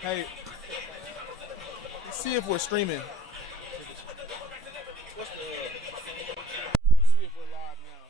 Hey, see if we're streaming. What's the? See if we're live now.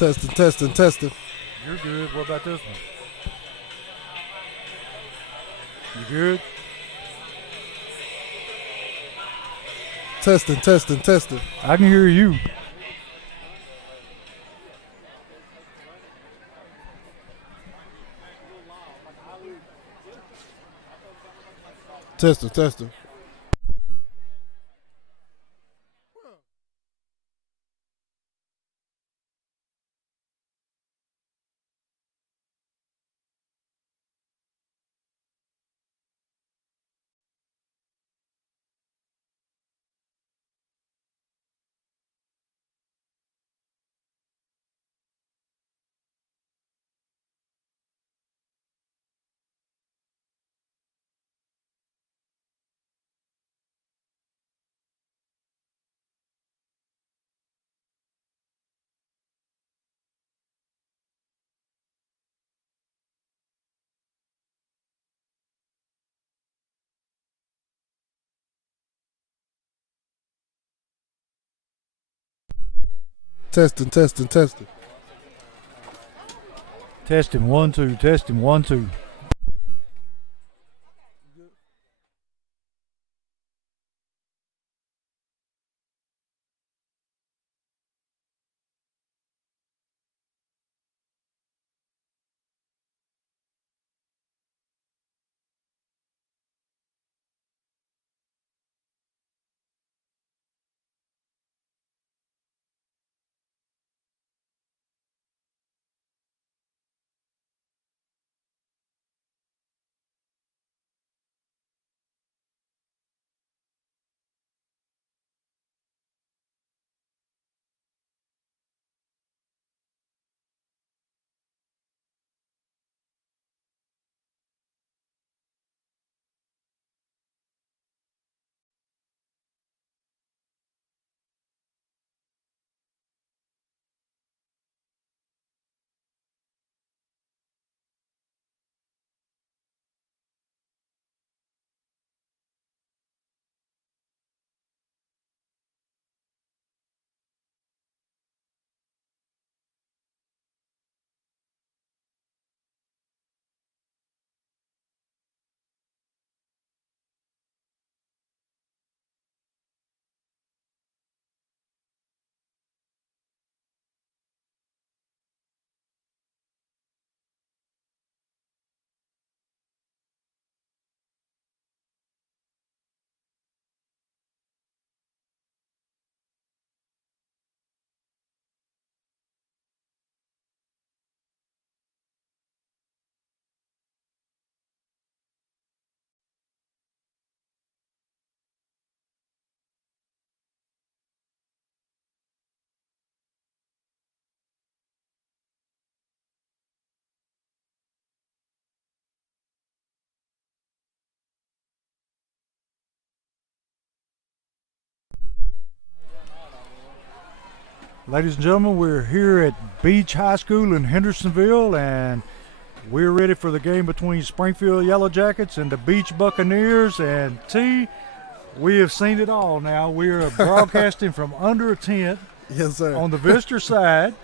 Testing. You're good. What about this one? You good? Testing. I can hear you. Testing. Testing. Testing 1 2. Testing 1 2. Ladies and gentlemen, we're here at Beech High School in Hendersonville, and we're ready for the game between Springfield Yellow Jackets and the Beech Buccaneers. And T, we have seen it all now. We are broadcasting from under a tent. Yes, sir. On the visitor side,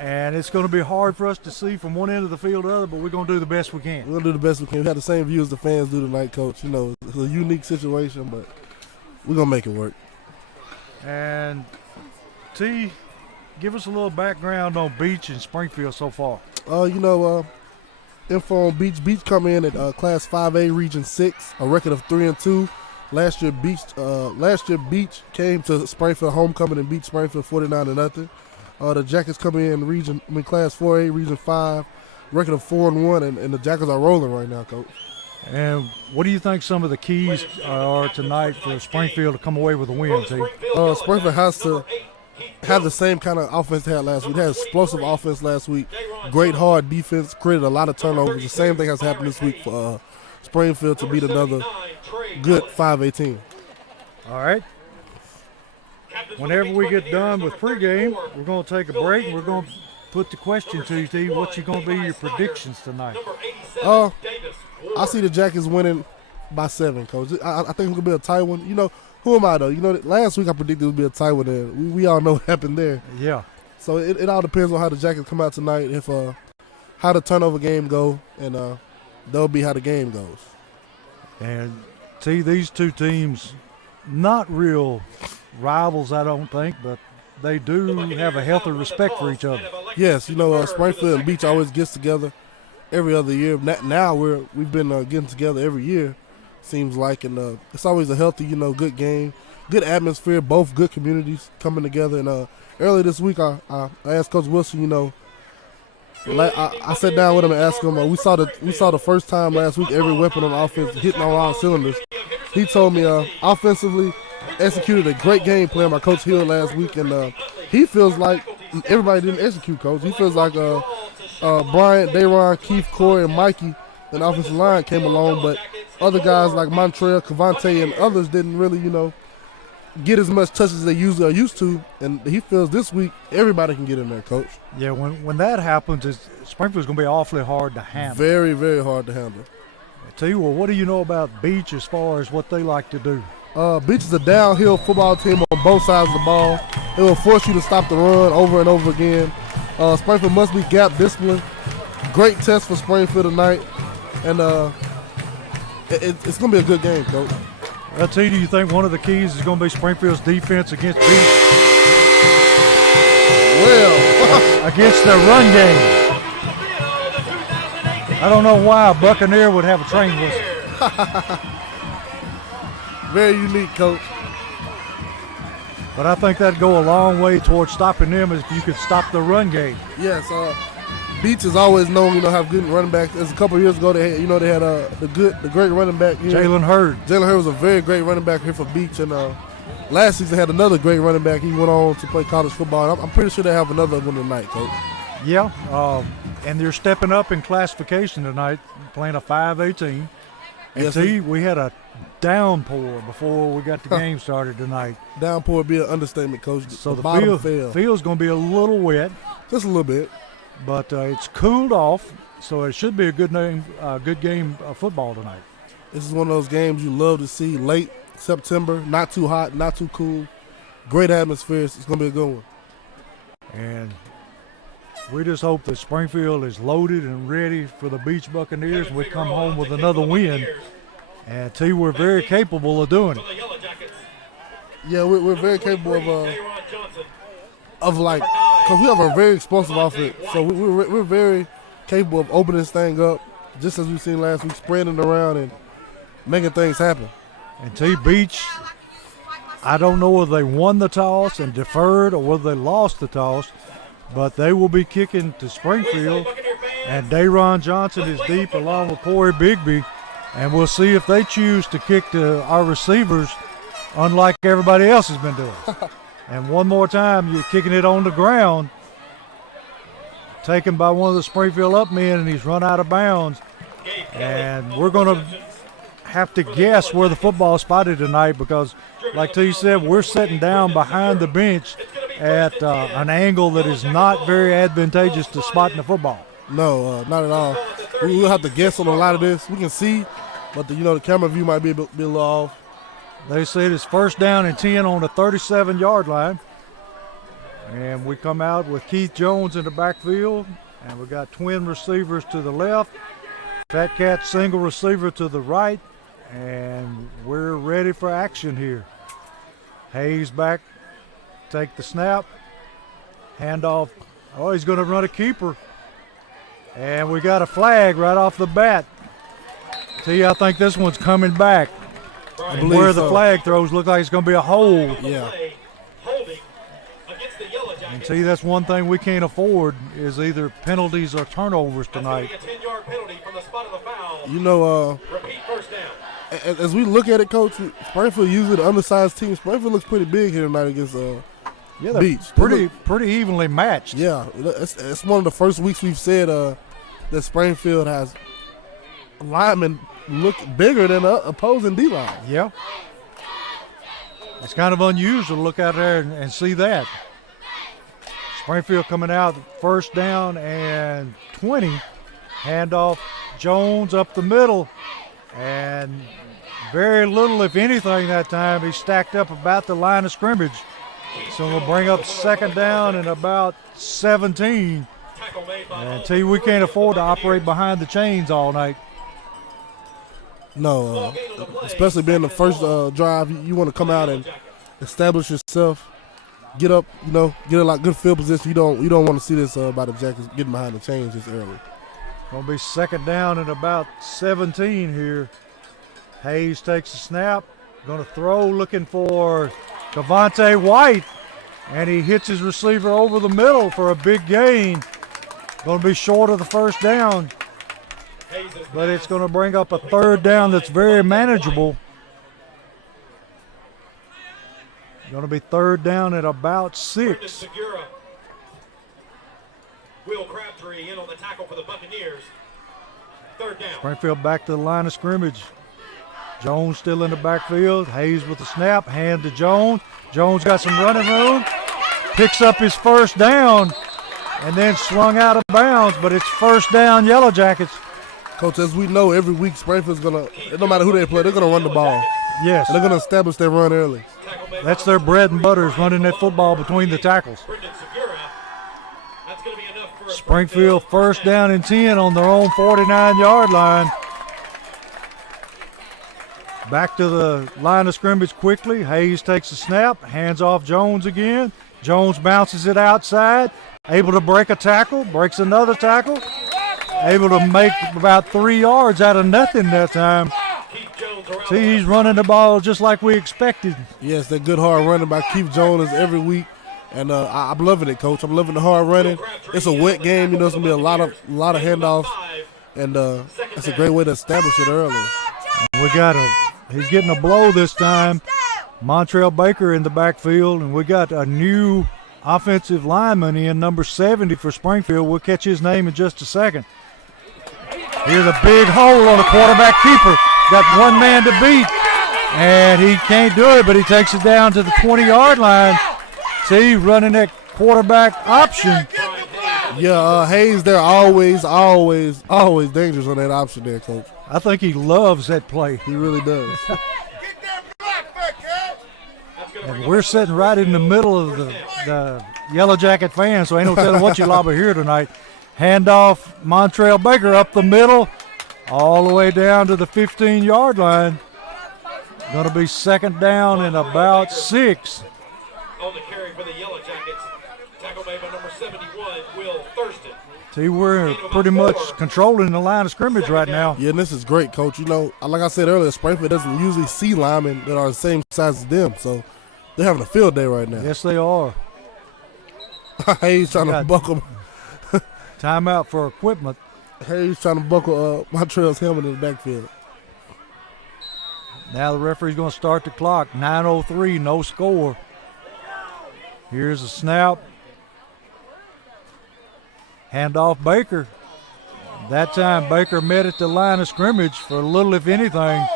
and it's going to be hard for us to see from one end of the field to the other, but we're going to do the best we can. We'll do the best we can. We have the same view as the fans do tonight, Coach. You know, it's a unique situation, but we're going to make it work. And T, give us a little background on Beech and Springfield so far. Info on Beech. Beech come in at Class 5A Region 6, a record of 3-2. Last year, Beech came to Springfield homecoming and beat Springfield 49-0. The Jackets come in Class 4A Region 5, record of 4-1, and the Jackets are rolling right now, Coach. And what do you think some of the keys are tonight for Springfield to come away with a win, T? Springfield has to have the same kind of offense they had last week. They had explosive offense last week, great hard defense, created a lot of turnovers. The same thing has happened this week for Springfield to beat another good 5A team. All right. Whenever we get done with pregame, we're going to take a break, and we're going to put the question to you, T. What's going to be your predictions tonight? I see the Jackets winning by 7, Coach. I think it's going to be a tight one. You know, who am I, though? You know, last week I predicted it would be a tight one, and we all know what happened there. Yeah. So it all depends on how the Jackets come out tonight, if how the turnover game go, and that'll be how the game goes. And see, these two teams, not real rivals, I don't think, but they do have a healthy respect for each other. Yes, Springfield and Beech always gets together every other year. Now we've been getting together every year, seems like, and it's always a healthy, good game, good atmosphere, both good communities coming together. And earlier this week, I asked Coach Wilson, I sat down with him and asked him. We saw the first time last week every weapon on offense hitting on all cylinders. He told me offensively executed a great game plan by Coach Hill last week, and he feels like everybody didn't execute, Coach. He feels like Bryant, Dayron, Keith, Corey, and Mikey, and the offensive line came along, but other guys like Montrell, Cavante, and others didn't really, get as much touches as they usually are used to, and he feels this week everybody can get in there, Coach. Yeah, when that happens, Springfield's going to be awfully hard to handle. Very, very hard to handle. I tell you what do you know about Beech as far as what they like to do? Beech is a downhill football team on both sides of the ball. It will force you to stop the run over and over again. Springfield must be gap disciplined. Great test for Springfield tonight, and it's going to be a good game, Coach. Well, T, do you think one of the keys is going to be Springfield's defense against Beech? Well, against their run game. I don't know why a Buccaneer would have a train whistle. Very unique, Coach. But I think that'd go a long way towards stopping them if you could stop the run game. Yes, Beech is always known, have good running backs. As a couple of years ago, they had the great running back here. Jalen Hurd. Jalen Hurd was a very great running back here for Beech, and last season had another great running back. He went on to play college football. I'm pretty sure they have another one tonight, Coach. Yeah, and they're stepping up in classification tonight, playing a 5A. And Yes, we had a downpour before we got the game started tonight. Downpour would be an understatement, Coach. So the bottom fell. field's going to be a little wet. Just a little bit. But it's cooled off, so it should be a good game of football tonight. This is one of those games you love to see late September, not too hot, not too cool. Great atmosphere. It's going to be a good one. And we just hope that Springfield is loaded and ready for the Beech Buccaneers, and we come home with another win. And T, we're very capable of doing it. Yeah, we're very capable because we have a very explosive offense. So we're very capable of opening this thing up, just as we've seen last week, spreading it around and making things happen. And T, Beech, I don't know whether they won the toss and deferred or whether they lost the toss, but they will be kicking to Springfield, and Dayron Johnson is deep along with Corey Bigby, and we'll see if they choose to kick to our receivers unlike everybody else has been doing. And one more time, you're kicking it on the ground, taken by one of the Springfield up men, and he's run out of bounds. And we're going to have to guess where the football is spotted tonight because, like T said, we're sitting down behind the bench at an angle that is not very advantageous to spotting the football. No, not at all. We'll have to guess on a lot of this. We can see, but the camera view might be a little off. They said it's first down and 10 on the 37-yard line. And we come out with Keith Jones in the backfield, and we got twin receivers to the left, Fat Cat single receiver to the right, and we're ready for action here. Hayes back, take the snap, handoff. Oh, he's going to run a keeper. And we got a flag right off the bat. I think this one's coming back. And where the flag throws look like it's going to be a hold. Yeah. And that's one thing we can't afford is either penalties or turnovers tonight. As we look at it, Coach, Springfield usually the undersized team. Springfield looks pretty big here tonight against Beech. Pretty evenly matched. Yeah, it's one of the first weeks we've said that Springfield has linemen look bigger than opposing D-line. Yeah. It's kind of unusual to look out there and see that. Springfield coming out first down and 20. Handoff, Jones up the middle. And very little, if anything, that time. He stacked up about the line of scrimmage. So we'll bring up second down and about 17. And T, we can't afford to operate behind the chains all night. No, especially being the first drive, you want to come out and establish yourself, get up, get a good field position. You don't want to see this by the Jackets getting behind the chains this early. Gonna be second down and about 17 here. Hayes takes a snap, gonna throw, looking for Devontae White, and he hits his receiver over the middle for a big gain. Gonna be short of the first down, but it's gonna bring up a third down that's very manageable. Gonna be third down at about 6. Will Crabtree in on the tackle for the Buccaneers. Third down. Springfield back to the line of scrimmage. Jones still in the backfield. Hayes with the snap, hand to Jones. Jones got some running room, picks up his first down, and then swung out of bounds, but it's first down Yellow Jackets. Coach, as we know, every week Springfield's going to, no matter who they play, they're going to run the ball. Yes. And they're going to establish their run early. That's their bread and butter, is running that football between the tackles. Springfield first down and 10 on their own 49-yard line. Back to the line of scrimmage quickly. Hayes takes a snap, hands off Jones again. Jones bounces it outside, able to break a tackle, breaks another tackle, able to make about 3 yards out of nothing that time. See, he's running the ball just like we expected. Yes, that good hard running by Keith Jones every week. And I'm loving it, Coach. I'm loving the hard running. It's a wet game. It's going to be a lot of handoffs. And that's a great way to establish it early. He's getting a blow this time. Montrell Baker in the backfield. And we got a new offensive lineman in, number 70 for Springfield. We'll catch his name in just a second. Here's a big hole on the quarterback keeper. Got one man to beat. And he can't do it, but he takes it down to the 20-yard line. See, running that quarterback option. Yeah, Hayes, they're always dangerous on that option there, Coach. I think he loves that play. He really does. And we're sitting right in the middle of the Yellow Jacket fans, so ain't no telling what you'll be here tonight. Handoff, Montrell Baker up the middle, all the way down to the 15-yard line. Going to be second down and about 6. On the carry for the Yellow Jackets. Tackle made by number 71, Will Thurston. See, we're pretty much controlling the line of scrimmage right now. Yeah, and this is great, Coach. Like I said earlier, Springfield doesn't usually see linemen that are the same size as them, so they're having a field day right now. Yes, they are. Hayes trying to buckle. Timeout for equipment. Hayes trying to buckle Montrell's helmet in the backfield. Now the referee's going to start the clock. 9:03, no score. Here's a snap. Handoff Baker. That time Baker met at the line of scrimmage for little, if anything.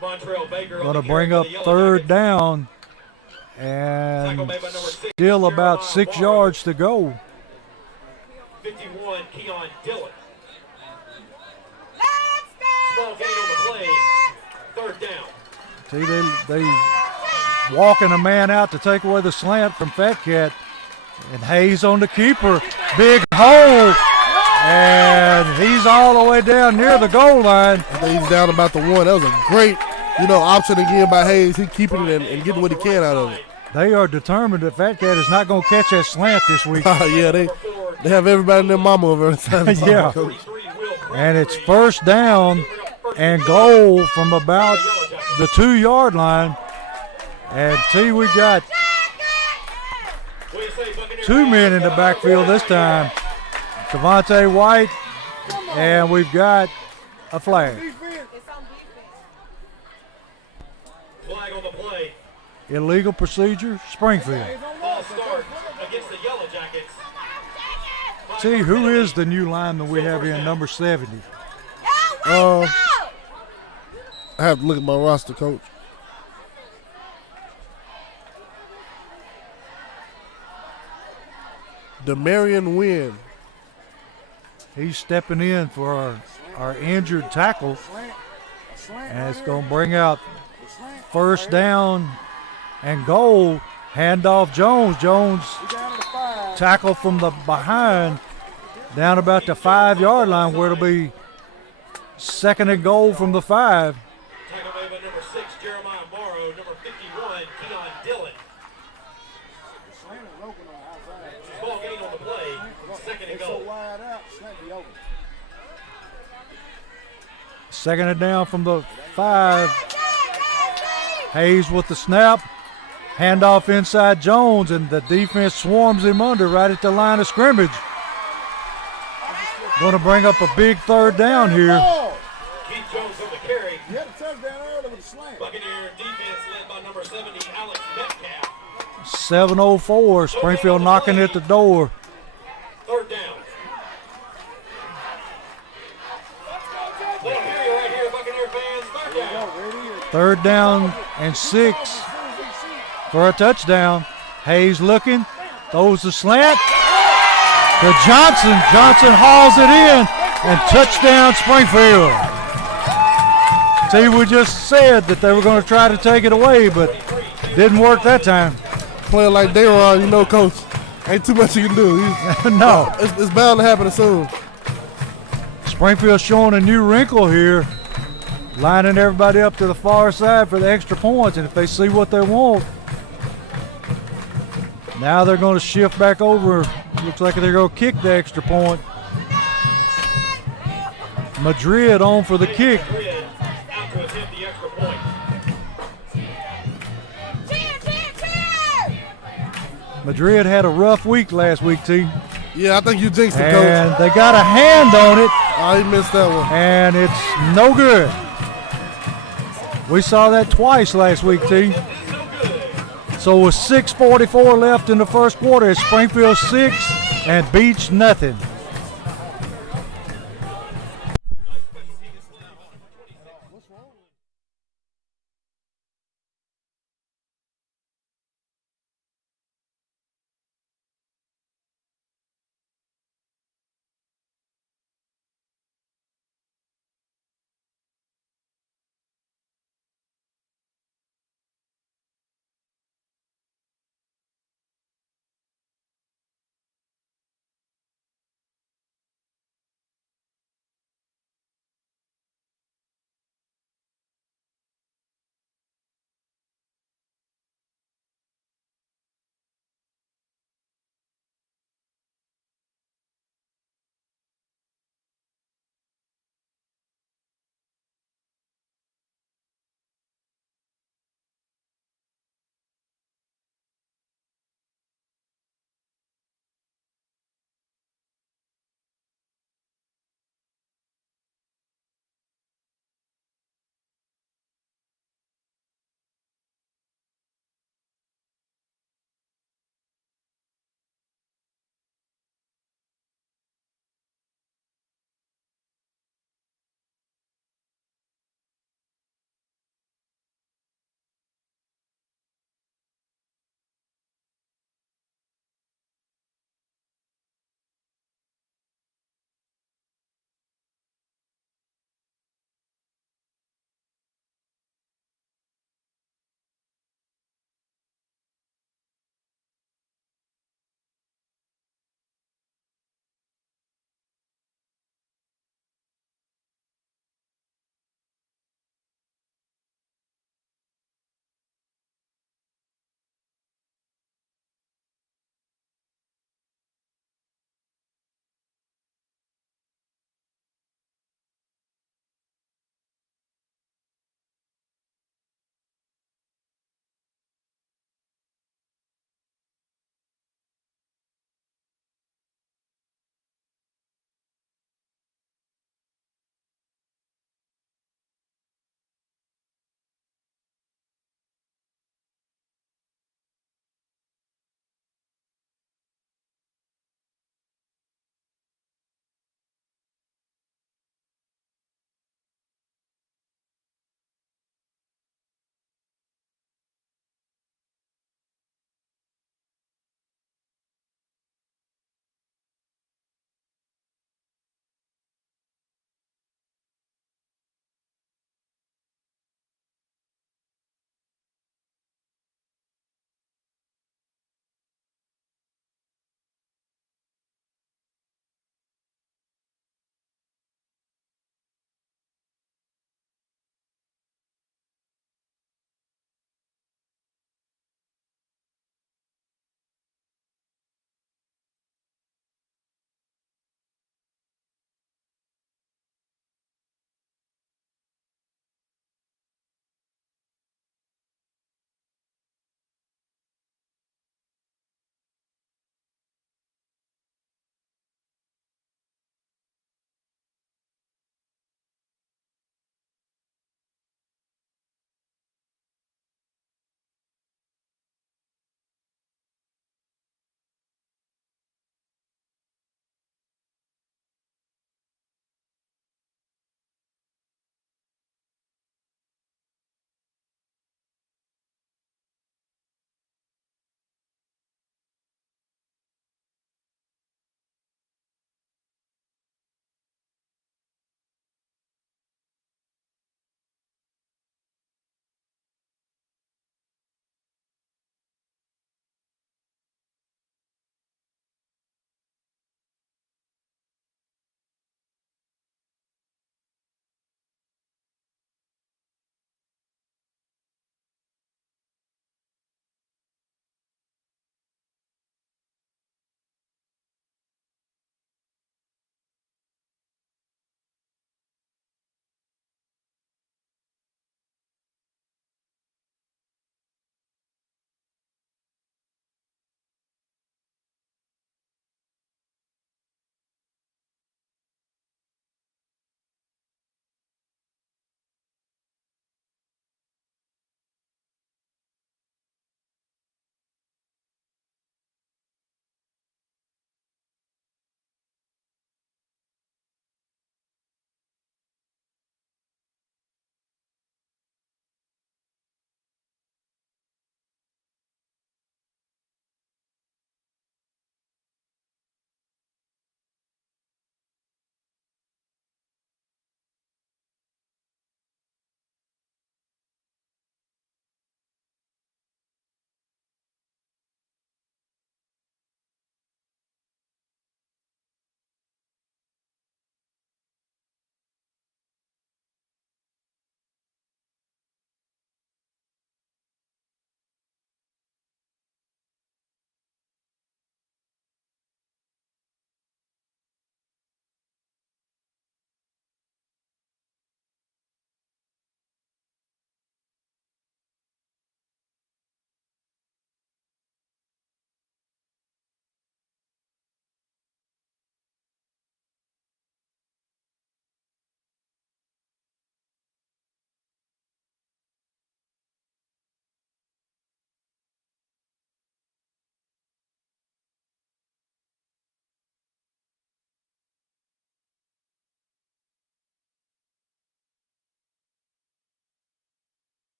Going to bring up third down. And still about 6 yards to go. 51, Keon Dillon. Small gain on the play. Third down. See, they walking a man out to take away the slant from Fat Cat. And Hayes on the keeper. Big hole. And he's all the way down near the goal line. I think he's down about the 1. That was a great, option again by Hayes. He's keeping it and getting what he can out of it. They are determined that Fat Cat is not going to catch that slant this week. Yeah, they have everybody in their mama over there. Yeah. And it's first down and goal from about the 2-yard line. And see, we got 2 men in the backfield this time. Devontae White, and we've got a flag. Flag on the play. Illegal procedure, Springfield. Ball start against the Yellow Jackets. See, who is the new lineman we have in, number 70? I have to look at my roster, Coach. DeMarion Wynn. He's stepping in for our injured tackle. And it's going to bring out first down and goal. Handoff Jones. Jones tackle from the behind down about the 5-yard line where it'll be 2nd and goal from the 5. Tackle made by number 6, Jeremiah Morrow. Number 51, Keon Dillon. Ball gain on the play. 2nd and goal. 2nd and down from the 5. Hayes with the snap. Handoff inside Jones, and the defense swarms him under right at the line of scrimmage. Going to bring up a big 3rd down here. Keith Jones on the carry. You had a touchdown earlier with a slant. Buccaneer defense led by number 70, Alex Metcalf. 7:04. Springfield knocking at the door. 3rd down. Little carry right here, Buccaneer fans. 3rd down. 3rd down and 6 for a touchdown. Hayes looking, throws the slant to Johnson. Johnson hauls it in, and touchdown Springfield. See, we just said that they were going to try to take it away, but didn't work that time. Playing like they were, you know, coach. Ain't too much you can do. No. It's bound to happen soon. Springfield showing a new wrinkle here, lining everybody up to the far side for the extra points, and if they see what they want, now they're going to shift back over. Looks like they're going to kick the extra point. Madrid on for the kick. Madrid out to attempt the extra point. Madrid had a rough week last week, T. Yeah, I think you jinxed it, coach. And they got a hand on it, Oh, he missed that one. and it's no good. We saw that twice last week, T. So with 6:44 left in the first quarter, it's Springfield 6 and Beech nothing.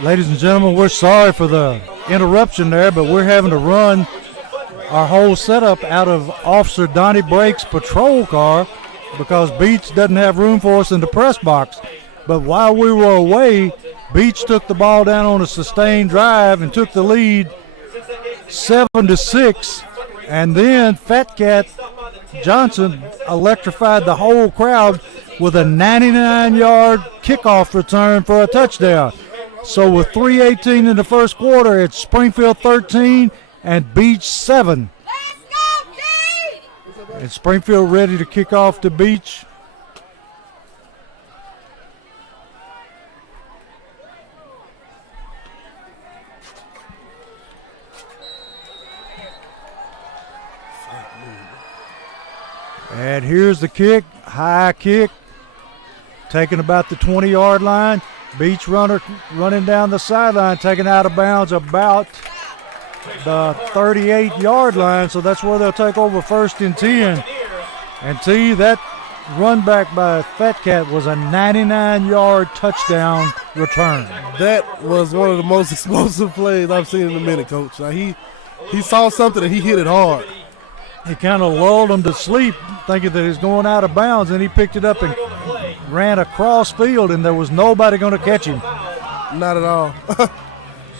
Ladies and gentlemen, we're sorry for the interruption there, but we're having to run our whole setup out of Officer Donnie Brake's patrol car because Beech doesn't have room for us in the press box. But while we were away, Beech took the ball down on a sustained drive and took the lead 7-6, and then Fat Cat Johnson electrified the whole crowd with a 99-yard kickoff return for a touchdown. So with 3:18 in the first quarter, it's Springfield 13 and Beech 7. And Springfield ready to kick off to Beech. And here's the kick, high kick, taking about the 20-yard line. Beech runner running down the sideline, taken out of bounds about the 38-yard line, so that's where they'll take over 1st and 10. And T, that run back by Fat Cat was a 99-yard touchdown return. That was one of the most explosive plays I've seen in a minute, Coach. Now, he saw something and he hit it hard. He kind of lulled him to sleep, thinking that he's going out of bounds, and he picked it up and ran across field, and there was nobody going to catch him. Not at all.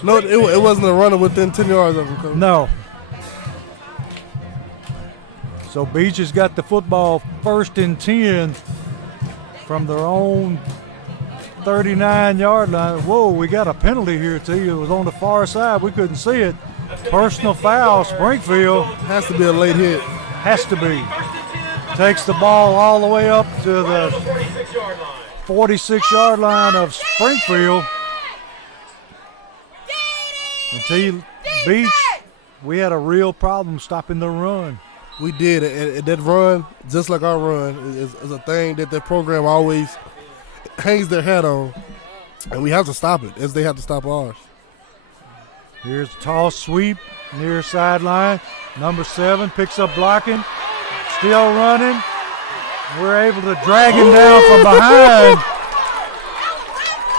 No, it wasn't a runner within 10 yards of him, Coach. No. So Beech has got the football 1st and 10 from their own 39-yard line. Whoa, we got a penalty here, too. It was on the far side. We couldn't see it. Personal foul, Springfield. Has to be a late hit. Has to be. Takes the ball all the way up to the 46-yard line of Springfield. Until Beech, we had a real problem stopping the run. We did. And that run, just like our run, is a thing that the program always hangs their hat on. And we have to stop it, as they have to stop ours. Here's a toss sweep near sideline. Number 7 picks up blocking. Still running. We're able to drag him down from behind.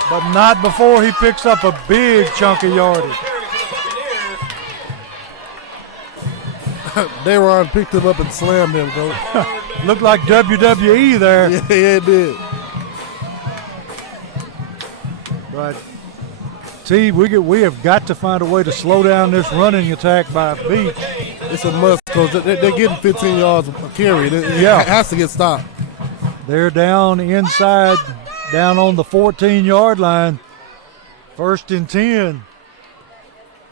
But not before he picks up a big chunk of yardage. Dayron picked him up and slammed him, Coach. Looked like WWE there. Yeah, it did. But T, we have got to find a way to slow down this running attack by Beech. It's a must, Coach. They're getting 15 yards a carry. It has to get stopped. They're down inside, down on the 14-yard line. 1st and 10.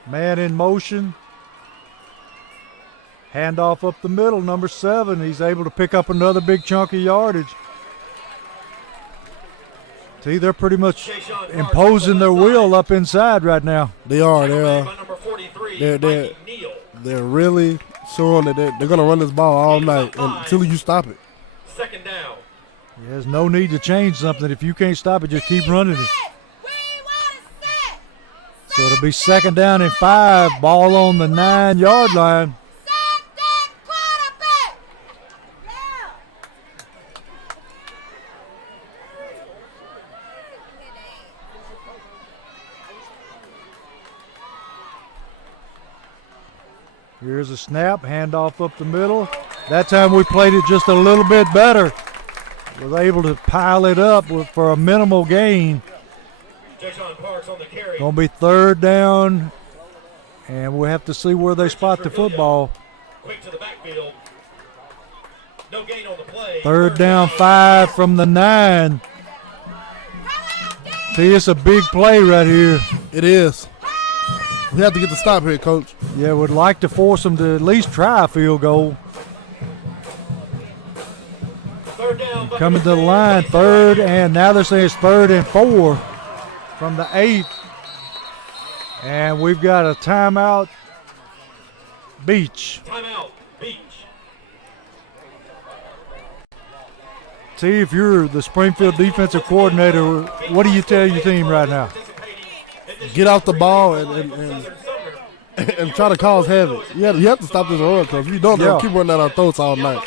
Man in motion. Handoff up the middle, number 7. He's able to pick up another big chunk of yardage. See, they're pretty much imposing their will up inside right now. They are. They're really showing that they're going to run this ball all night until you stop it. 2nd down. There's no need to change something. If you can't stop it, just keep running it. So it'll be 2nd down and 5. Ball on the 9-yard line. Here's a snap, handoff up the middle. That time we played it just a little bit better. Was able to pile it up for a minimal gain. Going to be 3rd down, and we'll have to see where they spot the football. Quick to the backfield. No gain on the play. 3rd down, 5 from the 9. See, it's a big play right here. It is. We have to get the stop here, Coach. Yeah, would like to force them to at least try a field goal. 3rd down. Coming to the line, 3rd, and now they're saying it's 3rd and 4 from the 8. And we've got a timeout. Beech. Timeout. Beech. See, if you're the Springfield defensive coordinator, what do you tell your team right now? Get off the ball and try to cause havoc. You have to stop this run, because if you don't, they'll keep running down our throats all night.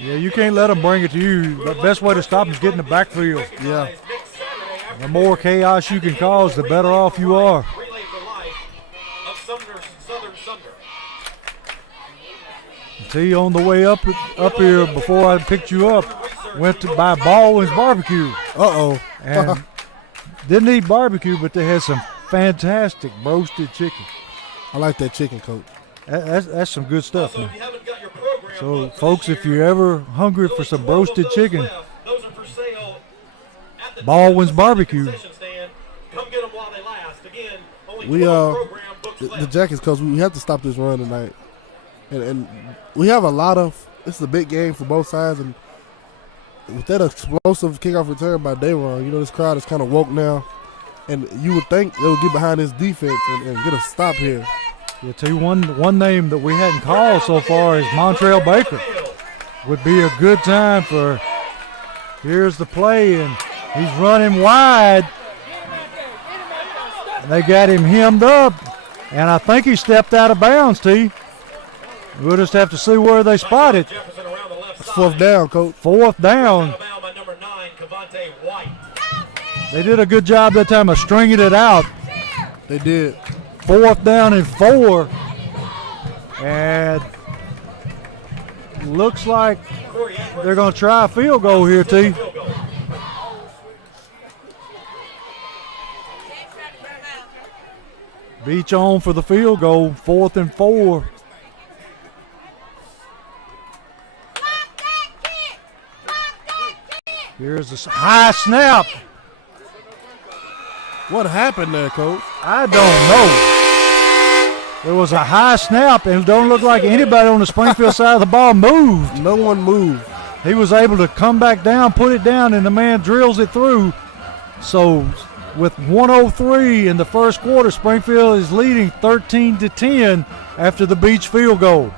Yeah, you can't let them bring it to you. The best way to stop them is get in the backfield. Yeah. The more chaos you can cause, the better off you are. Relay for life of Southern Sumner. T on the way up here before I picked you up, went to buy Baldwin's barbecue. And didn't eat barbecue, but they had some fantastic roasted chicken. I like that chicken, Coach. That's some good stuff, man. If you haven't got your program So, book for folks, this if year, you're ever hungry for only some 12 of roasted those chicken, left. Those are for sale at the Baldwin's concession Barbecue. stand. Come get them while they last. Again, only We 12 program books the left. Jackets, Coach, we have to stop this run tonight. And we have a lot of, it's a big game for both sides, and with that explosive kickoff return by Dayron, this crowd is kind of woke now, and you would think they would get behind this defense and get a stop here. I'll tell you one name that we hadn't called so far is Montrell Baker. Would be a good time for, here's the play, and he's running wide. They got him hemmed up, and I think he stepped out of bounds, T. We'll just have to see where they spot it. It's fourth down, Coach. Fourth down. They did a good job that time of stringing it out. They did. Fourth down and 4. And looks like they're going to try a field goal here, T. Beech on for the field goal, 4th and 4. Here's a high snap. What happened there, Coach? I don't know. There was a high snap, and it don't look like anybody on the Springfield side of the ball moved. No one moved. He was able to come back down, put it down, and the man drills it through. So with 1:03 in the first quarter, Springfield is leading 13-10 after the Beech field goal.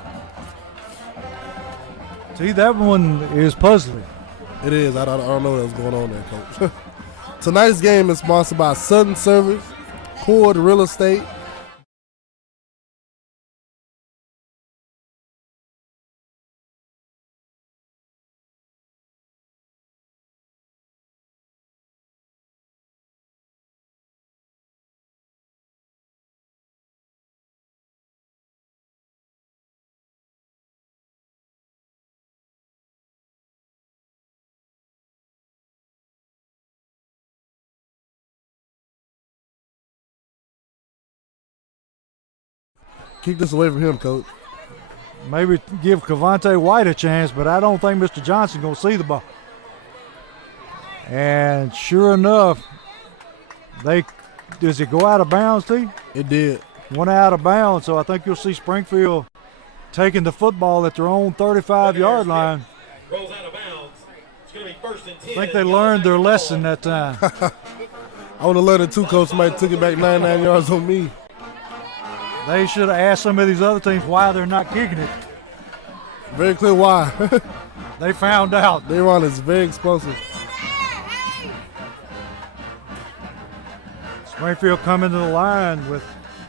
See, that one is puzzling. It is. I don't know what was going on there, Coach. Tonight's game is sponsored by Sudden Service, Cord Real Estate, Keep this away from him, Coach. Maybe give Cavante White a chance, but I don't think Mr. Johnson going to see the ball. And sure enough, does it go out of bounds, T? It did. Went out of bounds, so I think you'll see Springfield taking the football at their own 35-yard line. Rolls out of bounds. It's going to be 1st and 10. I think they learned their lesson that time. I would have learned it too, Coach. Somebody took it back 99 yards on me. They should have asked some of these other teams why they're not kicking it. Very clear why. They found out. Dayron is very explosive. Springfield coming to the line with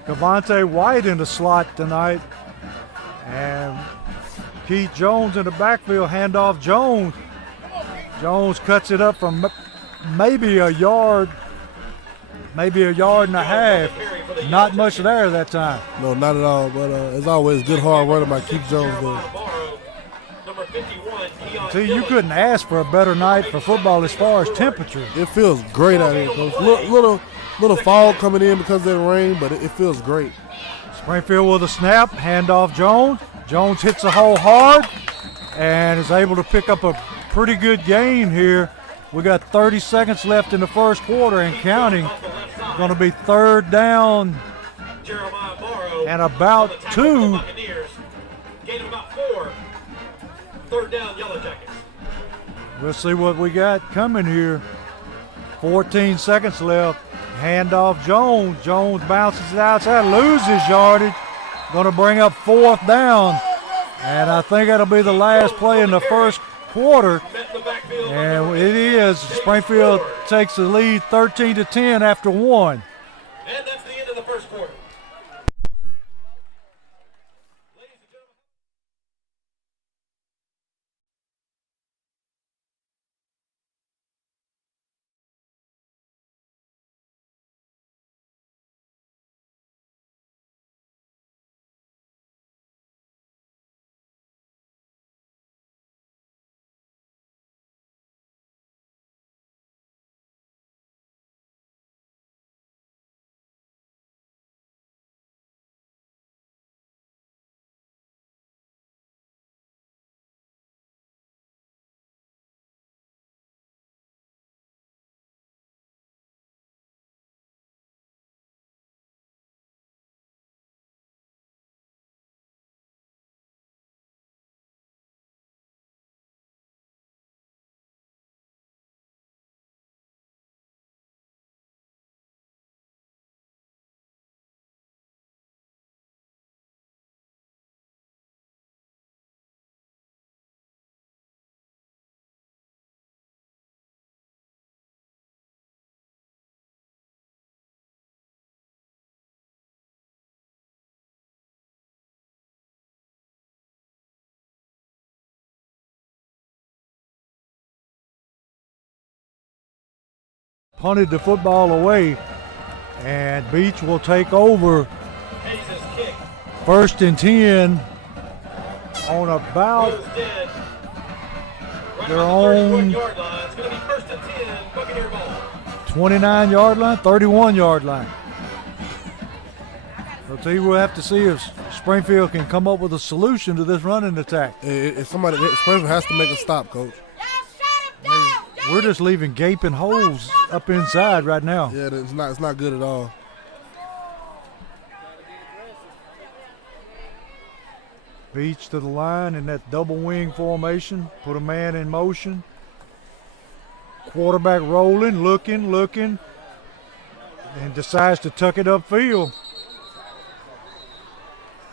Cavante White in the slot tonight. And Keith Jones in the backfield, handoff Jones. Jones cuts it up from maybe a yard and a half. Not much there that time. No, not at all. But as always, good hard running by Keith Jones there. See, you couldn't ask for a better night for football as far as temperature. It feels great out here, Coach. Little fog coming in because of the rain, but it feels great. Springfield with a snap, handoff Jones. Jones hits the hole hard and is able to pick up a pretty good gain here. We got 30 seconds left in the first quarter and counting. Going to be 3rd down and about 2. Gain of about 4. 3rd down, Yellow Jackets. We'll see what we got coming here. 14 seconds left. Handoff Jones. Jones bounces it outside, loses yardage. Going to bring up 4th down. And I think that'll be the last play in the first quarter. And it is. Springfield takes the lead 13-10 after 1. And that's the end of the first quarter. punted the football away, and Beech will take over. Hayes' kick. 1st and 10 on about Goes dead. Right their on the 31 own yard line. It's going to be 1st and 10, Buccaneer ball. 29-yard line, 31-yard line. So T, we'll have to see if Springfield can come up with a solution to this running attack. If somebody, Springfield has to make a stop, Coach. We're just leaving gaping holes up inside right now. Yeah, it's not good at all. Beech to the line in that double wing formation. Put a man in motion. Quarterback rolling, looking, and decides to tuck it upfield.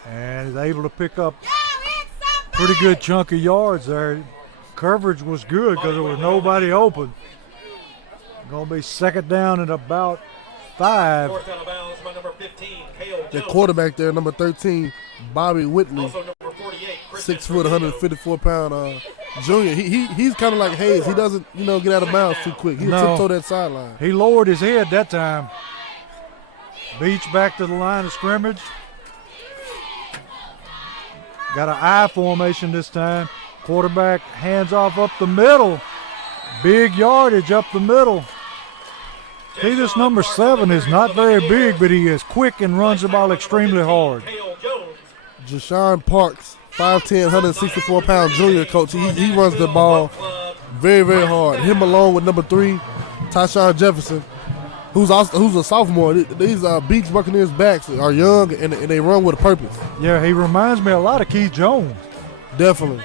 And is able to pick up pretty good chunk of yards there. Coverage was good because there was nobody open. Going to be 2nd down and about 5. North out of bounds by number 15, Cale The Jones. quarterback there, number 13, Bobby Whitley, Also number 48, 6 foot, 154 pound junior. He's kind of like Hayes. He doesn't, get out of bounds too quick. He'll No. tiptoe that sideline. He lowered his head that time. Beech back to the line of scrimmage. Got an I formation this time. Quarterback hands off up the middle. Big yardage up the middle. See, this number 7 is not very big, but he is quick and runs the ball extremely hard. Cale Jones. Jashawn Parks, 5'10", 164 pound junior, Coach. He runs the ball very, very hard. Him along with number 3, Tyshawn Jefferson, who's a sophomore. These Beech Buccaneers backs are young and they run with a purpose. Yeah, he reminds me a lot of Keith Jones. Definitely.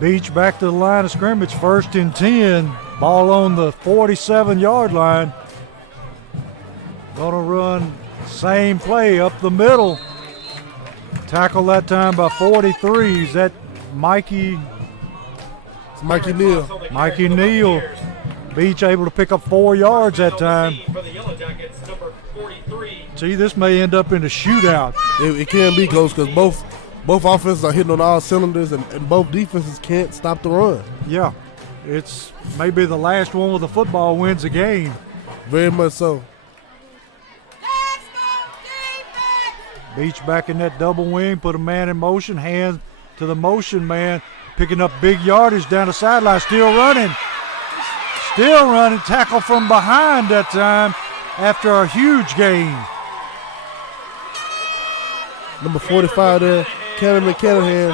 Beech back to the line of scrimmage, 1st and 10. Ball on the 47-yard line. Gonna run same play up the middle. Tackle that time by 43. Is that Mikey? It's Mikey Neal. Mikey Neal. Beech able to pick up 4 yards that time. For the Yellow Jackets, number 43. See, this may end up in a shootout. It can be, Coach, because both offenses are hitting on all cylinders and both defenses can't stop the run. Yeah, it's maybe the last one with the football wins the game. Very much so. Beech back in that double wing, put a man in motion, hand to the motion man, picking up big yardage down the sideline, still running, tackle from behind that time after a huge gain. Number 45 there, Cannon McCannahan,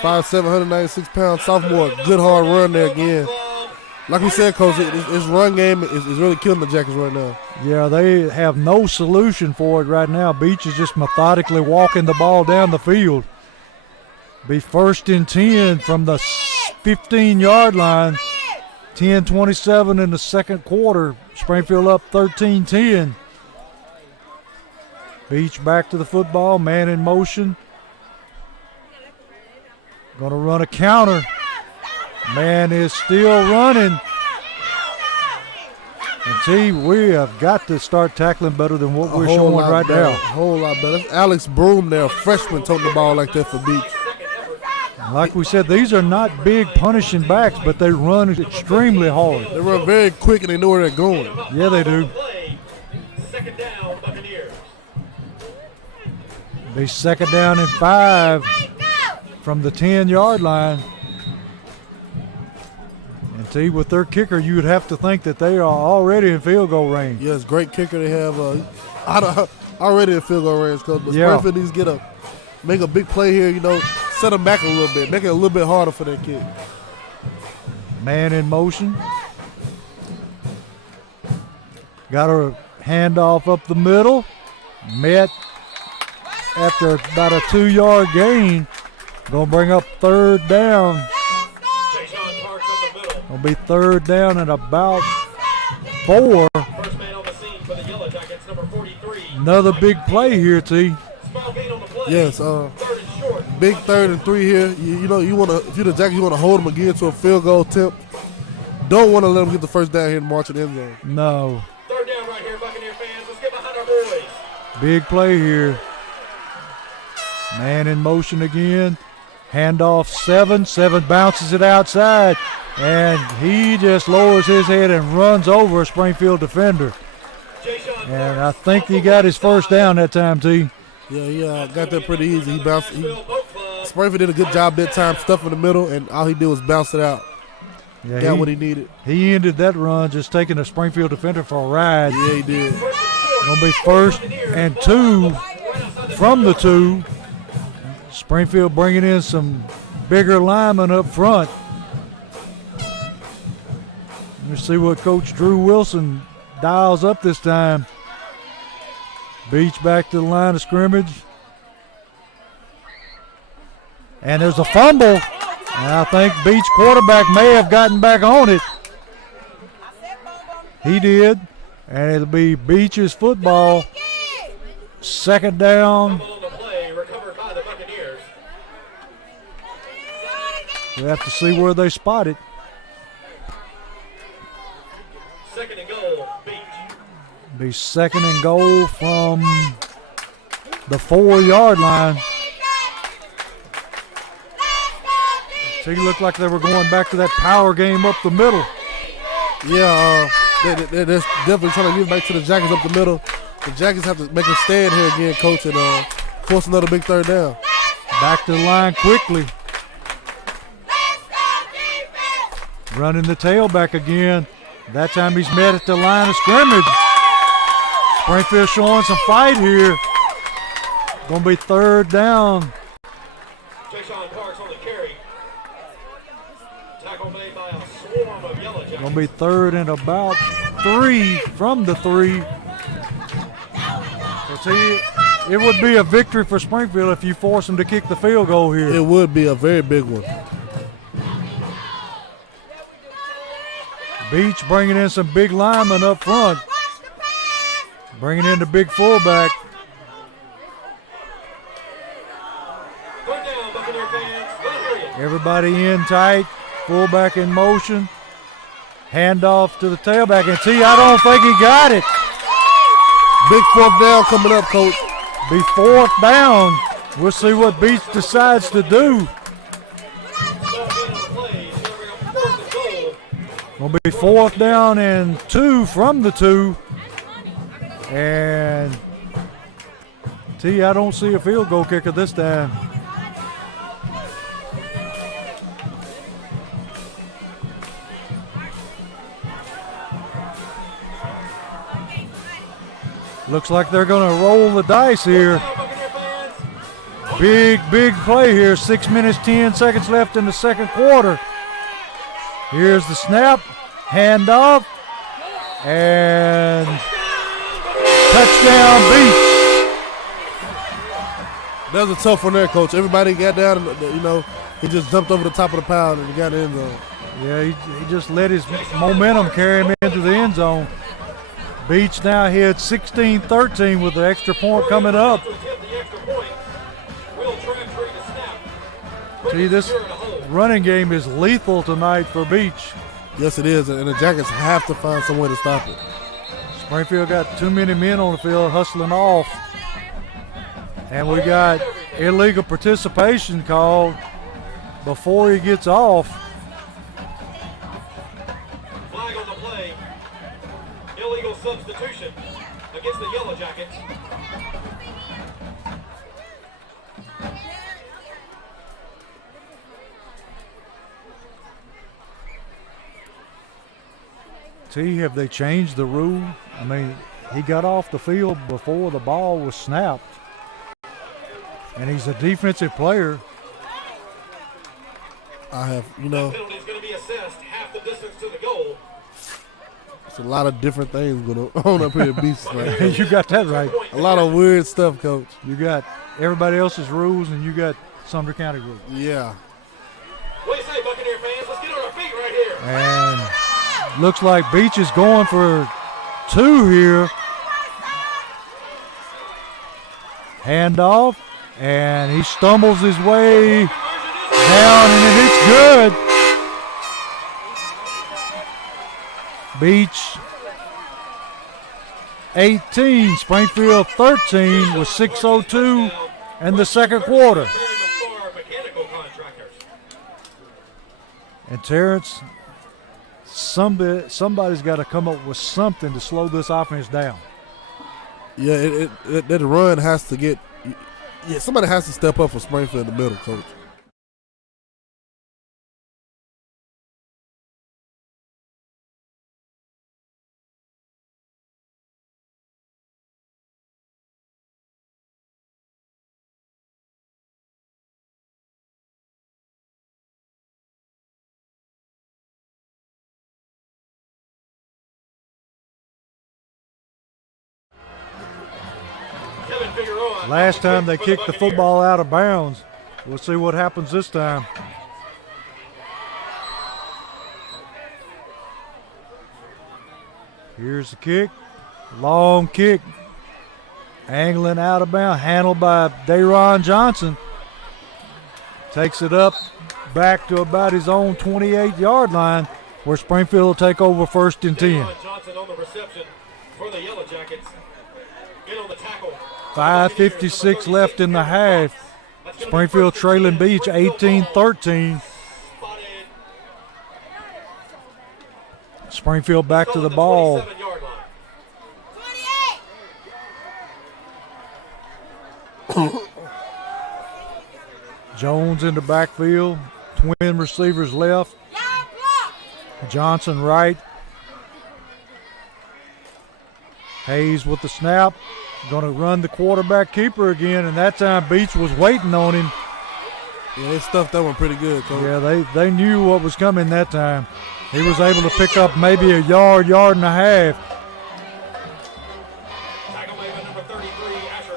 5'7", 196 pounds, sophomore. Good hard run there again. Like we said, Coach, his run game is really killing the Jackets right now. Yeah, they have no solution for it right now. Beech is just methodically walking the ball down the field. Be 1st and 10 from the 15-yard line. 10:27 in the second quarter. Springfield up 13-10. Beech back to the football, man in motion. Gonna run a counter. Man is still running. And T, we have got to start tackling better than what we're showing right now. A whole lot better. That's Alex Broom there, a freshman, toting the ball like that for Beech. Like we said, these are not big punishing backs, but they run extremely hard. They run very quick and they know where they're going. Yeah, they do. 2nd down, Buccaneers. Be 2nd down and 5 from the 10-yard line. And T, with their kicker, you would have to think that they are already in field goal range. Yes, great kicker they have. Already in field goal range, Coach. But Yeah. Springfield needs to make a big play here, set them back a little bit, make it a little bit harder for that kick. Man in motion. Got a handoff up the middle. Met after about a 2-yard gain. Gonna bring up 3rd down. Jashawn Parks up the middle. Gonna be 3rd down and about 4. First man on the scene for the Yellow Jackets, number 43. Another big play here, T. Small gain on the play. Yes, 3rd and short. big 3rd and 3 here. You want to, if you're the Jackets, you want to hold them again to a field goal attempt. Don't want to let them get the first down here and march in the end zone. No. 3rd down right here, Buccaneer fans. Let's get behind our boys. Big play here. Man in motion again. Handoff 7. 7 bounces it outside. and he just lowers his head and runs over a Springfield defender. And I think he got his first down that time, T. Yeah, he got that pretty easy. Springfield did a good job that time, stuff in the middle, and all he did was bounce it out. Yeah, got what he needed. He ended that run just taking a Springfield defender for a ride. Yeah, he did. Gonna be 1st and 2 from the 2. Springfield bringing in some bigger linemen up front. Let's see what Coach Drew Wilson dials up this time. Beech back to the line of scrimmage. And there's a fumble. And I think Beech quarterback may have gotten back on it. He did. And it'll be Beech's football. 2nd down. We have to see where they spot it. 2nd and goal, Beech. Be 2nd and goal from the 4-yard line. So it looked like they were going back to that power game up the middle. Yeah, they're definitely trying to get back to the Jackets up the middle. The Jackets have to make a stand here again, Coach, and force another big 3rd down. Back to the line quickly. Running the tailback again. That time he's met at the line of scrimmage. Springfield showing some fight here. Gonna be 3rd down. Jason Parks on the carry. Tackle made by a swarm of Yellow Jackets. Gonna be 3rd and about 3 from the 3. So see, it would be a victory for Springfield if you force them to kick the field goal here. It would be a very big one. Beech bringing in some big linemen up front. Bringing in the big fullback. 3rd down, Buccaneer fans. Let's hear you. Everybody in tight. Fullback in motion. Handoff to the tailback. And T, I don't think he got it. Big 4th down coming up, Coach. Be 4th down. We'll see what Beech decides to do. Will be 4th down and 2 from the 2. And T, I don't see a field goal kicker this time. Looks like they're going to roll the dice here. Big play here. 6 minutes, 10 seconds left in the 2nd quarter. Here's the snap, handoff, and touchdown Beech. That was a tough one there, Coach. Everybody got down, he just jumped over the top of the pile and he got in the end zone. Yeah, he just let his momentum carry him into the end zone. Beech now hit 16-13 with the extra point coming up. See, this running game is lethal tonight for Beech. Yes, it is, and the Jackets have to find some way to stop it. Springfield got too many men on the field hustling off. And we got illegal participation called before he gets off. Flag on the play. Illegal substitution against the Yellow Jackets. T, have they changed the rule? I mean, he got off the field before the ball was snapped. And he's a defensive player. That penalty is going to be assessed half the distance to the goal. It's a lot of different things going on up here at Beech right now. You got that right. A lot of weird stuff, Coach. You got everybody else's rules, and you got Sumter County rules. Yeah. What do you say, Buccaneer fans? Let's get on our feet right here. And looks like Beech is going for 2 here. Handoff, and he stumbles his way down, and it's good. Beech 18, Springfield 13 with 6:02 in the 2nd quarter. And Terrence somebody's got to come up with something to slow this offense down. Yeah, that run has to get. Yeah, somebody has to step up for Springfield in the middle, Coach. Last time they kicked the football out of bounds. We'll see what happens this time. Here's the kick. Long kick. Angling out of bounds. Handled by Dayron Johnson. Takes it up back to about his own 28-yard line, where Springfield will take over 1st and 10. Johnson on the reception for the Yellow Jackets. In on the tackle. 5:56 left in the half. Springfield trailing Beech 18-13. Springfield back to the ball. Jones in the backfield. Twin receivers left. Johnson right. Hayes with the snap. Going to run the quarterback keeper again, and that time Beech was waiting on him. Yeah, they stuffed that one pretty good, Coach. Yeah, they knew what was coming that time. He was able to pick up maybe a yard and a half.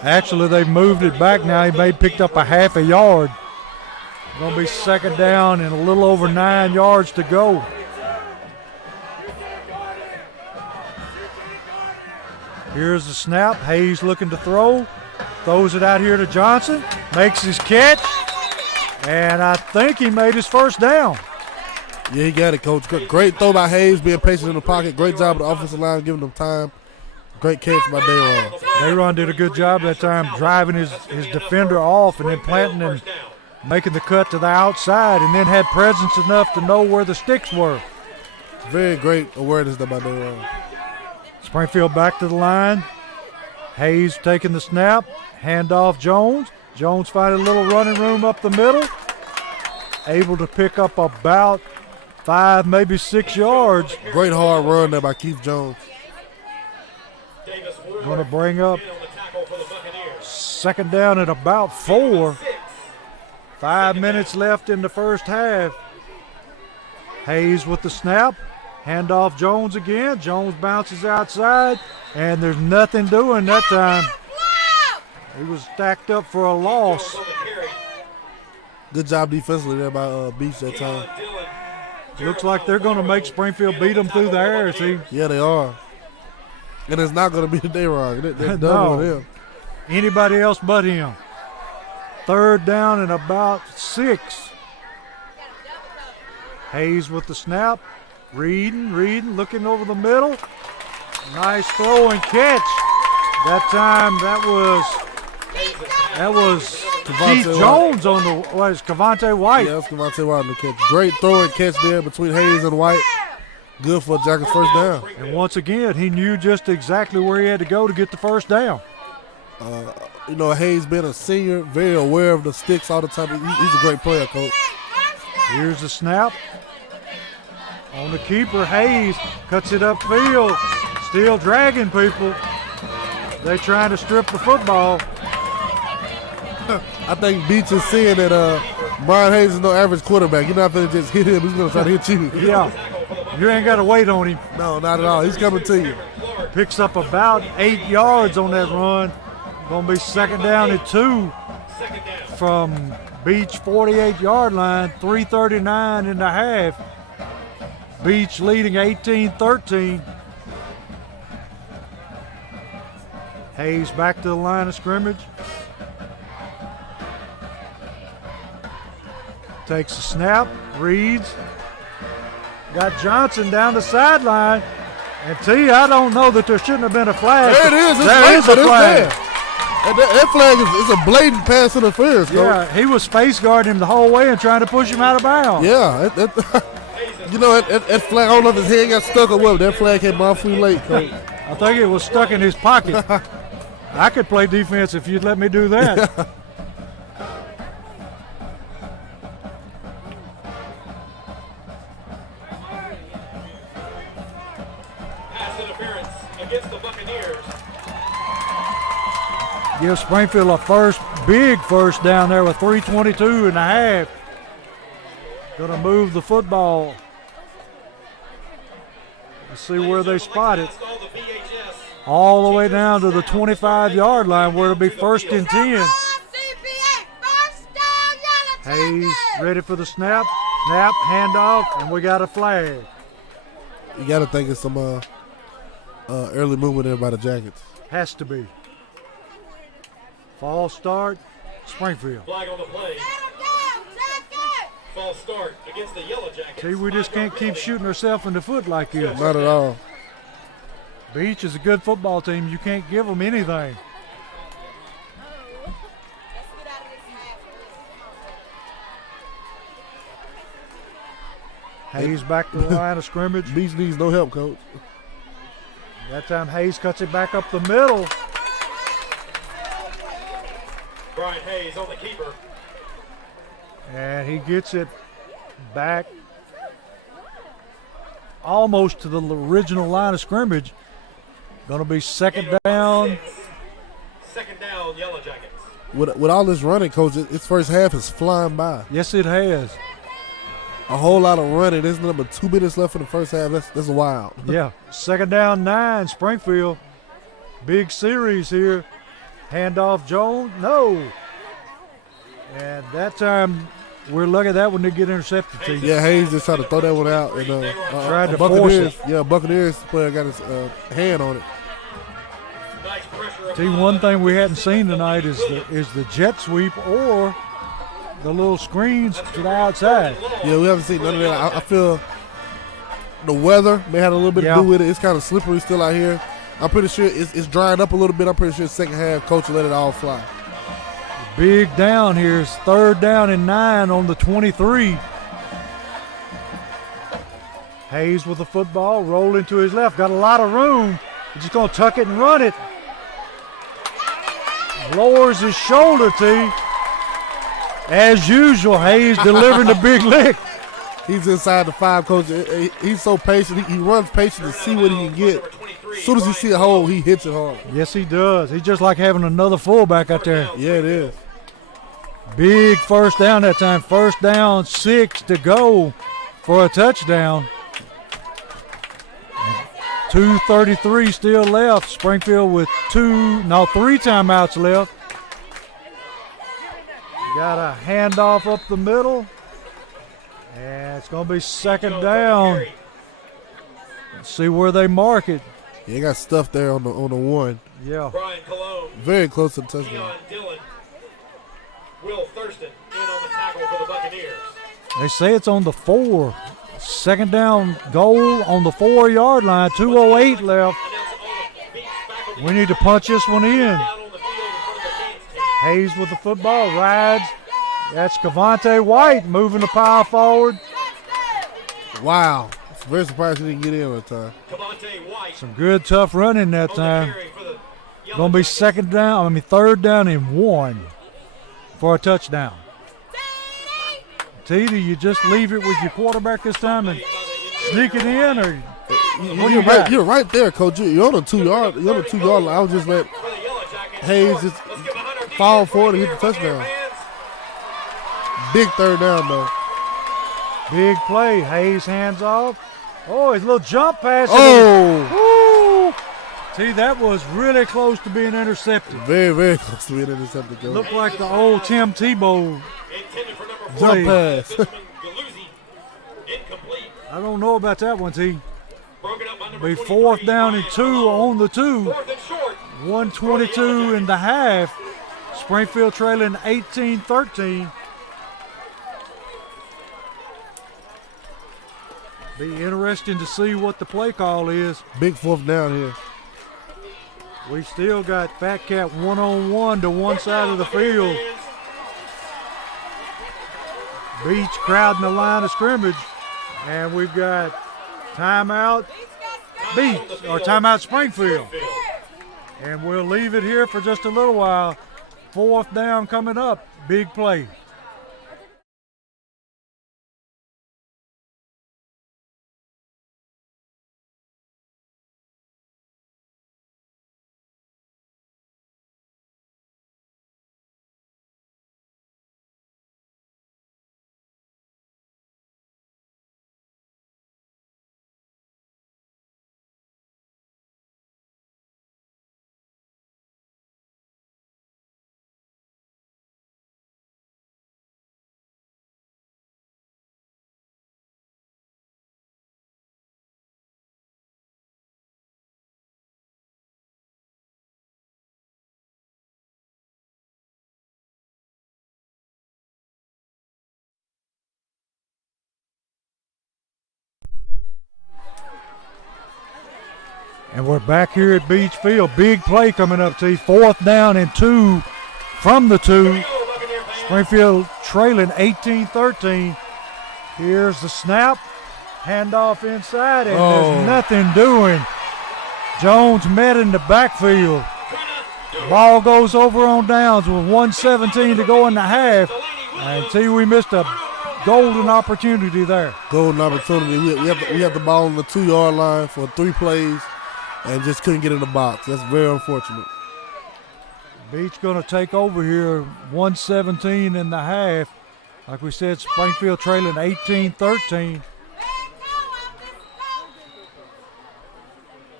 Actually, they've moved it back now. He may picked up a half a yard. Going to be 2nd down and a little over 9 yards to go. Here's the snap. Hayes looking to throw. Throws it out here to Johnson. Makes his catch. And I think he made his 1st down. Yeah, he got it, Coach. Great throw by Hayes, being patient in the pocket. Great job of the offensive line, giving them time. Great catch by Dayron. Dayron did a good job that time, driving his defender off and then planting and making the cut to the outside, and then had presence enough to know where the sticks were. Very great awareness by Dayron. Springfield back to the line. Hayes taking the snap. Handoff Jones. Jones finding a little running room up the middle. Able to pick up about 5, maybe 6 yards. Great hard run there by Keith Jones. Going to bring up 2nd down at about 4. 5 minutes left in the 1st half. Hayes with the snap. Handoff Jones again. Jones bounces outside, and there's nothing doing that time. He was stacked up for a loss. Good job defensively there by Beech that time. Looks like they're going to make Springfield beat them through the air, see? Yeah, they are. And it's not going to be the Dayron. They're done No. with him. Anybody else but him. 3rd down and about 6. Hayes with the snap. Reading, looking over the middle. Nice throw and catch. That time that was Keith Jones on the, what is Cavante White? Yeah, that's Cavante White on the catch. Great throw and catch there between Hayes and White. Good for Jackets' 1st down. And once again, he knew just exactly where he had to go to get the 1st down. Hayes being a senior, very aware of the sticks all the time. He's a great player, Coach. Here's the snap. On the keeper, Hayes cuts it upfield. Still dragging people. They trying to strip the football. I think Beech is seeing that Brian Hayes is no average quarterback. You're not going to just hit him. He's going to try to hit you. Yeah. You ain't got to wait on him. No, not at all. He's coming to you. Picks up about 8 yards on that run. Going to be 2nd down and 2 from Beech 48-yard line. 3:39 in the half. Beech leading 18-13. Hayes back to the line of scrimmage. Takes a snap, reads. Got Johnson down the sideline. And I don't know that there shouldn't have been a flag. There it is. There is a flag. That flag is a blatant pass interference, Coach. Yeah, he was face guarding him the whole way and trying to push him out of bounds. Yeah. You know, that flag, I don't know if his hand got stuck or what, but that flag came awfully late, Coach. I think it was stuck in his pocket. I could play defense if you'd let me do that. Pass interference against the Buccaneers. Give Springfield a big first down there with 3:22 and a half. Going to move the football. Let's see where they spot it. All the way down to the 25-yard line where it'll be 1st and 10. Hayes ready for the snap. Snap, handoff, and we got a flag. You got to think it's some early movement there by the Jackets. Has to be. False start, Springfield. Flag on the play. False start against the Yellow Jackets. See, we just can't keep shooting ourselves in the foot like this. Not at all. Beech is a good football team. You can't give them anything. Hayes back to the line of scrimmage. Beech needs no help, Coach. That time Hayes cuts it back up the middle. Brian Hayes on the keeper. And he gets it back almost to the original line of scrimmage. Going to be second down. Second down, Yellow Jackets. With all this running, Coach, its first half is flying by. Yes, it has. A whole lot of running. There's number 2 minutes left in the first half. That's wild. Yeah. Second down, 9, Springfield. Big series here. Handoff Jones. No. And that time, we're lucky that one didn't get intercepted. To you. Yeah, Hayes just tried to throw that one out. And, tried to force it. Yeah, Buccaneers player got his hand on it. See, one thing we hadn't seen tonight is the jet sweep or the little screens to the outside. Yeah, we haven't seen none of that. I feel the weather may have a little bit to do with it. It's kind of slippery still out here. I'm pretty sure it's drying up a little bit. I'm pretty sure second half, Coach will let it all fly. Big down here is 3rd down and 9 on the 23. Hayes with the football, rolling to his left. Got a lot of room. He's just going to tuck it and run it. Lowers his shoulder, T. As usual, Hayes delivering the big lick. He's inside the 5, Coach. He's so patient. He runs patient to see what he can get. As soon as he see a hole, he hits it hard. Yes, he does. He's just like having another fullback out there. Yeah, it is. Big first down that time. 1st down, 6 to go for a touchdown. 2:33 still left. Springfield with 3 timeouts left. Got a handoff up the middle. And it's going to be second down. Let's see where they mark it. Yeah, he got stuff there on the 1. Yeah. Brian Cologne. Very close to the touchdown. Dillon. Will Thurston in on the tackle for the Buccaneers. They say it's on the 4. Second down goal on the 4-yard line. 2:08 left. We need to punch this one in. Hayes with the football, rides. That's Cavante White moving the power forward. Wow. I'm very surprised he didn't get in that time. Some good, tough running that time. Going to be 3rd down and 1 for a touchdown. T, do you just leave it with your quarterback this time and sneak it in, or you're right there, Coach. You're on the 2-yard. You're on the 2-yard line. I would just let Hayes just fall forward and hit the touchdown. Big 3rd down though. Big play. Hayes hands off. Oh, his little jump pass. Oh. See, that was really close to being intercepted. Very, very close to being intercepted. Coach. Looked like the old Tim Tebow jump pass. I don't know about that one, T. Be 4th down and 2 on the 2. 1:22 and a half. Springfield trailing 18-13. Be interesting to see what the play call is. Big 4th down here. We still got Fat Cat 1-on-1 to one side of the field. Beech crowding the line of scrimmage. And we've got timeout Beech, or timeout Springfield. And we'll leave it here for just a little while. 4th down coming up. Big play. And we're back here at Beech Field. Big play coming up, T. 4th down and 2 from the 2. Springfield trailing 18-13. Here's the snap. Handoff inside, and there's nothing doing. Jones met in the backfield. Ball goes over on downs with 1:17 to go in the half. And T, we missed a golden opportunity there. Golden opportunity. We have the ball on the 2-yard line for 3 plays and just couldn't get in the box. That's very unfortunate. Beech going to take over here, 1:17 in the half. Like we said, Springfield trailing 18-13.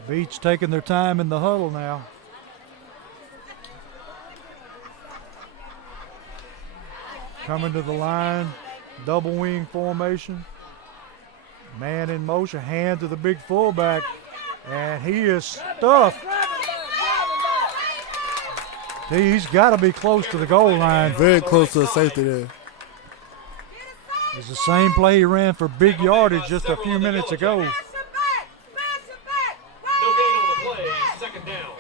Beech taking their time in the huddle now. Coming to the line, double wing formation. Man in motion, hand to the big fullback, and he is stuffed. He's got to be close to the goal line. Very close to the safety there. It's the same play he ran for big yardage just a few minutes ago. No gain on the play. 2nd down.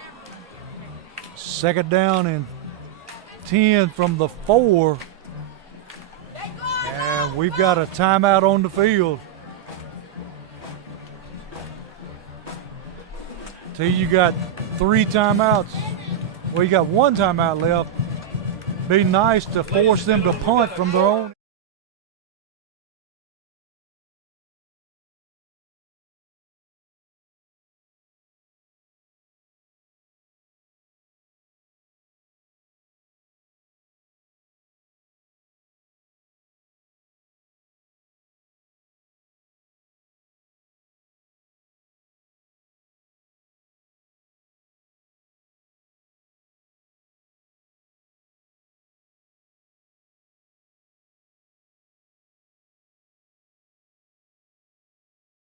2nd down and 10 from the 4. And we've got a timeout on the field. T, you got 3 timeouts. Well, you got 1 timeout left. Be nice to force them to punt from their own.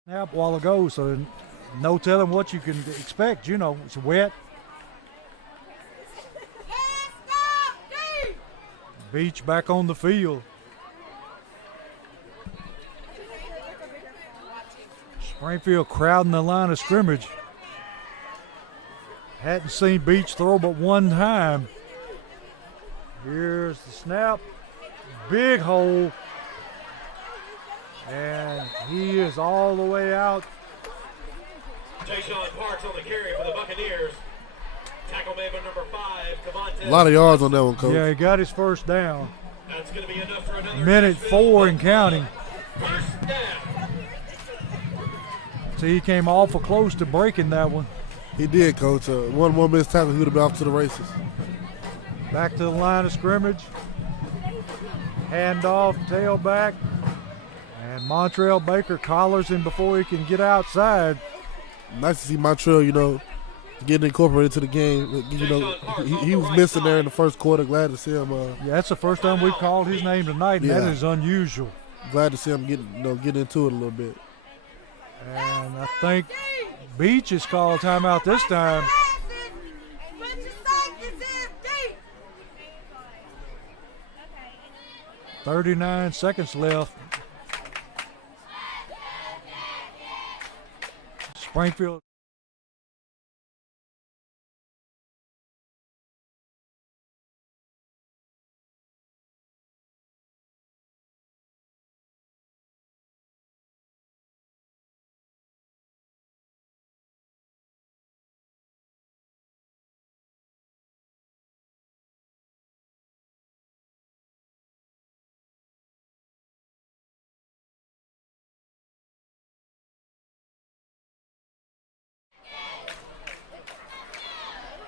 Snap a while ago, so no telling what you can expect. You know, it's wet. Beech back on the field. Springfield crowding the line of scrimmage. Hadn't seen Beech throw but 1 time. Here's the snap. Big hole. And he is all the way out. Jayshawn Parks on the carry for the Buccaneers. Tackle made by number 5, Cavante. A lot of yards on that one, Coach. Yeah, he got his 1st down. That's going to be enough for another. Minute 4 and counting. 1st down. So he came awful close to breaking that one. He did, Coach. One more missed tackle, he would have been off to the races. Back to the line of scrimmage. Handoff, tailback. And Montrell Baker collars him before he can get outside. Nice to see Montrell, you know, getting incorporated to the game. You know, he was missing there in the 1st quarter. Glad to see him. Yeah, that's the first time we've called his name tonight, and that is unusual. Glad to see him get into it a little bit. And I think Beech has called timeout this time. 39 seconds left. Springfield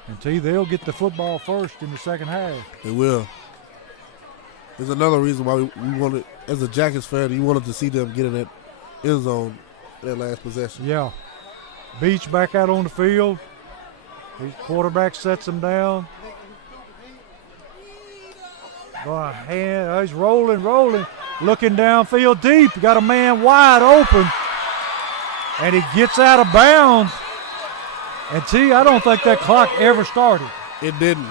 And they'll get the football first in the second half. They will. There's another reason why we wanted, as a Jackets fan, you wanted to see them get in that end zone, that last possession. Yeah. Beech back out on the field. His quarterback sets him down. He's rolling. Looking downfield deep. Got a man wide open. And he gets out of bounds. And I don't think that clock ever started. It didn't.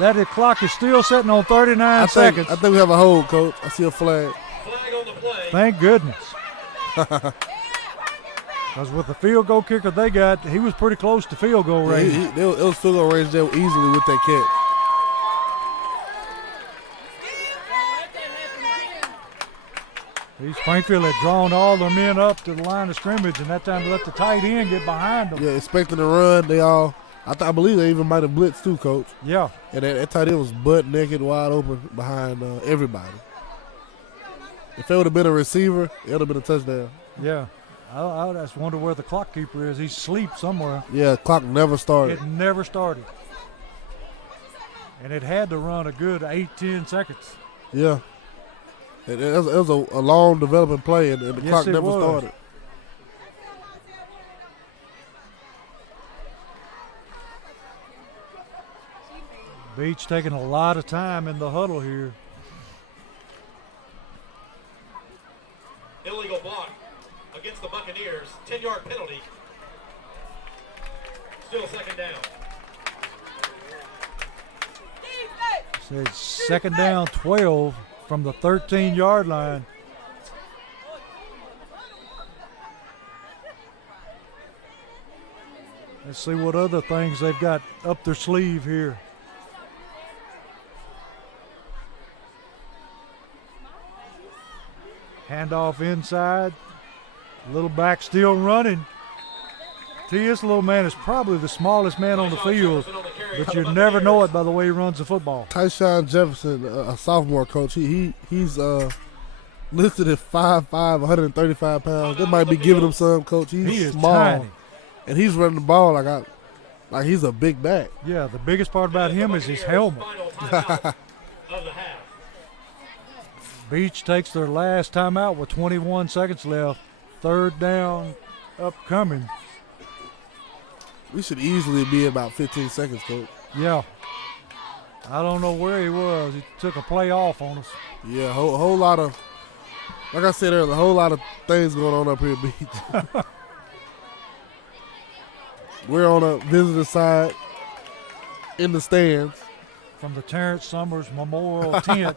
That clock is still sitting on 39 seconds. I think we have a hold, Coach. I see a flag. Flag on the play. Thank goodness. Because with the field goal kicker they got, he was pretty close to field goal range. It was field goal range there easily with that catch. Springfield had drawn all their men up to the line of scrimmage, and that time they let the tight end get behind them. Yeah, expecting to run. I believe they even might have blitzed too, Coach. Yeah. And that tight end was butt naked, wide open behind everybody. If it would have been a receiver, it would have been a touchdown. Yeah. I just wonder where the clock keeper is. He's asleep somewhere. Yeah, clock never started. It never started. And it had to run a good 8-10 seconds. Yeah. It was a long developing play, and the clock never started. Beech taking a lot of time in the huddle here. Illegal block against the Buccaneers. 10-yard penalty. Still second down. Says second down 12 from the 13-yard line. Let's see what other things they've got up their sleeve here. Handoff inside. Little back still running. This little man is probably the smallest man on the field, but you never know it by the way he runs the football. Tyshawn Jefferson, a sophomore, Coach, he's listed at 5'5", 135 pounds. They might be giving him some, Coach. He's small, tiny. And he's running the ball like he's a big back. Yeah, the biggest part about him is his helmet. Beech takes their last timeout with 21 seconds left. Third down upcoming. We should easily be about 15 seconds, Coach. Yeah. I don't know where he was. He took a play off on us. Yeah, whole lot of, like I said earlier, a whole lot of things going on up here at Beech. We're on a visitor side in the stands. From the Terrence Summers Memorial Tent.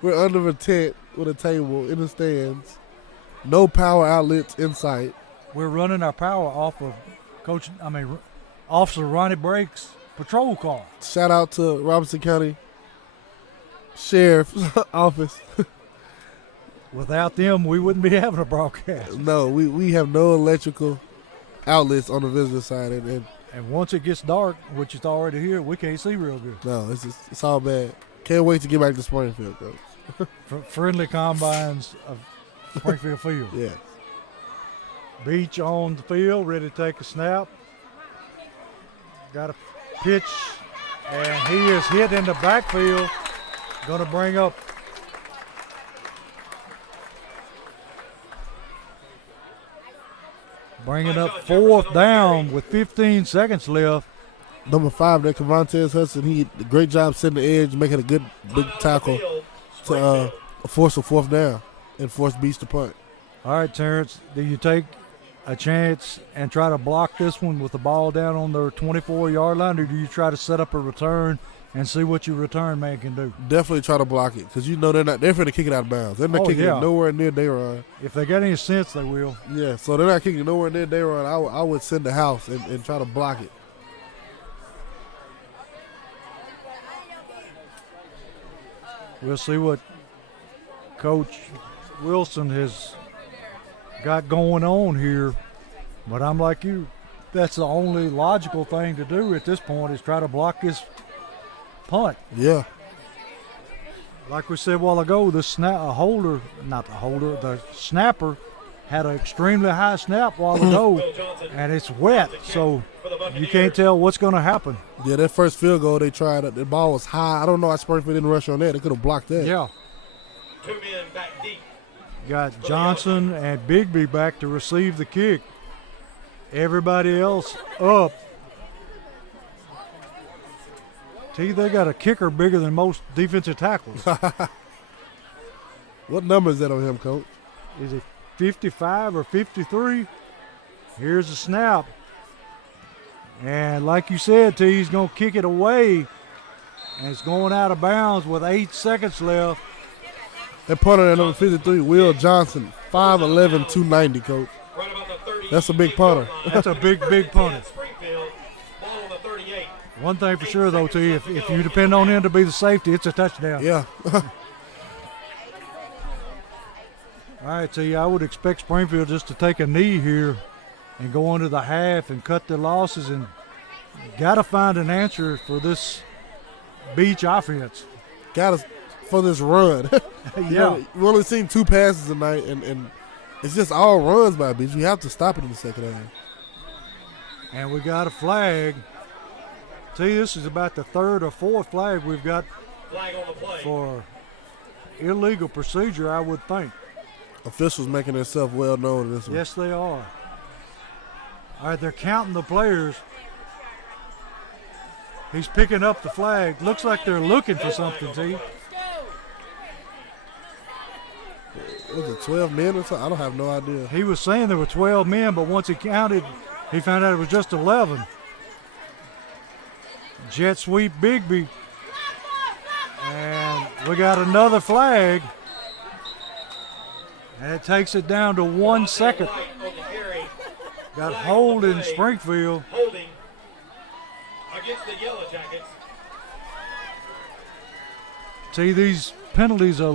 We're under a tent with a table in the stands. No power outlets in sight. We're running our power off of Officer Ronnie Brake's patrol car. Shout out to Robertson County Sheriff's Office. Without them, we wouldn't be having a broadcast. No, we have no electrical outlets on the visitor side. And once it gets dark, which it's already here, we can't see real good. No, it's all bad. Can't wait to get back to Springfield, though. Friendly combines of Springfield Field. Yeah. Beech on the field, ready to take a snap. Got a pitch, and he is hit in the backfield. Going to bring up fourth down with 15 seconds left. Number 5, there, Cavantes Hudson. He did a great job setting the edge, making a good big tackle to force a fourth down and force Beech to punt. All right, Terrence, do you take a chance and try to block this one with the ball down on their 24-yard line, or do you try to set up a return and see what your return man can do? Definitely try to block it, because you know they're going to kick it out of bounds. They're not kicking it nowhere near their run. If they got any sense, they will. Yeah, so they're not kicking it nowhere near their run. I would send the house and try to block it. We'll see what Coach Wilson has got going on here, but I'm like you. That's the only logical thing to do at this point is try to block this punt. Yeah. Like we said a while ago, the snapper had an extremely high snap while ago, and it's wet, so you can't tell what's going to happen. Yeah, that first field goal they tried, the ball was high. I don't know why Springfield didn't rush on that. They could have blocked that. Yeah. 2 men back deep. Got Johnson and Bigby back to receive the kick. Everybody else up. They got a kicker bigger than most defensive tackles. What number is that on him, Coach? Is it 55 or 53? Here's the snap. And like you said, T, he's going to kick it away. And it's going out of bounds with 8 seconds left. That punter at number 53, Will Johnson, 5'11", 290, Coach. That's a big punter. That's a big punter. One thing for sure, though, T, if you depend on him to be the safety, it's a touchdown. Yeah. All right, T, I would expect Springfield just to take a knee here and go into the half and cut their losses, and got to find an answer for this Beech offense. Got us for this run. Yeah. We've only seen 2 passes tonight, and it's just all runs by Beech. You have to stop it in the second half. And we got a flag. T, this is about the 3rd or 4th flag we've got for illegal procedure, I would think. Officials making themselves well known in this one. Yes, they are. All right, they're counting the players. He's picking up the flag. Looks like they're looking for something, T. Was it 12 men or something? I don't have no idea. He was saying there were 12 men, but once he counted, he found out it was just 11. Jet sweep Bigby. And we got another flag. And it takes it down to 1 second. Got hold in Springfield. Holding against the Yellow Jackets. See, these penalties are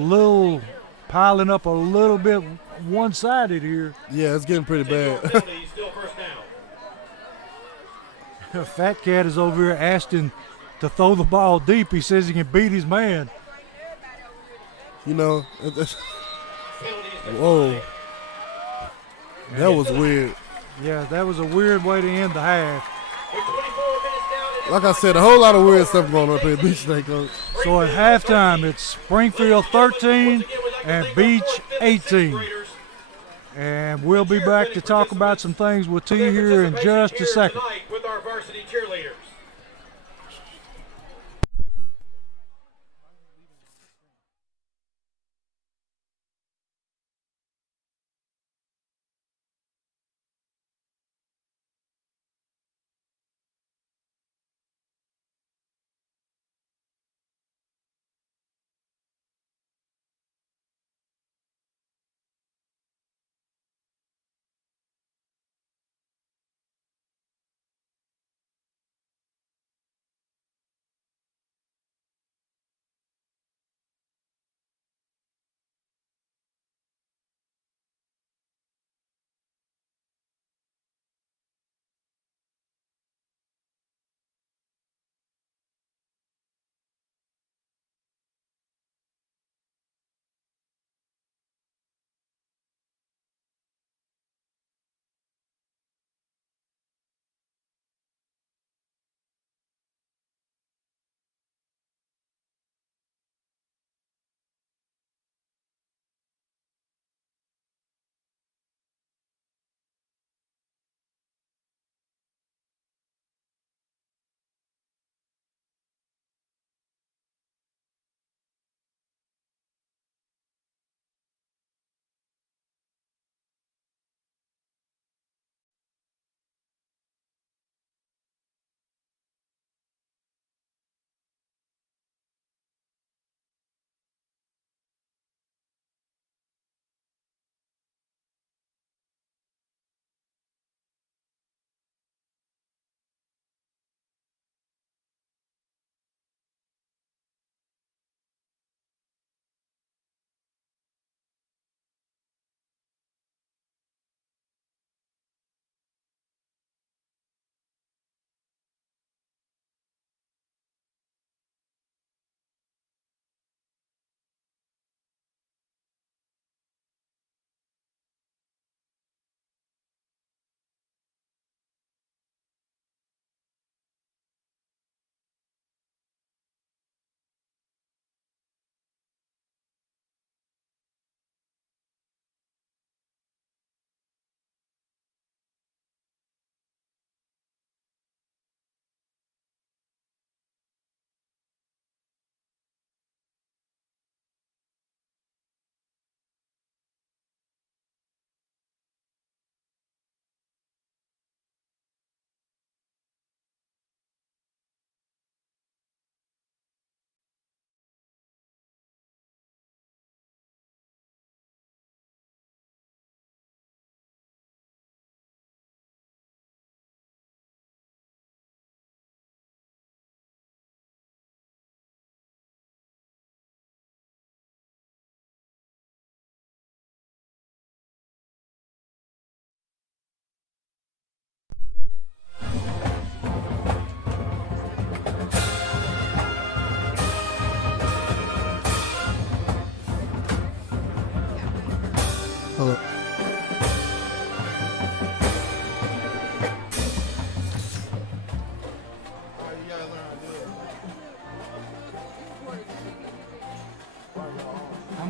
piling up a little bit one-sided here. Yeah, it's getting pretty bad. Still first down. Fat Cat is over here asking to throw the ball deep. He says he can beat his man. You know, whoa. That was weird. Yeah, that was a weird way to end the half. Like I said, a whole lot of weird stuff going on up here at Beech today, Coach. So at halftime, it's Springfield 13 and Beech 18. And we'll be back to talk about some things with T here in just a second. With our varsity cheerleaders.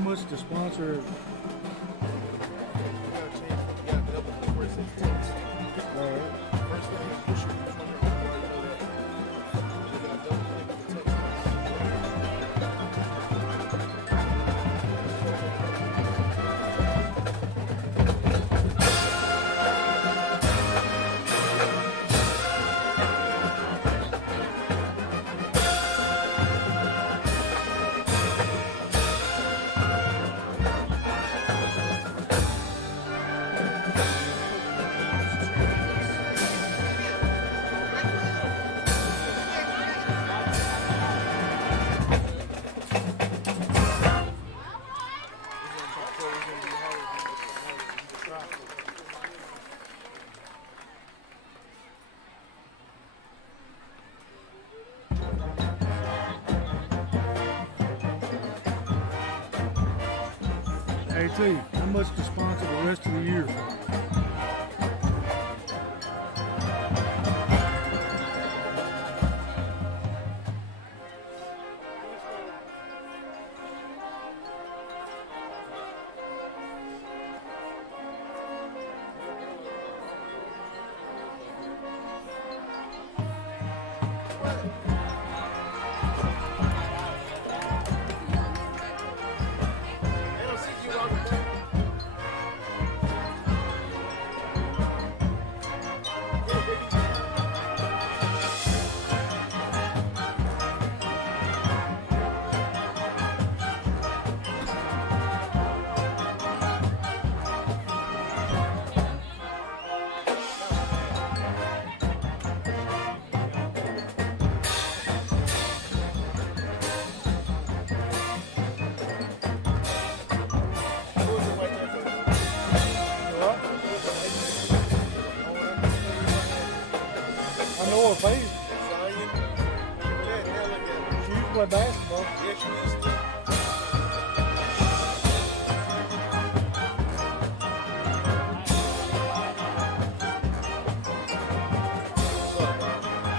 much to sponsor? You gotta change. You gotta double click where it says text. First thing you push it, you want to know that. You gotta double click the text. AT, how much to sponsor the rest of the year? They don't see you on the back. I know her face. Zion. Yeah, now look at her. She used to play basketball. Yeah, she used to. What's up, man?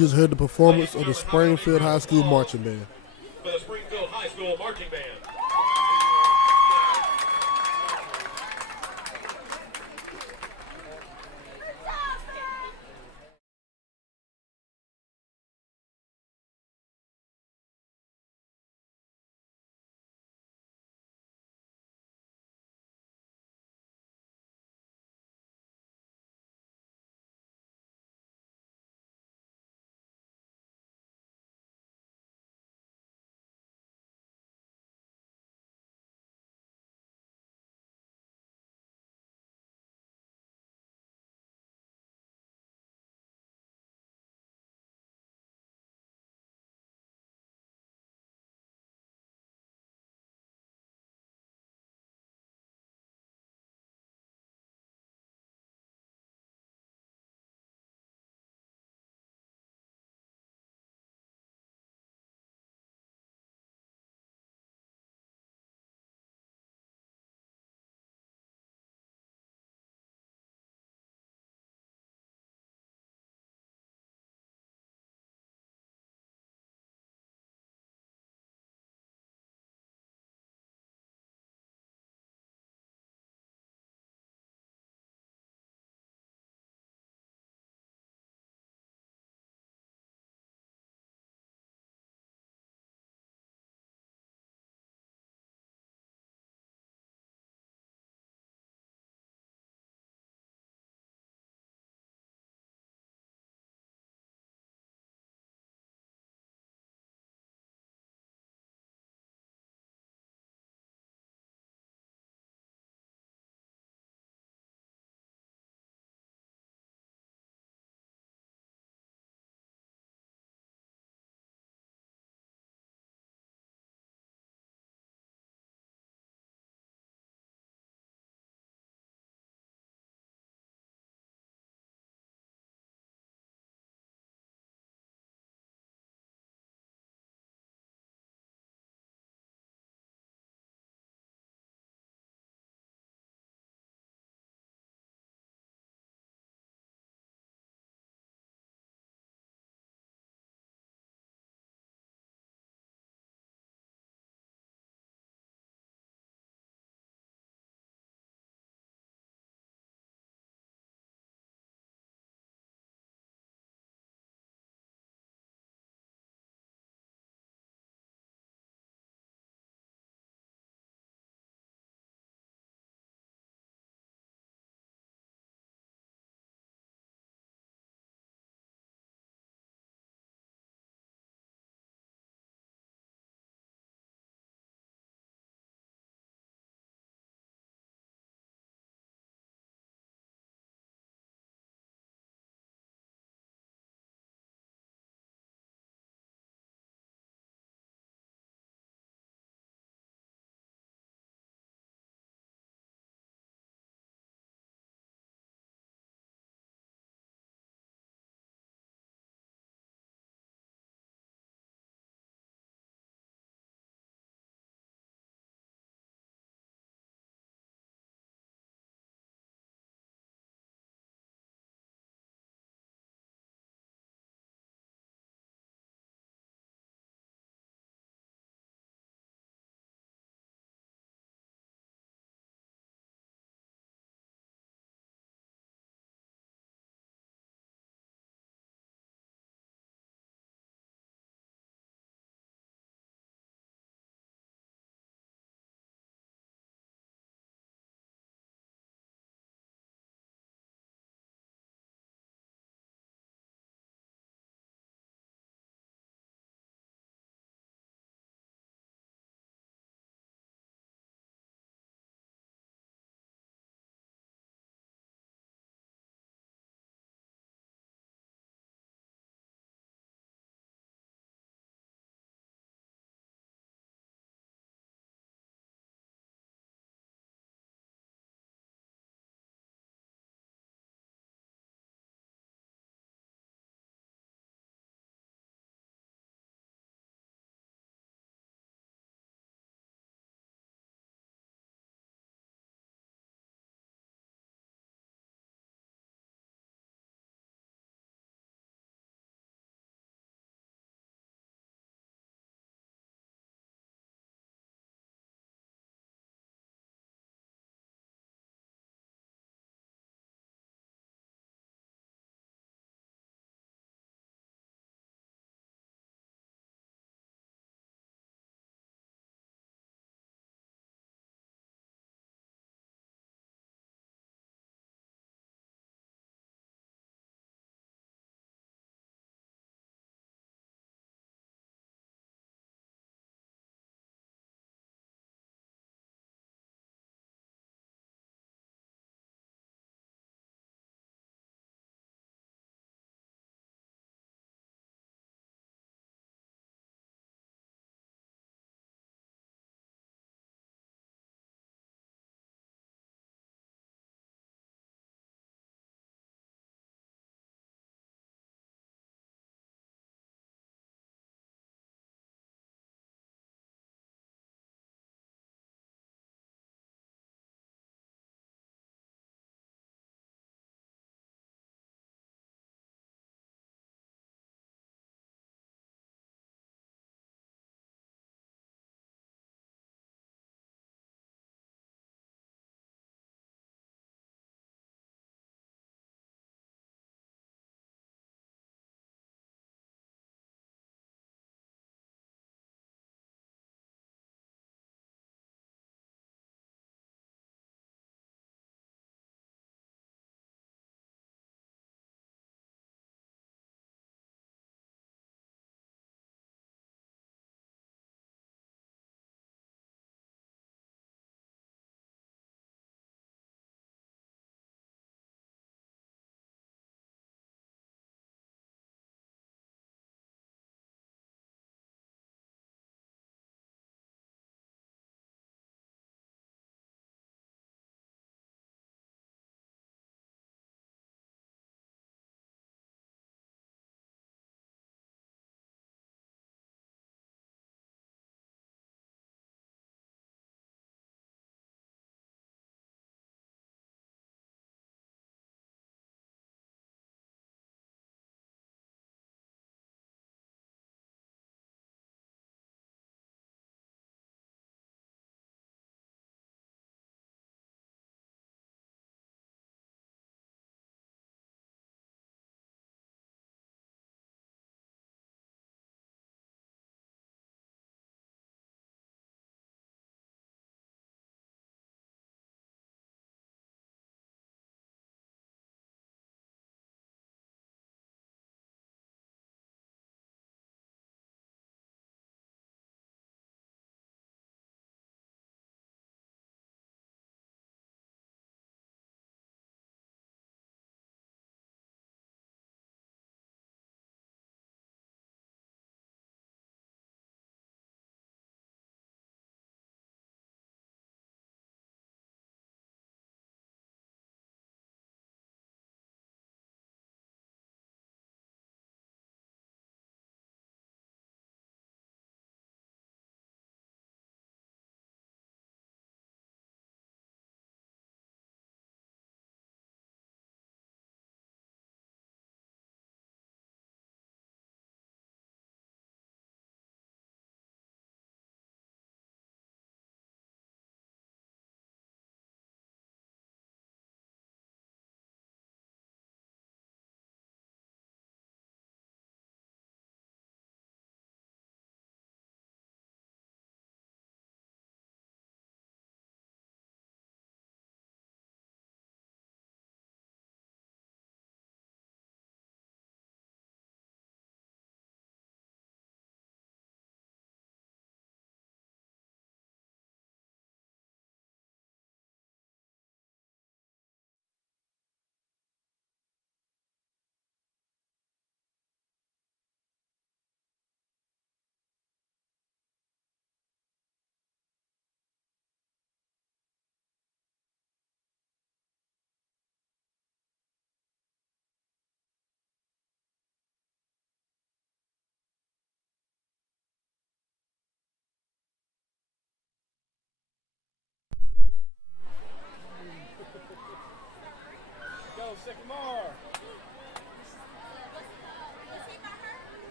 just heard the performance of the Springfield High School Marching Band. For the Springfield High School Marching Band.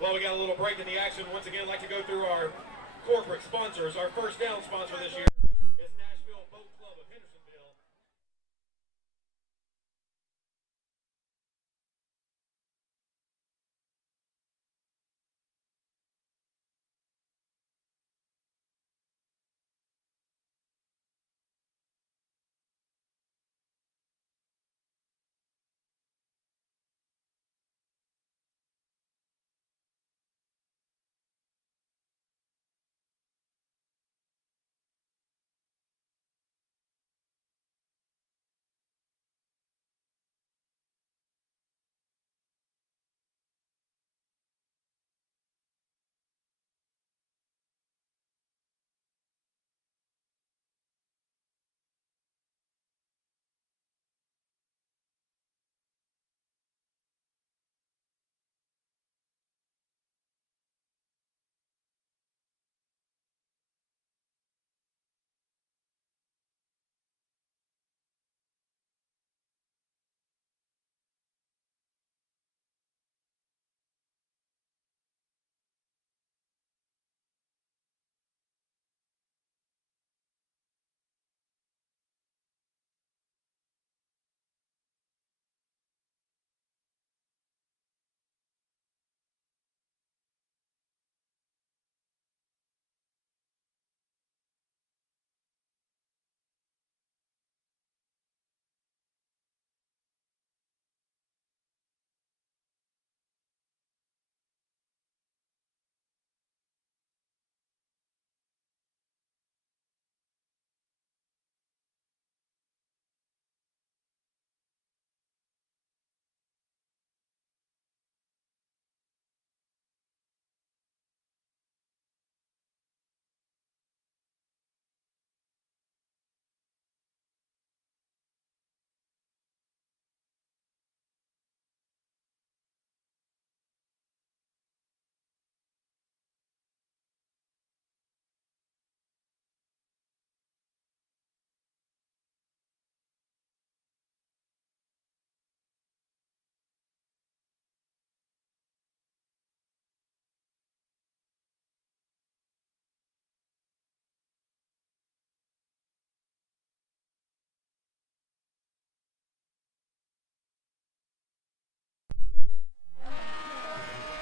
Well, we got a little break in the action. Once again, I'd like to go through our corporate sponsors. Our first down sponsor this year is Nashville Boat Club of Hendersonville.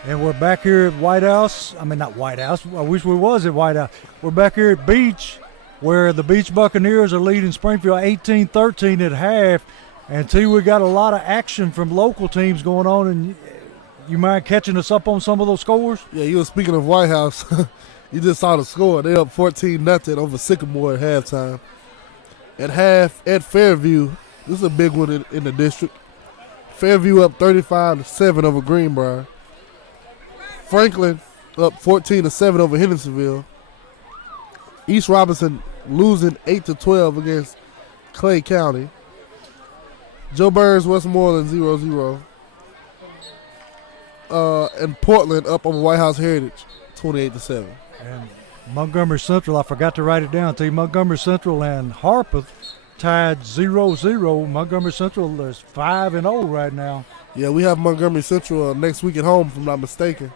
And we're back here at White House. I mean, not White House. I wish we was at White House. We're back here at Beech, where the Beech Buccaneers are leading Springfield 18-13 at half. And we got a lot of action from local teams going on. And you mind catching us up on some of those scores? Yeah, you were speaking of White House. You just saw the score. They up 14-0 over Sycamore at halftime. At half, at Fairview, this is a big one in the district. Fairview up 35-7 over Greenbrier. Franklin up 14-7 over Hendersonville. East Robinson losing 8-12 against Clay County. Joe Burns, Westmoreland 0-0. And Portland up over White House Heritage 28-7. And Montgomery Central, I forgot to write it down to you. Montgomery Central and Harpeth tied 0-0. Montgomery Central is 5-0 right now. Yeah, we have Montgomery Central next week at home, if I'm not mistaken.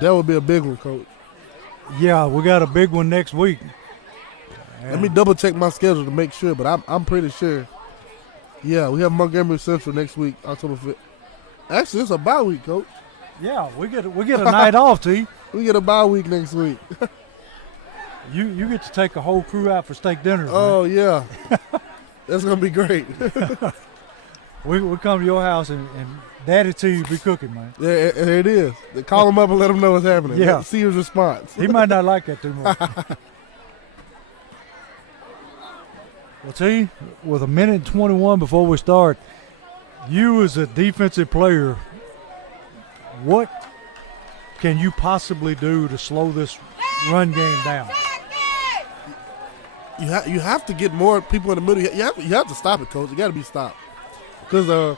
That would be a big one, Coach. Yeah, we got a big one next week. Let me double check my schedule to make sure, but I'm pretty sure. Yeah, we have Montgomery Central next week, October 5th. Actually, it's a bye week, Coach. Yeah, we get a night off, T. We get a bye week next week. You get to take a whole crew out for steak dinners. Oh, man. yeah. That's going to be great. we come to your house and Daddy T be cooking, man. Yeah, there it is. They call him up and let him know what's happening. Yeah. See his response. He might not like that too much. Well, T, with 1:21 before we start, you as a defensive player, what can you possibly do to slow this run game down? You have to get more people in the middle. You have to stop it, Coach. You got to be stopped. Because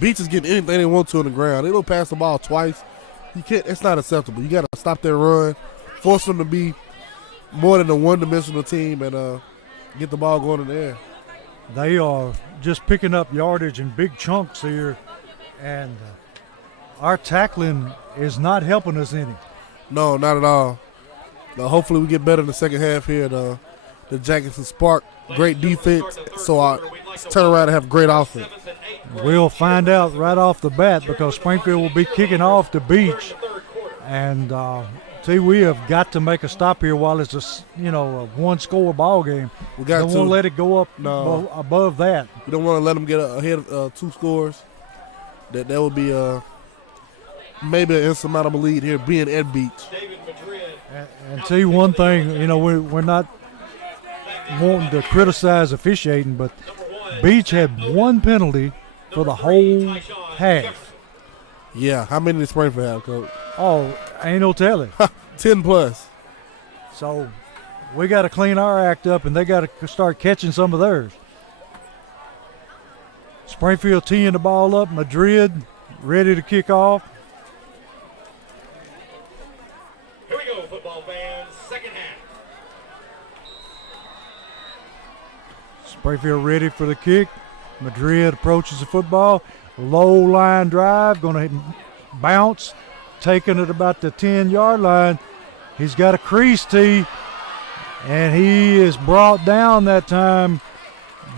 Beach is getting anything they want to on the ground. They don't pass the ball twice. You can't. It's not acceptable. You got to stop their run, force them to be more than a one-dimensional team, and get the ball going in the air. They are just picking up yardage in big chunks here, and our tackling is not helping us any. No, not at all. Now, hopefully we get better in the second half here. The Jackets and spark great defense, so I turn around and have great offense. We'll find out right off the bat because Springfield will be kicking off the Beach, and we have got to make a stop here while it's a one-score ball game. We got don't to want to let it go up above that. We don't want to let them get ahead of 2 scores. That would be maybe an insurmountable lead here, being at Beach. And tell you one thing, we're not wanting to criticize officiating, but Beach had 1 penalty for the whole half. Yeah, how many did Springfield have, Coach? Oh, ain't no telling. 10 plus. So we got to clean our act up, and they got to start catching some of theirs. Springfield teeing the ball up. Madrid ready to kick off. Here we go, football fans. Second half. Springfield ready for the kick. Madrid approaches the football. Low line drive, going to bounce, taking it about the 10-yard line. He's got a crease tee, and he is brought down that time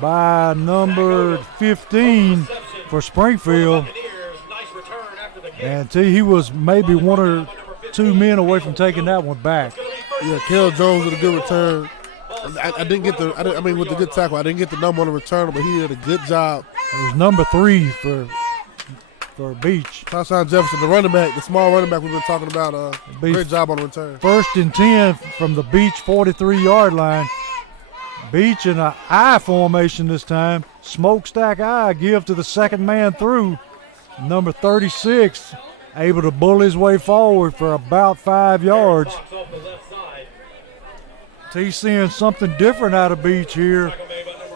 by number 15 for Springfield. And he was maybe 1 or 2 men away from taking that one back. Yeah, Carroll Jones with a good return. I didn't get with the good tackle, I didn't get the number on the return, but he did a good job. It was number 3 for Beach. Tashawn Jefferson, the running back, the small running back we've been talking about. Great job on the return. 1st and 10 from the Beach 43-yard line. Beach in an I formation this time. Smokestack I give to the second man through. Number 36 able to bull his way forward for about 5 yards. He's seeing something different out of Beach here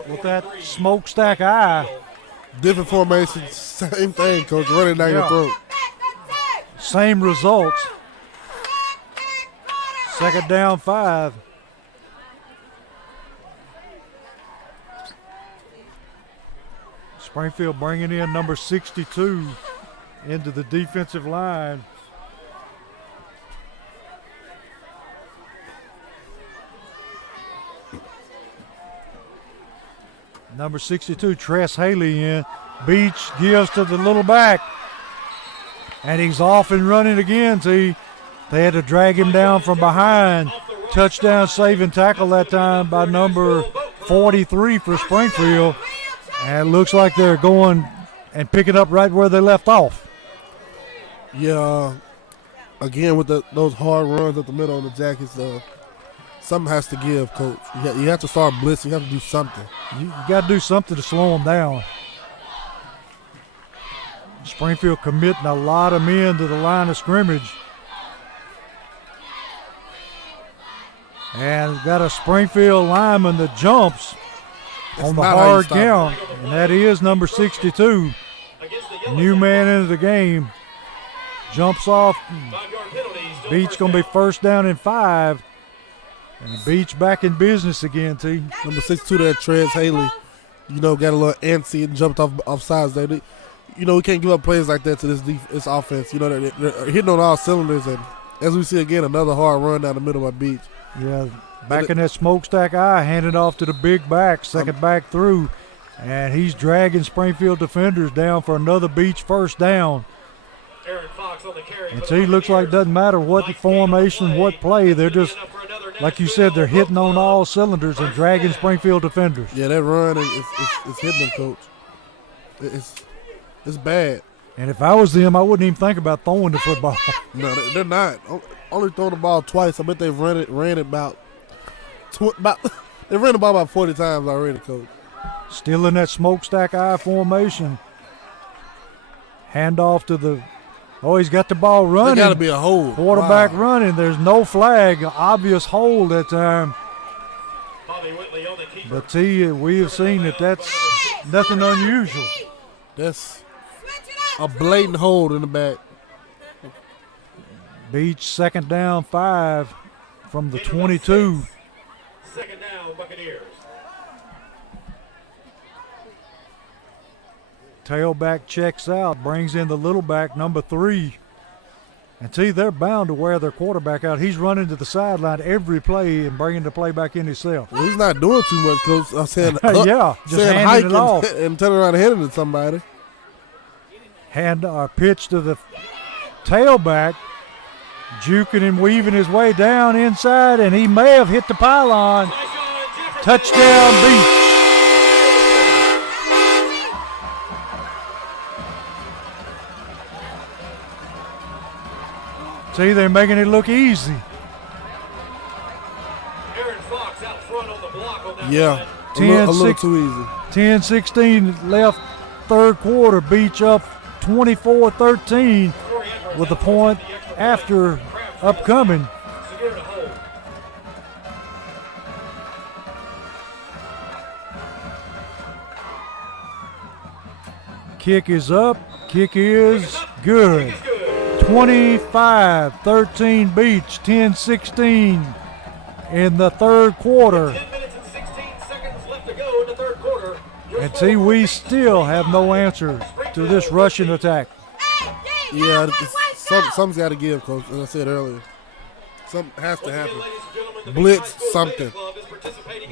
with that smokestack I. Different formation, same thing, Coach, running down your throat. Same results. 2nd down 5. Springfield bringing in number 62 into the defensive line. Number 62, Tress Haley in. Beach gives to the little back. And he's off and running again. See, they had to drag him down from behind. Touchdown saving tackle that time by number 43 for Springfield. And it looks like they're going and picking up right where they left off. Yeah, again with those hard runs up the middle on the Jackets, something has to give, Coach. You have to start blitzing. You have to do something. You got to do something to slow them down. Springfield committing a lot of men to the line of scrimmage. And got a Springfield lineman that jumps on the hard count, and that is number 62. New man into the game. Jumps off. Beach going to be 1st down and 5. And Beach back in business again, T. Number 62 there, Trez Haley, got a little antsy and jumped off sides there. We can't give up plays like that to this offense. They're hitting on all cylinders, and as we see again, another hard run down the middle by Beach. Yeah, back in that smokestack eye, handed off to the big back, second back through, and he's dragging Springfield defenders down for another Beach 1st down. And T, looks like it doesn't matter what the formation, what play, they're just, like you said, they're hitting on all cylinders and dragging Springfield defenders. Yeah, that run is hitting them, Coach. It's bad. And if I was them, I wouldn't even think about throwing the football. No, they're not. Only thrown the ball twice. I bet they've ran it about they ran the ball about 40 times already, Coach. Still in that smokestack eye formation. Hand off to the he's got the ball running. There got to be a hold. Quarterback running. There's no flag. Obvious hold that time. But T, we have seen that's nothing unusual. That's A blatant hold in the back. Beach 2nd down 5 from the 22. 2nd down, Buccaneers. Tailback checks out, brings in the little back, number 3. And see, they're bound to wear their quarterback out. He's running to the sideline every play and bringing the play back in himself. Well, he's not doing too much, Coach. I'm saying, yeah, just saying handing hike it off. and turning around and handing it to somebody. Pitch to the tailback, juking and weaving his way down inside, and he may have hit the pylon. Touchdown, Beach. See, they're making it look easy. Aaron Fox out front on the block on that Yeah, run. a little too easy. 10-16 left, third quarter. Beach up 24-13 with a point after upcoming. Secured a hold. Kick is up. Kick is good. 25-13 Beach, 10-16 in the third quarter. 10 minutes and 16 seconds left to go in the third quarter. And see, we still have no answer to this Russian attack. Yeah, something's got to give, Coach. As I said earlier, something has to happen. Blitz, something.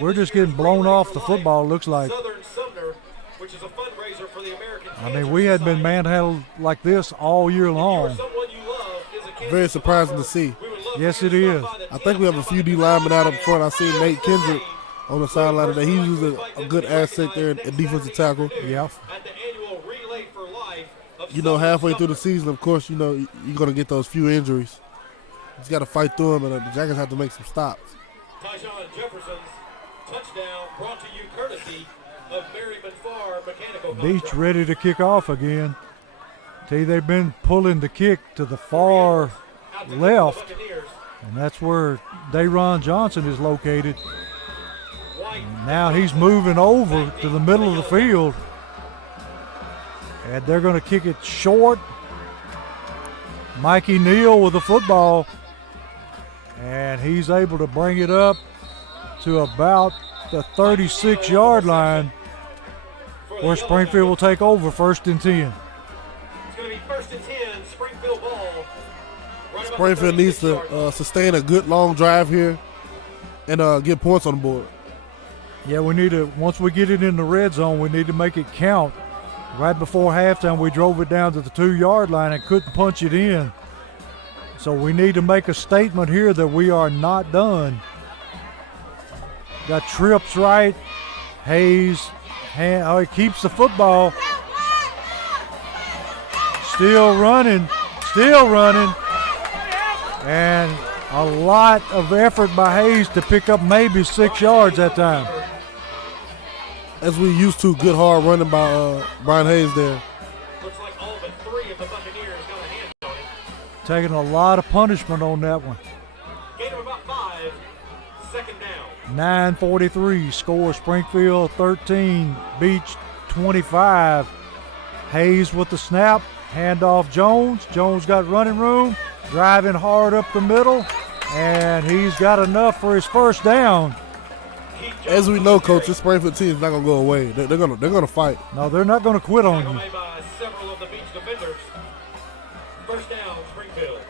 We're just getting blown off the football, looks like. Southern Sumner, which is a fundraiser for the American I mean, we had been manhandled like this all year long. Very surprising to see. Yes, it is. I think we have a few D linemen out up front. I seen Nate Kendrick on the sideline today. He's usually a good asset there at defensive tackle. Yep. You know, halfway through the season, of course, you know, you're going to get those few injuries. You just got to fight through them, and the Jackets have to make some stops. Tyjon Jefferson's touchdown brought to you courtesy of Merriman Farr Mechanical Beach Contractors. ready to kick off again. See, they've been pulling the kick to the far left, and that's where Dayron Johnson is located. And now he's moving over to the middle of the field, and they're going to kick it short. Mikey Neal with the football, and he's able to bring it up to about the 36-yard line, where Springfield will take over 1st and 10. It's going to be 1st and 10, Springfield ball. Right about Springfield the needs 36-yard to line. sustain a good long drive here and get points on the board. Yeah, we need to, once we get it in the red zone, we need to make it count. Right before halftime, we drove it down to the 2-yard line and couldn't punch it in. So we need to make a statement here that we are not done. Got trips right. Hayes, he keeps the football. Still running. And a lot of effort by Hayes to pick up maybe 6 yards that time. As we used to, good hard running by Brian Hayes there. Looks like all but 3 of the Buccaneers got a hand on it. Taking a lot of punishment on that one. Gain of about 5, 2nd down. 9:43 score. Springfield 13, Beach 25. Hayes with the snap, handoff Jones. Jones got running room, driving hard up the middle, and he's got enough for his 1st down. As we know, Coach, this Springfield team is not going to go away. They're gonna fight. No, they're not going to quit on you. Made by several of the Beach defenders. 1st down, Springfield.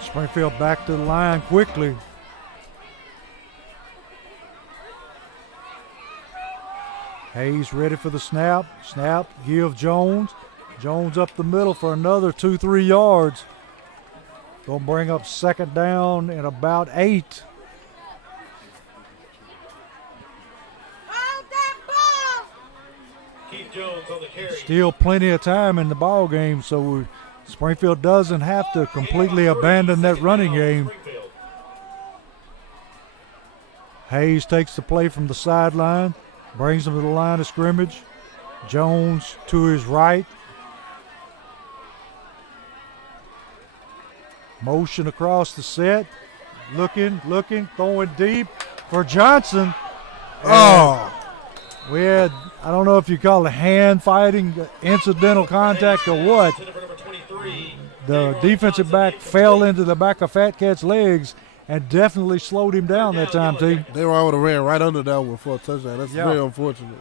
Springfield back to the line quickly. Hayes ready for the snap. Snap, give Jones. Jones up the middle for another 2-3 yards. Going to bring up 2nd down and about 8. Keith Jones on the carry. Still plenty of time in the ball game, so Springfield doesn't have to completely abandon that running game. Springfield. Hayes takes the play from the sideline, brings him to the line of scrimmage. Jones to his right. Motion across the set. Looking, throwing deep for Johnson. Oh, We had, I don't know if you call it hand fighting, incidental contact or what. To number 23. The defensive back fell into the back of Fat Cat's legs and definitely slowed him down that time, T. They were able to ran right under that one for a touchdown. That's Yeah. very unfortunate.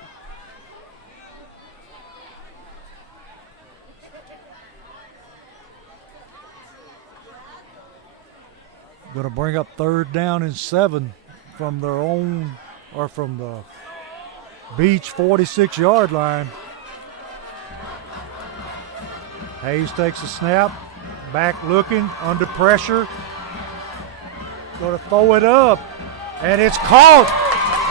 Going to bring up 3rd down and 7 from their own, or from the Beech 46-yard line. Hayes takes a snap, back looking, under pressure. Going to throw it up, and it's caught.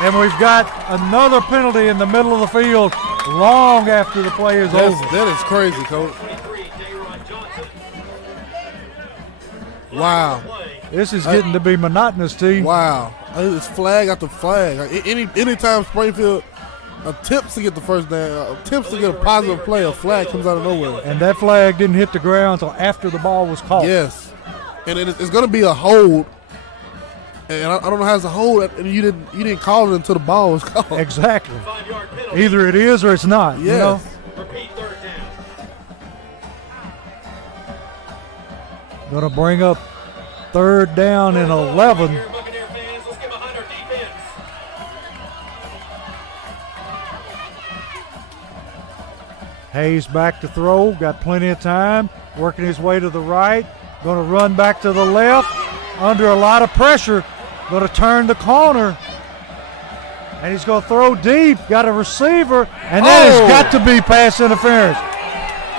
And we've got another penalty in the middle of the field long after the play is over. That is crazy, Coach. 23, J-Ron Johnson. Wow. This is getting to be monotonous, T. Wow. It's flag after flag. Like, anytime Springfield attempts to get the first down, attempts to get a positive play, a flag comes out of nowhere. And that flag didn't hit the ground until after the ball was caught. Yes. And it's going to be a hold. And I don't know how it's a hold, and you didn't call it until the ball was called. Exactly. 5-yard penalty. Either it is or it's not. Yes. You know? Repeat 3rd down. Going to bring up 3rd down and 11. Here, Buccaneer fans, let's get behind our defense. Hayes back to throw. Got plenty of time. Working his way to the right. Going to run back to the left. Under a lot of pressure. Going to turn the corner. And he's going to throw deep. Got a receiver. And that has got to be pass interference.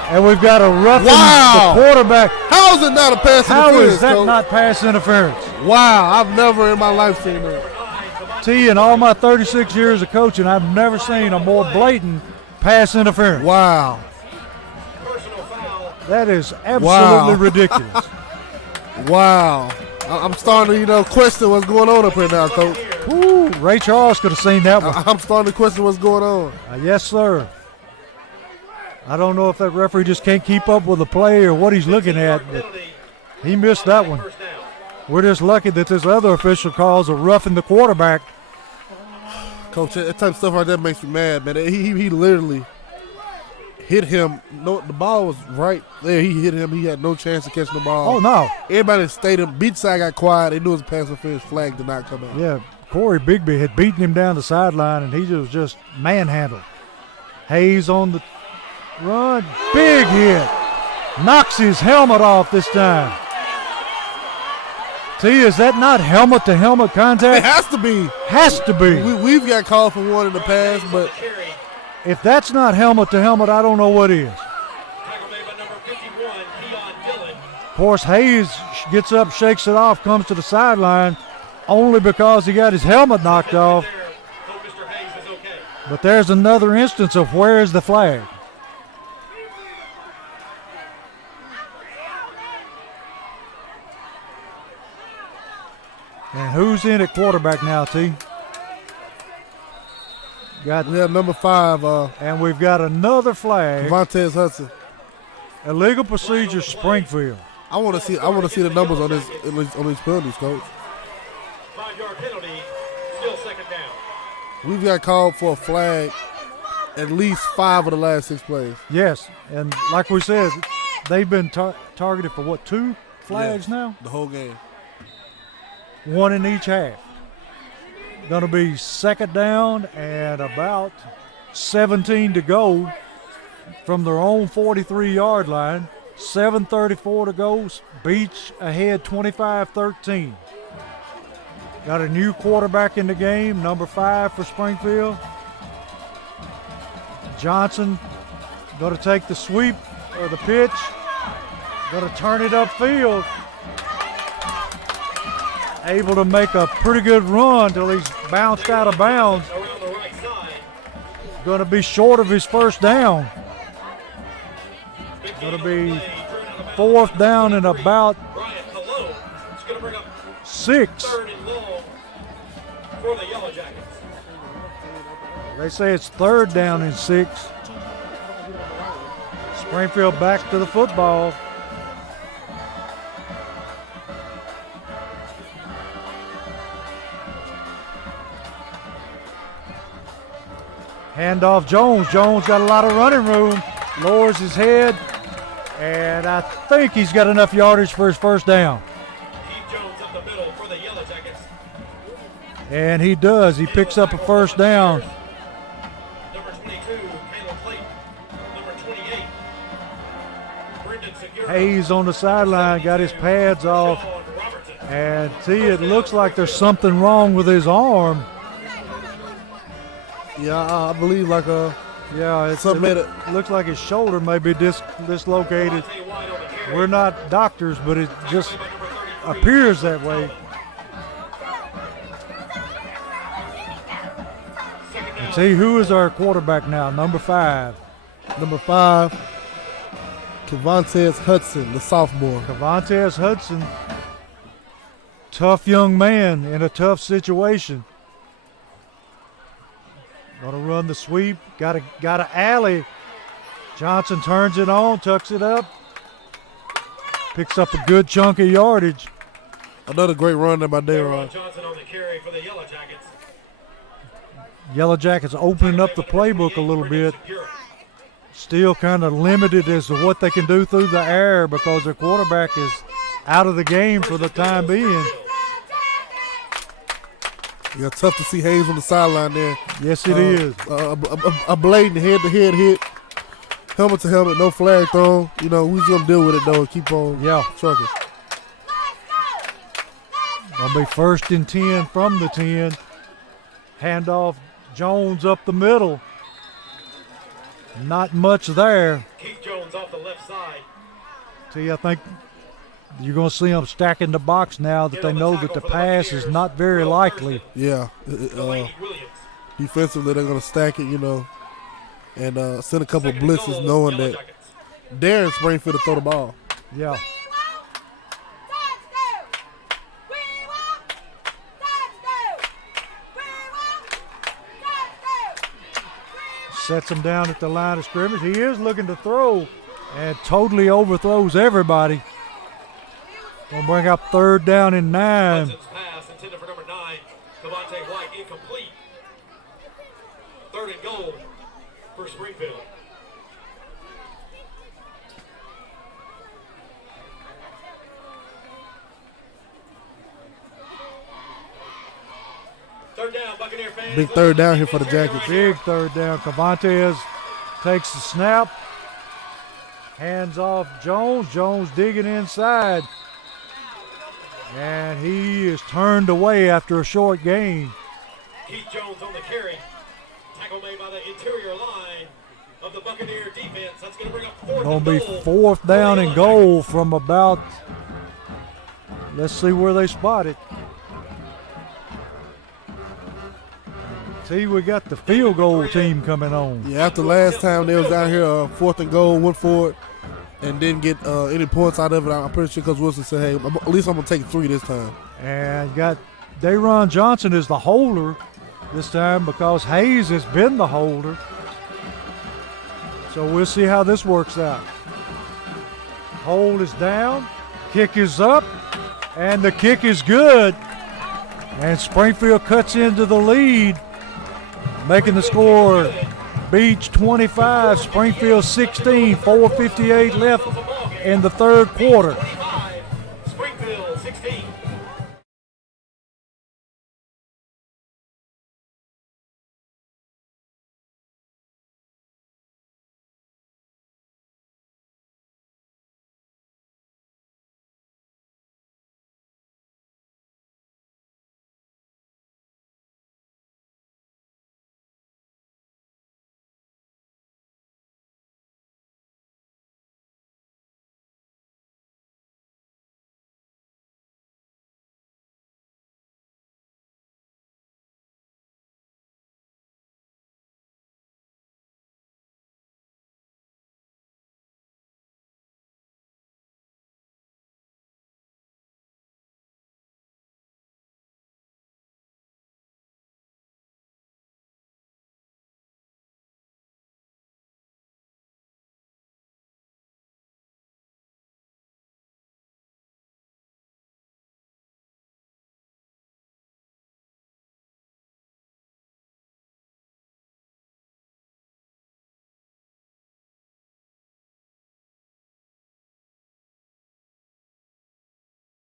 And we've got a roughing Wow. the quarterback. How is it not a pass How interference, is that Coach? not pass interference? Wow, I've never in my life seen that. T, in all my 36 years of coaching, I've never seen a more blatant pass interference. Wow. Personal foul. That is absolutely Wow. ridiculous. Wow. I'm starting to, question what's going on up here now, Coach. Ooh, Ray Charles could have seen that one. I'm starting to question what's going on. Yes, sir. I don't know if that referee just can't keep up with the play or what he's looking at, but he missed that one. First down. We're just lucky that this other official calls a roughing the quarterback. Coach, that type of stuff like that makes me mad, man. He literally hit him. No, the ball was right there. He hit him. He had no chance of catching the ball. Oh, no. Everybody stayed in. Beach side got quiet. They knew it was a pass interference. Flag did not come out. Yeah, Corey Bigby had beaten him down the sideline, and he was just manhandled. Hayes on the run. Big hit. Knocks his helmet off this time. T, is that not helmet-to-helmet It contact? has to be. Has to be. We've got called for one in the past, but Carry. If that's not helmet-to-helmet, I don't know what is. Tackle made by number 51, Keon Dillon. Of course, Hayes gets up, shakes it off, comes to the sideline only because he got his helmet knocked off. There. Hope Mr. Hayes is okay. But there's another instance of where is the flag. And who's in at quarterback now, T? Got, we have number 5, and we've got another flag. Vontez Hudson. Illegal procedure, Springfield. I want to see the numbers on these penalties, Coach. 5-yard penalty. Still 2nd down. We've got called for a flag at least 5 of the last 6 plays. Yes, and like we said, they've been targeted for what, 2 flags Yes, now? the whole game. 1 in each half. Going to be 2nd down and about 17 to go from their own 43-yard line. 7:34 to go. Beech ahead 25-13. Got a new quarterback in the game, number 5 for Springfield. Johnson going to take the sweep or the pitch. Going to turn it upfield. Able to make a pretty good run until he's bounced out of bounds. Around the right side. Going to be short of his first down. Going to be 4th down and about Brian Cologne. It's going to bring up 6. 3rd and long for the Yellow Jackets. They say it's 3rd down and 6. Springfield back to the football. Handoff Jones. Jones got a lot of running room. Lowers his head. And I think he's got enough yardage for his first down. Keith Jones up the middle for the Yellow Jackets. And he does. He picks up a first down. Number 22, Caleb Clayton. Number 28, Brendan Segura. Hayes on the sideline got his pads off. Sean Robertson. And it looks like there's something wrong with his arm. Yeah, I believe like Yeah, something it looks like his shoulder may be dislocated. Devontae White on the carry. We're not doctors, but it just By number 33, appears that way. Second down. See, who is our quarterback now? Number 5. number 5, Kevontae Hudson, the sophomore. Kevontae Hudson. Tough young man in a tough situation. Gonna run the sweep. Got a alley. Johnson turns it on, tucks it up. Picks up a good chunk of yardage. Another great run there by Daron Daron. Johnson on the carry for the Yellow Jackets. Yellow Jackets opening up the playbook a little bit. Still kind of limited as to what they can do through the air because their quarterback is out of the game for the time being. Yeah, tough to see Hayes on the sideline there. Yes, it is. A blatant head-to-head hit, helmet to helmet, no flag thrown. You know, we just gonna deal with it though and keep on Yeah. trucking. Gonna be 1st and 10 from the 10. Handoff Jones up the middle. Not much there. Keith Jones off the left side. See, I think you're going to see them stacking the box now that they know that the pass is not very likely. Yeah, Delaney Williams. defensively they're gonna stack it, you know, and send a couple Second and blitzes, goal, knowing Yellow that Jackets. Darren Springfield to throw the ball. Yeah. Sets him down at the line of scrimmage. He is looking to throw and totally overthrows everybody. Gonna bring up 3rd down and 9. Hudson's pass intended for number 9, Devontae White, incomplete. 3rd and goal for Springfield. Third down, Buccaneer fans. Big 3rd down here for the Jackets. Big 3rd down. Kevontae takes the snap. Hands off Jones. Jones digging inside. And he is turned away after a short gain. Keith Jones on the carry. Tackle made by the interior line of the Buccaneer defense. That's going to bring up 4th Gonna and be goal. 4th down and goal from about, let's see where they spot it. See, we got the field goal team coming on. Yeah, after last time they was down here 4th and goal, went for it, and didn't get any points out of it. I'm pretty sure because Wilson said, hey, at least I'm going to take 3 this time. And got Daron Johnson as the holder this time because Hayes has been the holder. So we'll see how this works out. Hold is down, kick is up, and the kick is good. And Springfield cuts into the lead, making the score Beech 25, Springfield 16, 4:58 left in the 3rd quarter. Springfield 16.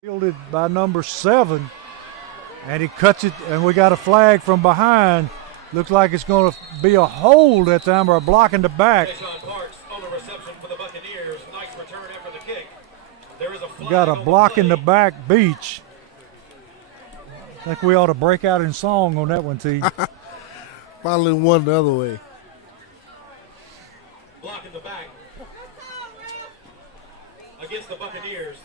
Fielded by number 7, and he cuts it, and we got a flag from behind. Looks like it's going to be a hold that time, or a block in the back. Deshaun Parks on the reception for the Buccaneers. Nice return after the kick. There is a flag Got a on block in the play. back, Beech. I think we ought to break out in song on that one, T. Finally won the other way. Block in the back against the Buccaneers.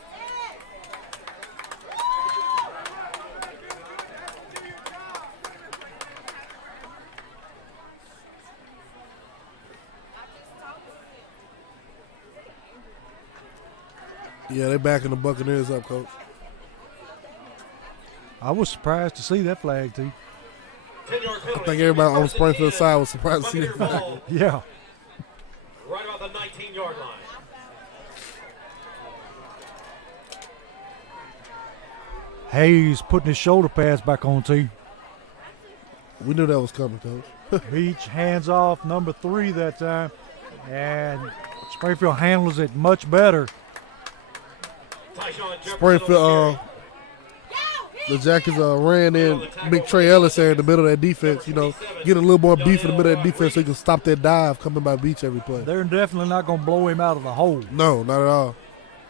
Yeah, they're backing the Buccaneers up, Coach. I was surprised to see that flag, T. 10-yard penalty. I think everybody on the Springfield side was surprised to see that Buccaneer flag. ball Yeah. right about the 19-yard line. Hayes putting his shoulder pads back on, T. We knew that was coming, Coach. Beech hands off number 3 that time, and Springfield handles it much better. Tyshawn Jefferson Springfield, on the carry. the Jackets ran in Big Trey Ellis there in the middle of that defense, get a little more beef in the middle of that defense so he can stop that dive coming by Beech every play. They're definitely not going to blow him out of the hole. No, not at all.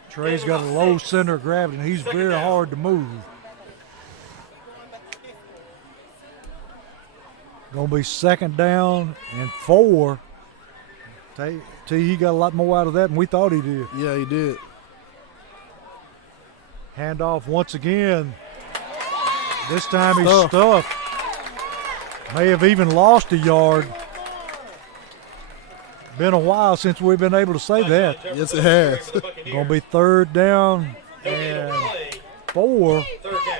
Trey's got a low center of gravity, and he's very hard to move. Going to be 2nd down and 4. T, he got a lot more out of that than we thought he did. Yeah, he did. Handoff once again. This time he's stuffed. May have even lost a yard. Been a while since we've been able to say that. Yes, it has. Going to be 3rd down and 4. Third down.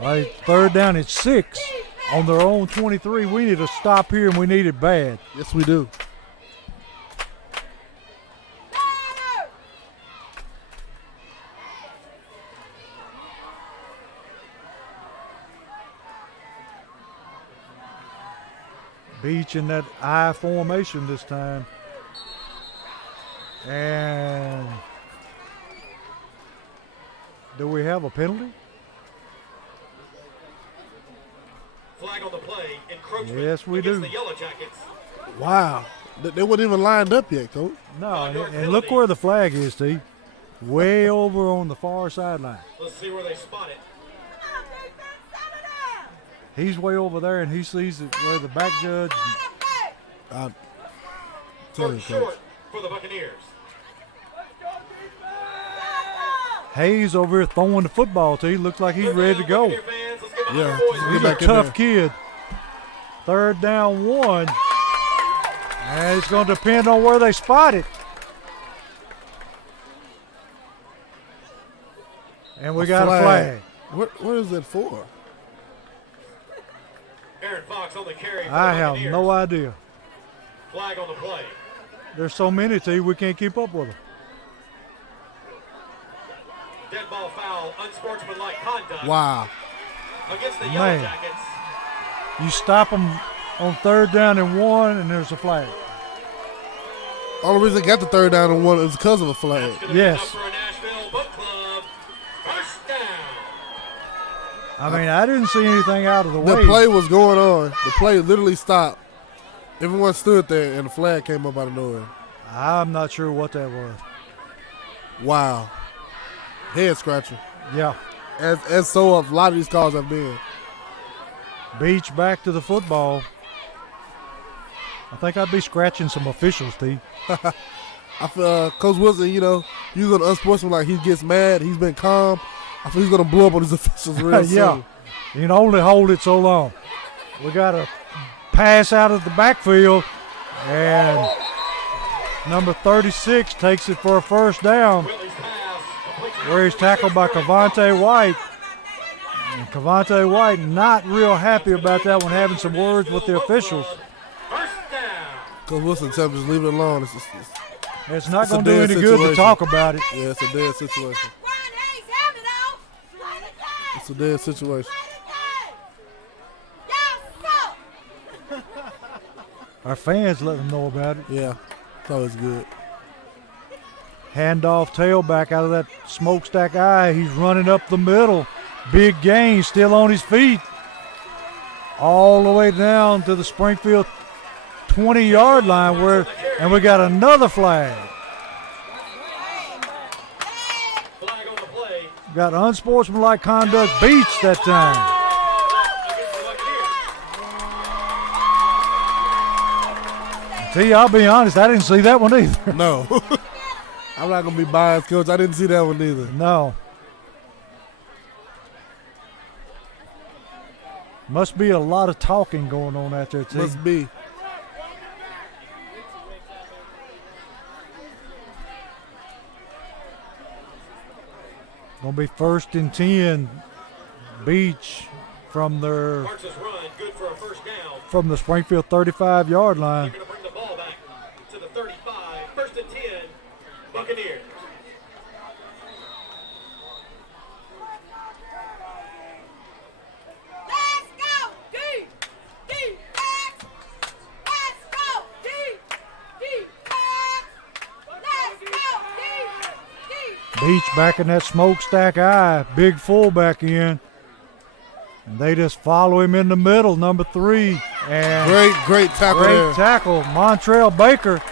Right, 3rd down and 6 on their own 23. We need a stop here, and we need it bad. Yes, we do. Beech in that I formation this time. And do we have a penalty? Flag on the play. Encroachment Yes, we against do. the Yellow Jackets. Wow. They weren't even lined up yet, Coach. No, and look where the flag is, T. Way over on the far sideline. Let's see where they spot it. He's way over there, and he sees it where the back judge. I'll tell you, Third Coach. short for the Buccaneers. Hayes over here throwing the football, T. Looks like he's ready to go. Buccaneer fans, let's give it Yeah, up for just boys. get He's a back in tough there. kid. 3rd down 1. And it's going to depend on where they spot it. And we got a flag. What is that for? Aaron Fox on the carry for I the have Buccaneers. no idea. Flag on the play. There's so many, T, we can't keep up with them. Dead ball foul, unsportsmanlike conduct Wow. against the Yellow Man. Jackets. You stop them on 3rd down and 1, and there's a flag. Only reason they got the 3rd down and 1 is because of a flag. That's going to Yes. be enough for a Nashville Boat Club. First down. I mean, I didn't see anything out of the The way. play was going on. The play literally stopped. Everyone stood there, and the flag came up out of nowhere. I'm not sure what that was. Wow. Head scratcher. Yeah. As so a lot of these calls have been. Beech back to the football. I think I'd be scratching some officials, T. I feel Coach Wilson, you're going to unsportsmanlike. He gets mad. He's been calm. I feel he's going to blow up on his officials real Yeah. soon. You can only hold it so long. We got a pass out of the backfield, and number 36 takes it for a 1st down, Willie's pass. Complete to where he's tackled by Cavante White. And Cavante White not real happy about that one, having some words with the officials. First down. Coach Wilson tell him just leave it alone. It's not It's a going to do dead any good to situation. talk about it. Yeah, it's a dead situation. It's a dead situation. Our fans let them know about it. Yeah, it's always good. Handoff tailback out of that smokestack eye. He's running up the middle. Big gain, still on his feet. All the way down to the Springfield 20-yard line and we got another flag. Flag on the play. Got unsportsmanlike conduct, Beech that time. See, I'll be honest, I didn't see that one either. No. I'm not going to be biased, Coach. I didn't see that one either. No. Must be a lot of talking going on out there, T. Must be. Gonna be 1st and 10. Beech from their Marks his run, good for a first down. from the Springfield 35-yard line. They're going to bring the ball back to the 35. 1st and 10, Buccaneers. Let's go, D, X. Let's go, D, X. Let's go, D. Beech back in that smokestack eye, big fullback in. And they just follow him in the middle, number 3. And Great tackle great there. tackle, Montrell Baker.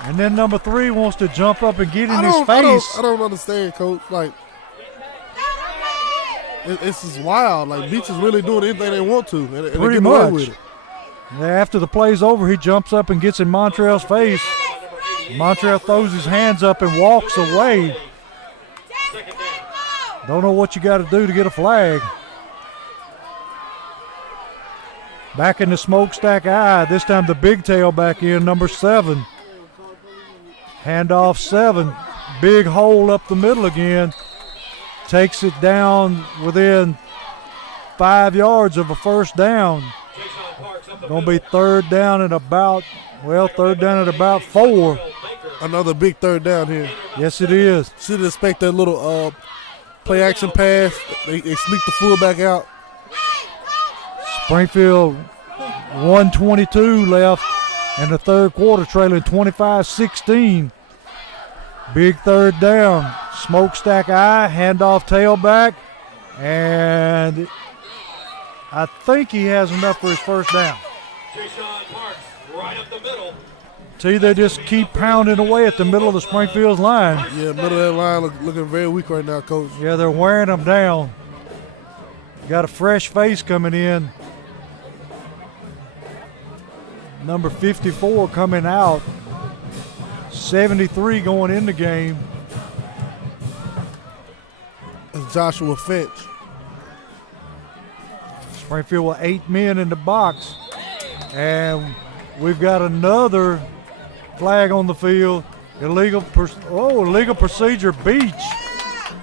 And then number 3 wants to jump up and get in his face. I don't understand, Coach. Like, it's just wild. Like, Beech is really doing anything they want to. And they Pretty get away much. with it. After the play's over, he jumps up and gets in Montrell's face. Montrell throws his hands up and walks away. Second down. Don't know what you got to do to get a flag. Back in the smokestack eye, this time the big tail back in, number 7. Handoff 7, big hole up the middle again. Takes it down within 5 yards of a first down. Jason Parks up the Gonna be third down at about 4. Another big third down here. Yes, it is. Should expect that little play action pass. They sneak the fullback out. Springfield 1:22 left in the third quarter, trailing 25-16. Big third down. Smokestack eye, handoff tailback, and I think he has enough for his first down. Jason Parks right up the middle. See, they just keep pounding away at the middle of the Springfield's line. Yeah, middle of that line looking very weak right now, Coach. Yeah, they're wearing them down. Got a fresh face coming in. Number 54 coming out. 73 going in the game. It's Joshua Finch. Springfield with 8 men in the box. And we've got another flag on the field. Illegal procedure, Beech.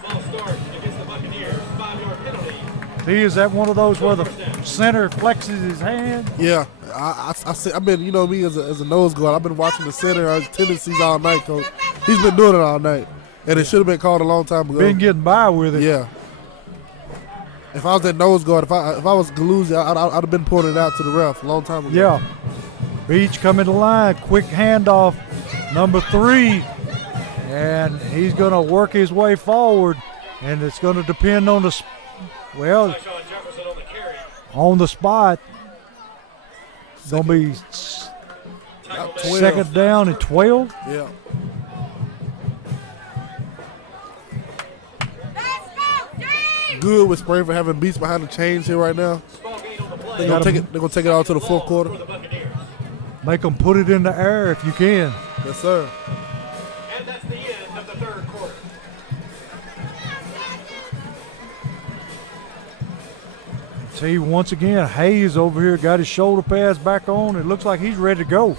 False start against the Buccaneers. 5-yard penalty. Is that one of those where the center flexes his hand? Yeah, I've been, you know me as a nose guard. I've been watching the center tendencies all night, Coach. He's been doing it all night, and it should have been called a long time ago. Been getting by with it. Yeah. If I was that nose guard, if I was Galuzzi, I'd have been pointing it out to the ref a long time ago. Yeah. Beech coming to line, quick handoff, number 3, and he's going to work his way forward, and it's going to depend on Sean Jefferson on the carry. on the spot. It's going to be Tackle 12. second down and 12. Yeah. Let's go, D. Good with Springfield having Beech behind the chains here right now. Small gain on the play. They're gonna take it all to the fourth quarter. For the Buccaneers. Make them put it in the air if you can. Yes, sir. And that's the end of the third quarter. See, once again, Hayes over here got his shoulder pads back on. It looks like he's ready to go.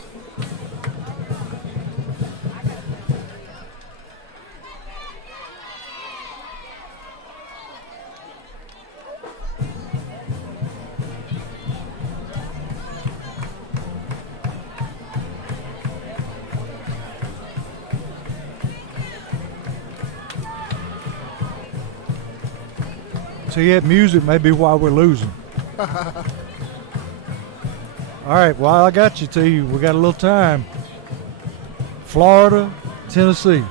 See, that music may be why we're losing. All right, well, I got you, T. We got a little time. Florida, Tennessee.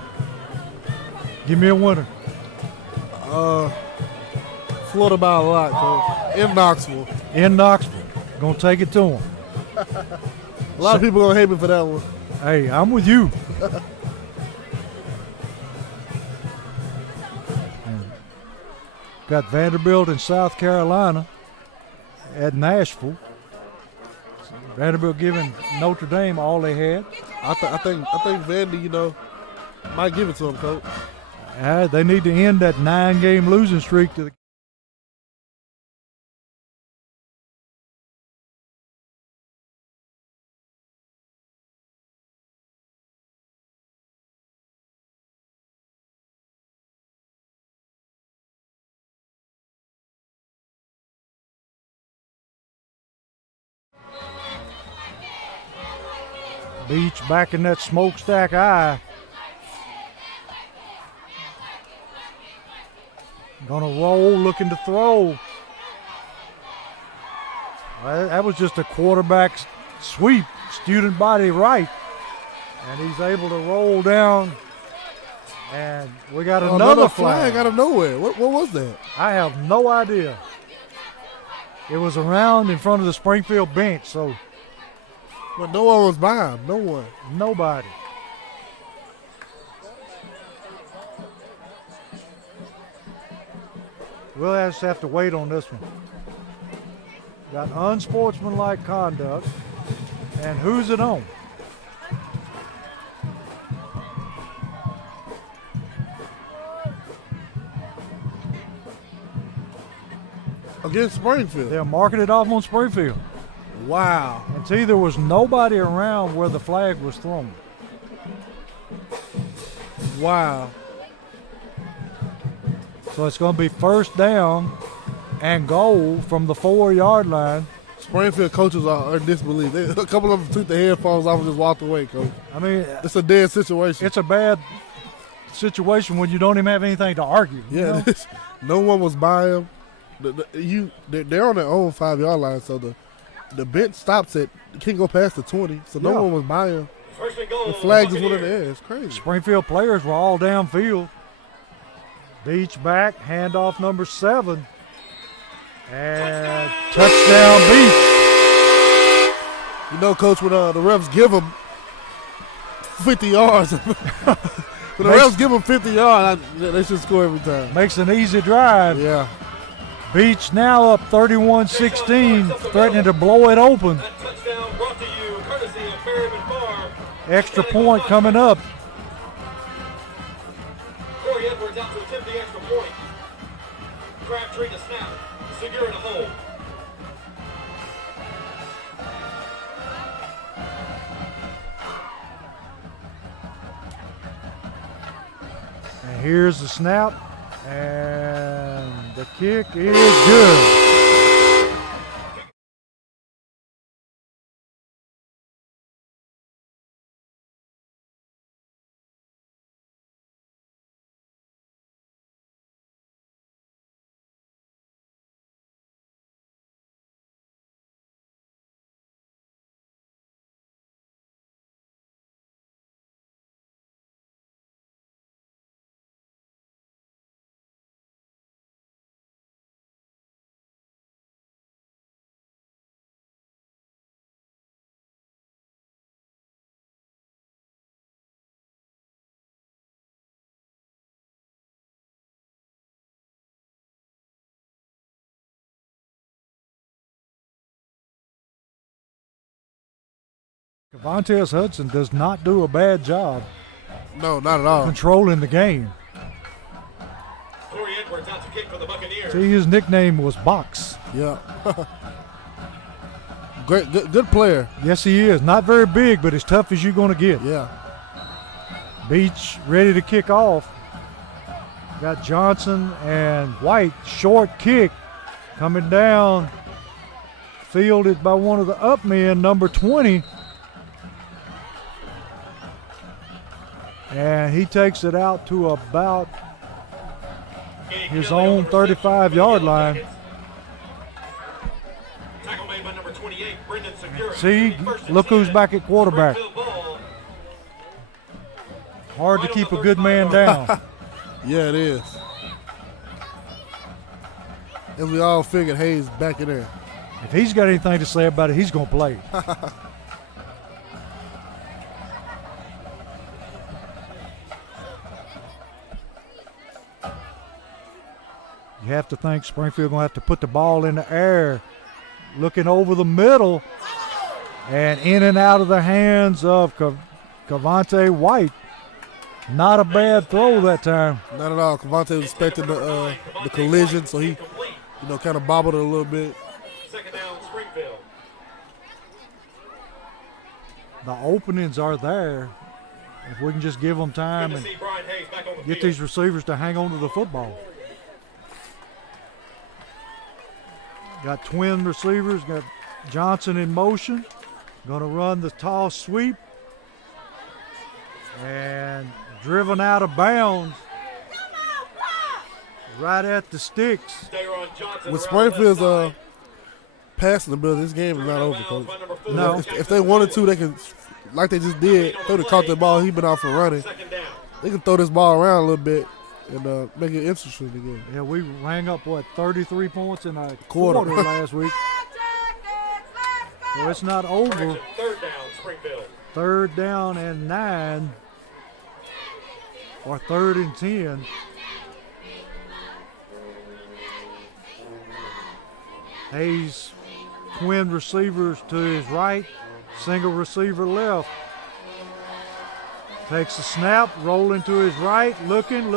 Give me a winner. Florida by a lot, Coach. In Knoxville. In Knoxville. Gonna take it to them. A lot of people gonna hate me for that one. Hey, I'm with you. And got Vanderbilt in South Carolina at Nashville. Vanderbilt giving Notre Dame all they had. I think Vandy, might give it to him, Coach. They need to end that 9-game losing streak to the Beech back in that smokestack eye. Gonna roll, looking to throw. That was just a quarterback sweep, student body right. And he's able to roll down. And we got another flag out of nowhere. What was that? I have no idea. It was around in front of the Springfield bench, so. But no one was by him. No one. Nobody. We'll just have to wait on this one. Got unsportsmanlike conduct. And who's it on? Against Springfield. They're marking it off on Springfield. Wow. And see, there was nobody around where the flag was thrown. Wow. So it's going to be first down and goal from the 4-yard line. Springfield coaches are in disbelief. A couple of them took the headphones off and just walked away, Coach. I mean, it's a dead situation. It's a bad situation when you don't even have anything to argue. Yeah, you know? No one was by him. They're on their own 5-yard line, so the bench stops at can't go past the 20, so no one was by him. The flag just went in the air. It's crazy. Springfield players were all downfield. Beech back, handoff number 7. And touchdown Beech. Coach, when the refs give them 50 yards, when the refs give them 50 yards, they should score every time. Makes an easy drive. Yeah. Beech now up 31-16, threatening to blow it open. Extra point coming up. Corey Edwards out to attempt the extra point. Crabtree to snap, secure in a hole. And here's the snap, and the kick is good. Vontaze Hudson does not do a bad job. No, not at all. Controlling the game. Corey Edwards out to kick for the Buccaneers. See, his nickname was Box. Yeah. Good player. Yes, he is. Not very big, but as tough as you're going to get. Yeah. Beech ready to kick off. Got Johnson and White. Short kick coming down. Fielded by one of the up men, number 20. And he takes it out to about his own 35-yard line. Tackle made by number 28, Brendan Segura. See, look who's back at quarterback. Hard to keep a good man down. Yeah, it is. And we all figured Hayes back in there. If he's got anything to say about it, he's going to play. You have to think Springfield going to have to put the ball in the air, looking over the middle, and in and out of the hands of Cavante White. Not a bad throw that time. Not at all. Cavante was expecting the collision, so he, kind of bobbled it a little bit. Second down, Springfield. The openings are there. If we can just give them time Good and to see Brian Hayes back on the get field. these receivers to hang on to the football. Got twin receivers, got Johnson in motion. Going to run the toss sweep. And driven out of bounds. Right at the sticks. Daron Johnson With around the Springfield's left side. passing ability, this game is not over, Coach. No. If they wanted to, they can, like they just did, they would have caught the ball. He been out for running. Second down. They can throw this ball around a little bit and make it interesting again. Yeah, we rang up, 33 points in a Quarter. quarter last week. So it's not over. Correction, third down, Springfield. 3rd down and 9. Or 3rd and 10. Hayes, twin receivers to his right, single receiver left. Takes the snap, rolling to his right, looking.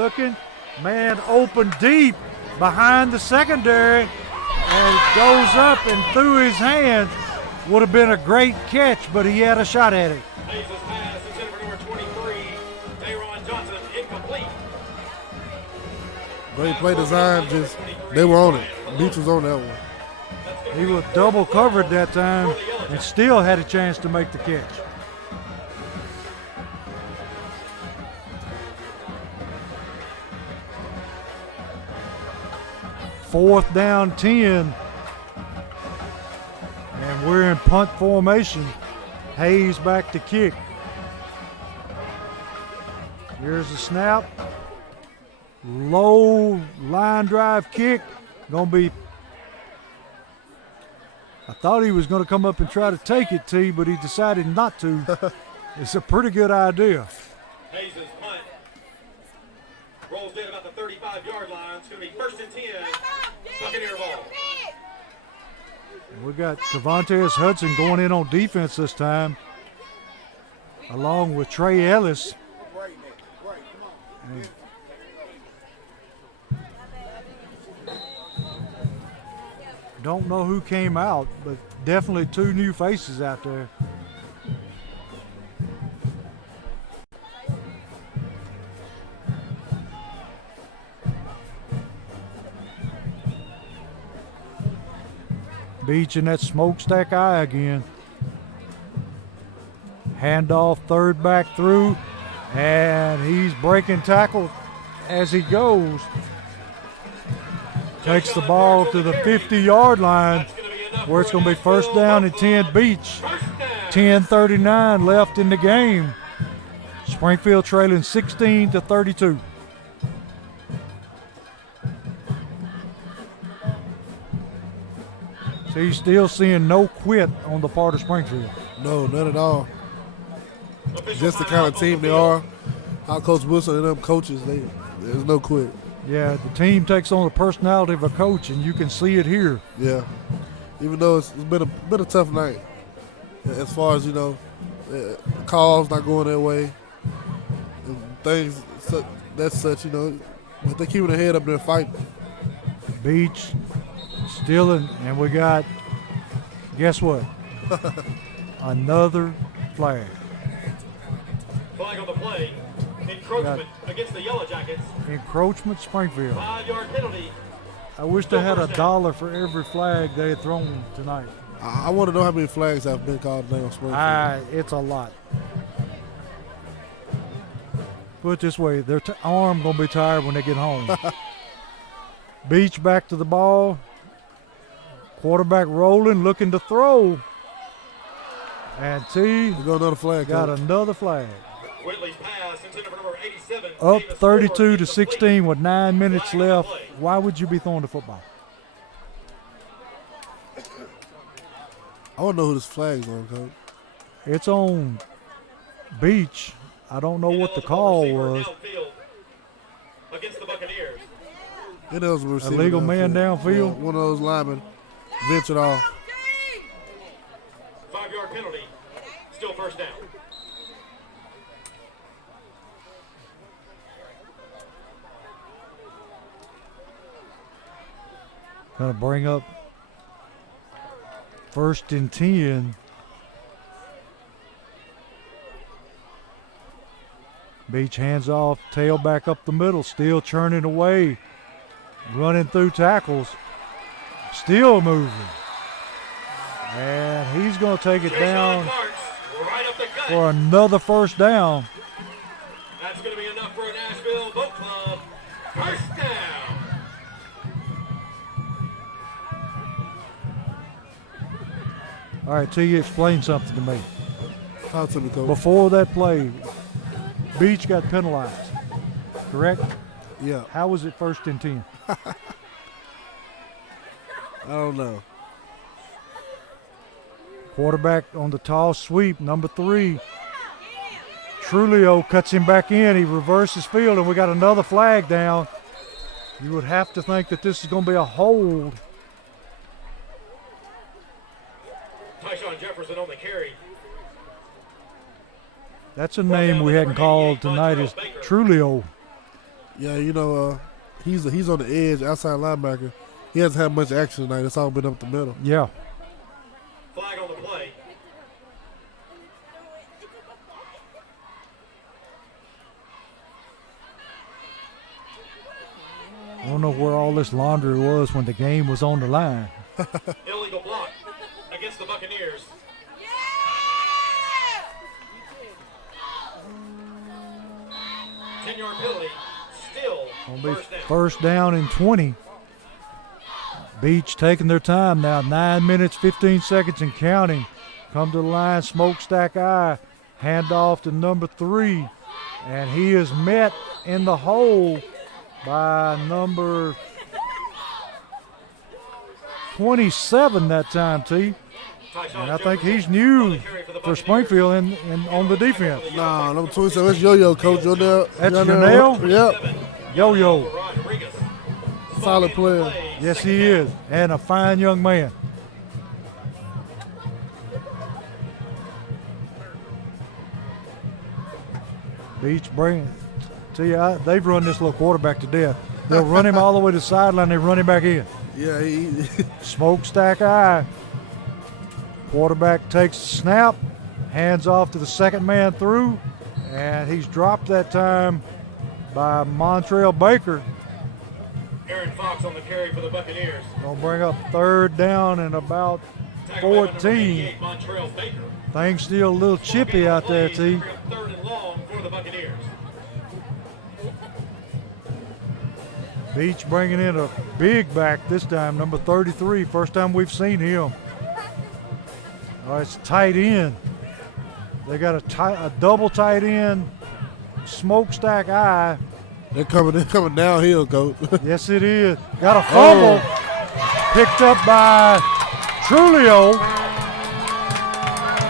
Man open deep behind the secondary and goes up and through his hands. Would have been a great catch, but he had a shot at it. Hayes' pass is in for number 23, Daron Johnson, incomplete. Great play design, just they were on it. Beach was on that one. He was double covered that time and still had a chance to make the catch. Fourth down 10. And we're in punt formation. Hayes back to kick. Here's the snap. Low line drive kick. Gonna be. I thought he was going to come up and try to take it, T, but he decided not to. It's a pretty good idea. Hayes' punt rolls in about the 35-yard line. It's going to be 1st and 10. Buccaneer ball. We got Cavante Hudson going in on defense this time, along with Trey Ellis. And don't know who came out, but definitely 2 new faces out there. Beach in that smokestack eye again. Handoff, 3rd back through, and he's breaking tackle as he goes. Takes the ball to the 50-yard line, where it's going to be 1st down and 10 Beach. 10:39 left in the game. Springfield trailing 16-32. So you're still seeing no quit on the part of Springfield. No, not at all. Just the kind of team they are. How Coach Wilson and them coaches, there's no quit. Yeah, the team takes on the personality of a coach, and you can see it here. Yeah. Even though it's been a tough night, as far as calls not going their way, and things that's such. But they keeping their head up there fighting. Beach still in, and we got, guess what? Another flag. Flag on the play. Encroachment against the Yellow Jackets. Encroachment Springfield. 5-yard penalty. I wish they had $1 for every flag they had thrown tonight. I want to know how many flags have been called today on Springfield. It's a lot. Put it this way, their arm going to be tired when they get home. Beach back to the ball. Quarterback rolling, looking to throw. And T We got another flag. got Coach. another flag. Whitley's pass pass intended for number 87. Up Davis 32 Ford, to 16 with 9 minutes Flag on the left. play. Why would you be throwing the football? I want to know who this flag's on, Coach. It's on Beach. I don't know what the Ineligible call receiver was. downfield Against the Buccaneers. It was a receiver Illegal man downfield? Yeah, one of those linemen ventured off. 5-yard penalty. Still first down. Going to bring up 1st and 10. Beach hands off, tail back up the middle, still churning away, running through tackles, still moving. And he's going to take it Jason down Parks, right up the gut. for another first down. That's going to be enough for a Nashville Boat Club. First down. All right, T, explain something to me. Talk to me, Coach. Before that play, Beach got penalized, correct? Yeah, How was it 1st and 10? I don't know. Quarterback on the tall sweep, number 3. Trulio cuts him back in. He reverses field, and we got another flag down. You would have to think that this is going to be a hold. Tyshawn Jefferson on the carry. That's a name we hadn't called tonight, is Trulio. Yeah, you know, he's on the edge, outside linebacker. He hasn't had much action tonight. It's all been up the middle. Yeah. Flag on the play. I don't know where all this laundry was when the game was on the line. Illegal block against the Buccaneers. 10-yard penalty. Still Gonna be first down. first down and 20. Beach taking their time now. 9 minutes, 15 seconds and counting. Come to the line, smokestack eye. Hand off to number 3. And he is met in the hole by number 27 that time, T. And I think he's new for Springfield in on the defense. Nah, number 27, that's Yo-Yo, Coach. You're there. That's you're there. Yanel? Yep, Yo-yo. Rodriguez. solid player. Yes, he is. And a fine young man. Beach bring. Tell you, they've run this little quarterback to death. They'll run him all the way to the sideline. They run him back in. Yeah, he Smokestack eye. Quarterback takes the snap, hands off to the second man through, and he's dropped that time by Montrell Baker. Aaron Fox on the carry for the Buccaneers. Gonna bring up third down and about Tackle by number 14. 88, Montrell Baker. Things still a little chippy out there, T. Third and long for the Buccaneers. Beach bringing in a big back this time, number 33. First time we've seen him. It's tight end. They got a double tight end, smokestack eye. they're coming downhill, Coach. Yes, it is. Got a fumble. Picked up by Trulio.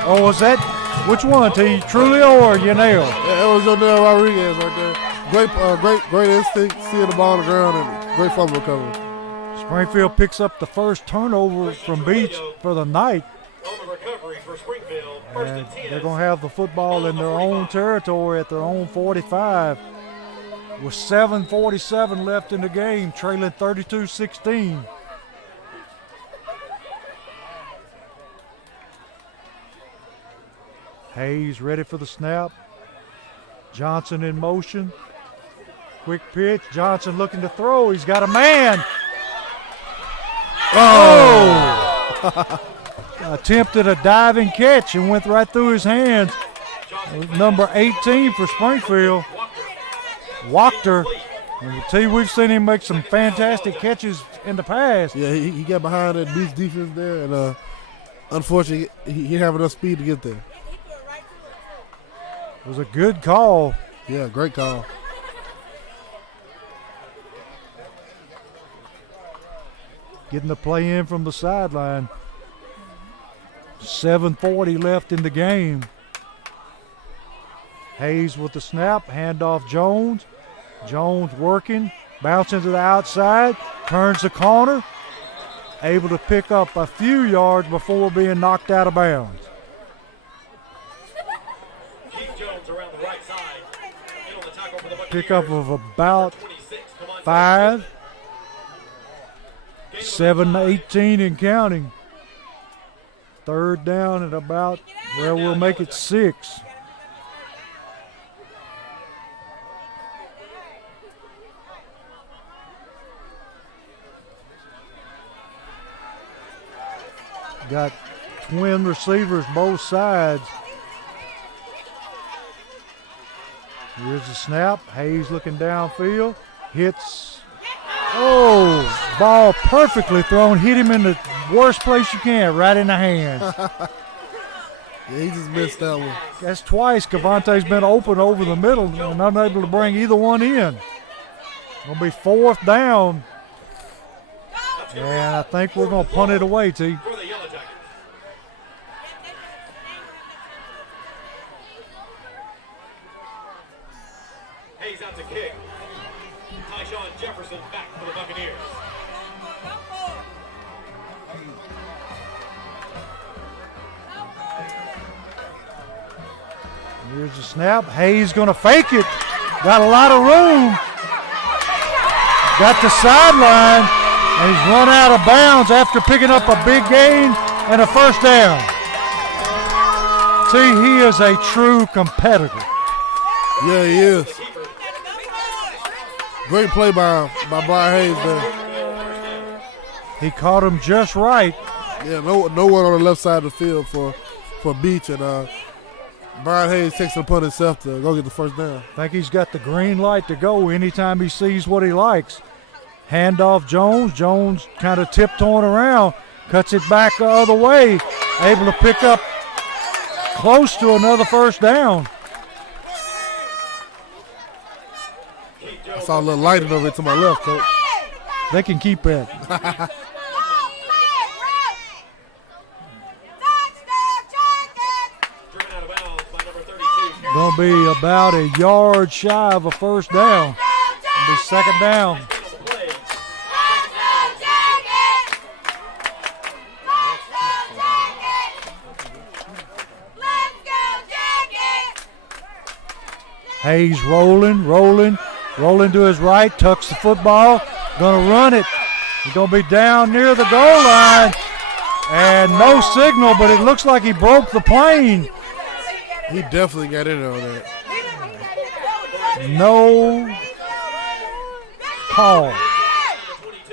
Oh, was that? Which one, T? Trulio or Yanel? Yeah, it was Jonell Rodriguez right there. Great instinct, seeing the ball on the ground, and great fumble recovery. Springfield picks up the first turnover from Beach for the night. On the recovery for Springfield. First And and 10. they're going to have the football in their own territory at their own 45. With 7:47 left in the game, trailing 32-16. Hayes ready for the snap. Johnson in motion. Quick pitch. Johnson looking to throw. He's got a man. Oh! Attempted a diving catch and went right through his hands. Number 18 for Springfield, Wachter. And T, we've seen him make some fantastic catches in the past. Yeah, he got behind that Beach defense there, and unfortunately, he didn't have enough speed to get there. It was a good call. Yeah, great call. Getting the play in from the sideline. 7:40 left in the game. Hayes with the snap, handoff Jones. Jones working, bouncing to the outside, turns the corner, able to pick up a few yards before being knocked out of bounds. Keith Jones around the right side. In on the tackle for the Buccaneers. Pickup of about 26, come on, 5, 7-18 and counting. Third down at about, well, we'll make it 6. Got twin receivers both sides. Here's the snap. Hayes looking downfield. Hits. Oh, ball perfectly thrown. Hit him in the worst place you can, right in the hands. Yeah, he just missed that one. That's twice Cavante's been open over the middle and unable to bring either one in. Gonna be 4th down. And I think we're gonna punt it away, T. for the Yellow Jackets. Hayes out to kick. Tyshawn Jefferson back for the Buccaneers. Here's the snap. Hayes gonna fake it. Got a lot of room. Got the sideline, and he's run out of bounds after picking up a big gain and a first down. See, he is a true competitor. Yeah, he is. Great play by Brian Hayes there. He caught him just right. Yeah, no one on the left side of the field for Beech, and Brian Hayes takes it upon himself to go get the first down. I think he's got the green light to go anytime he sees what he likes. Handoff Jones. Jones kind of tiptoeing around, cuts it back the other way, able to pick up close to another first down. I saw a little lighting over it to my left, Coach. They can keep that. Driven out of bounds by number 32. Gonna be about a yard shy of a first down. It'll be 2nd down. On the play. Hayes rolling to his right, tucks the football, gonna run it. He's gonna be down near the goal line, and no signal, but it looks like he broke the plane. He definitely got in there on that. No call.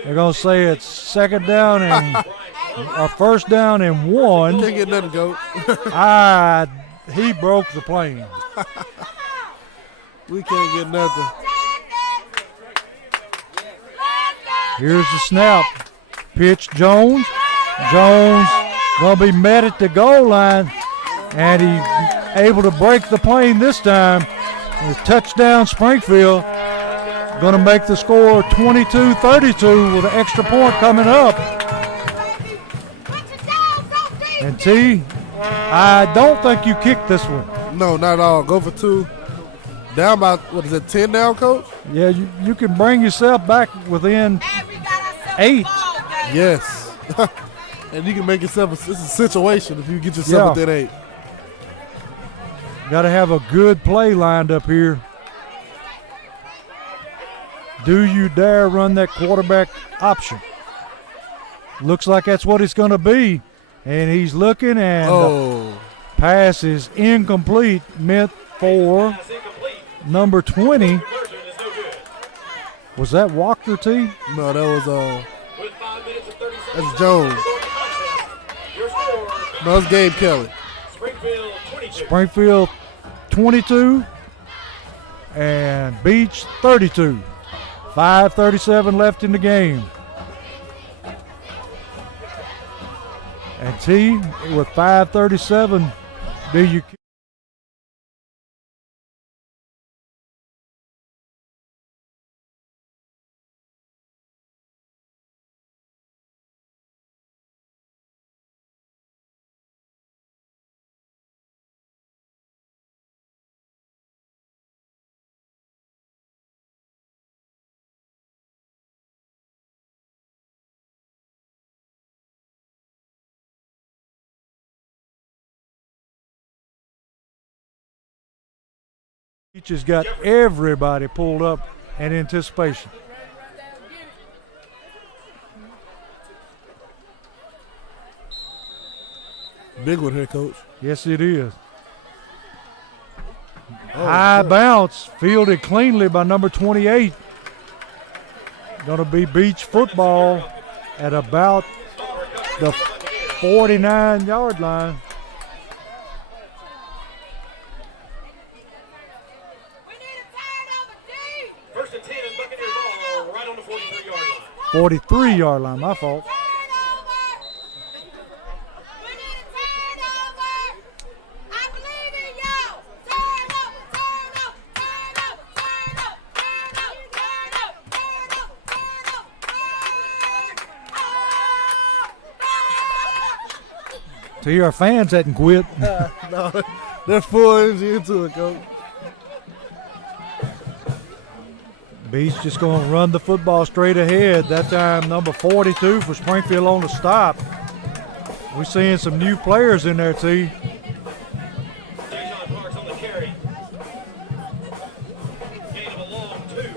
They're gonna say it's 2nd down and a 1st down and 1. Can't get nothing, Coach. He broke the plane. We can't get nothing. Here's the snap. Pitch Jones. Jones gonna be met at the goal line, and he's able to break the plane this time. With touchdown Springfield. Gonna make the score 22-32 with an extra point coming up. And T, I don't think you kicked this one. No, not at all. Go for 2. Down by, 10 down, Coach? Yeah, you can bring yourself back within 8. Yes. And you can make yourself it's a situation if you get yourself within 8. Got to have a good play lined up here. Do you dare run that quarterback option? Looks like that's what it's going to be. And he's looking, and the pass is incomplete, meant for Pass incomplete. number 20. Conversion is no good. Was that Walker, T? No, that was With 5 minutes and 30 seconds. that's Jones. Your score, No, it's Gabe Kelly. Springfield 22. Springfield 22 and Beech 32. 5:37 left in the game. And T, with 5:37, do you Beach has got everybody pulled up in anticipation. Big one here, Coach. Yes, it is. High bounce, fielded cleanly by number 28. Going to be Beach football at about the 49-yard line. We need a turnover, D. First and 10 and Buccaneer ball right on the 43-yard line. 43-yard line, my fault. Turnover. We need a turnover. I believe in y'all. Turn up, turn up, turn up, turn up, turn up, turn up, turn up, turn up, turn up. See, our fans hadn't quit. No, they're full energy into it, Coach. Beach just going to run the football straight ahead. That time, number 42 for Springfield on the stop. We're seeing some new players in there, T. Dejon Parks on the carry. Gain of a long 2.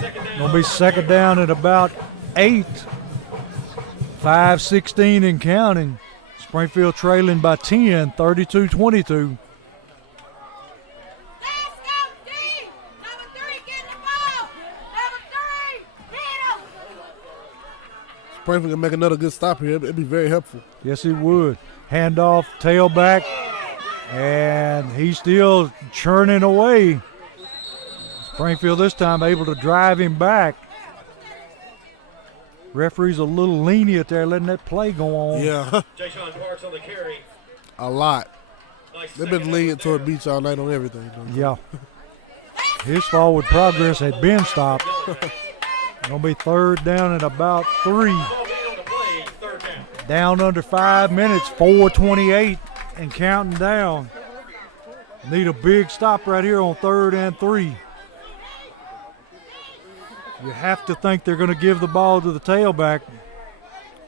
Second down. Going to be second down at about 8. 5:16 and counting. Springfield trailing by 10, 32-22. Let's go, D. Number 3, get the ball. Number 3, hit him. Springfield can make another good stop here. It'd be very helpful. Yes, he would. Handoff, tailback, and he's still churning away. Springfield this time able to drive him back. Referee's a little lenient there, letting that play go on. Yeah, Dejon Parks on the carry. a lot. Nice They've second been lenient effort toward Beach all night on everything. Yeah. His forward progress had been stopped. Gonna be third down at about 3. there. Ball gain on the play, third down. Down under 5 minutes, 4:28 and counting down. Need a big stop right here on 3rd and 3. You have to think they're going to give the ball to the tailback.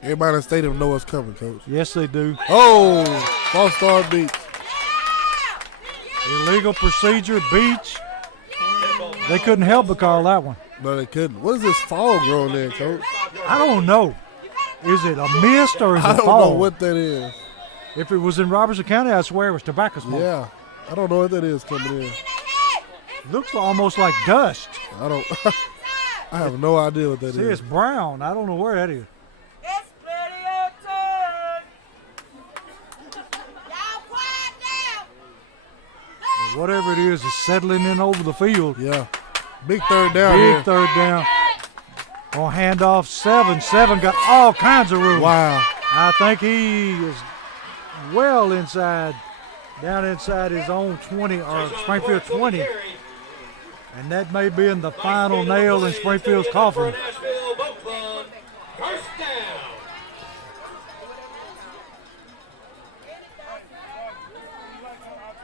Everybody in the stadium know what's coming, Coach. Yes, they do. Oh, false start Beach. Illegal procedure, Beach. They couldn't help but call that one. No, they couldn't. What is this fall growing there, Coach? I don't know. Is it a mist or is I it don't fall? know what that is. If it was in Robertson County, I swear it was tobacco smoke. Yeah, I don't know what that is coming in. Looks almost like dust. I don't. I have no idea what that See, is. it's brown. I don't know where that is. It's plenty of time. Y'all quiet down. Whatever it is settling in over the field. Yeah, big third down Big here. third down. On handoff 7. 7 got all kinds of room. Wow. I think he is well inside, down inside his own 20 or Springfield 20. And that may be in the final nail in Springfield's coffin. Nashville Boat Club, first down.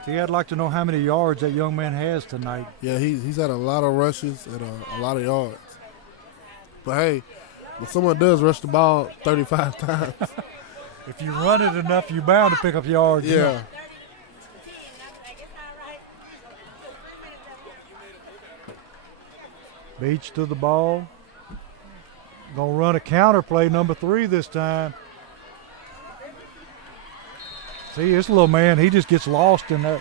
See, I'd like to know how many yards that young man has tonight. Yeah, he's had a lot of rushes and a lot of yards. But hey, when someone does rush the ball 35 times, If you run it enough, you're bound to pick up yards. you know. yeah. Beach to the ball. Gonna run a counter play, number 3 this time. See, this little man, he just gets lost in that.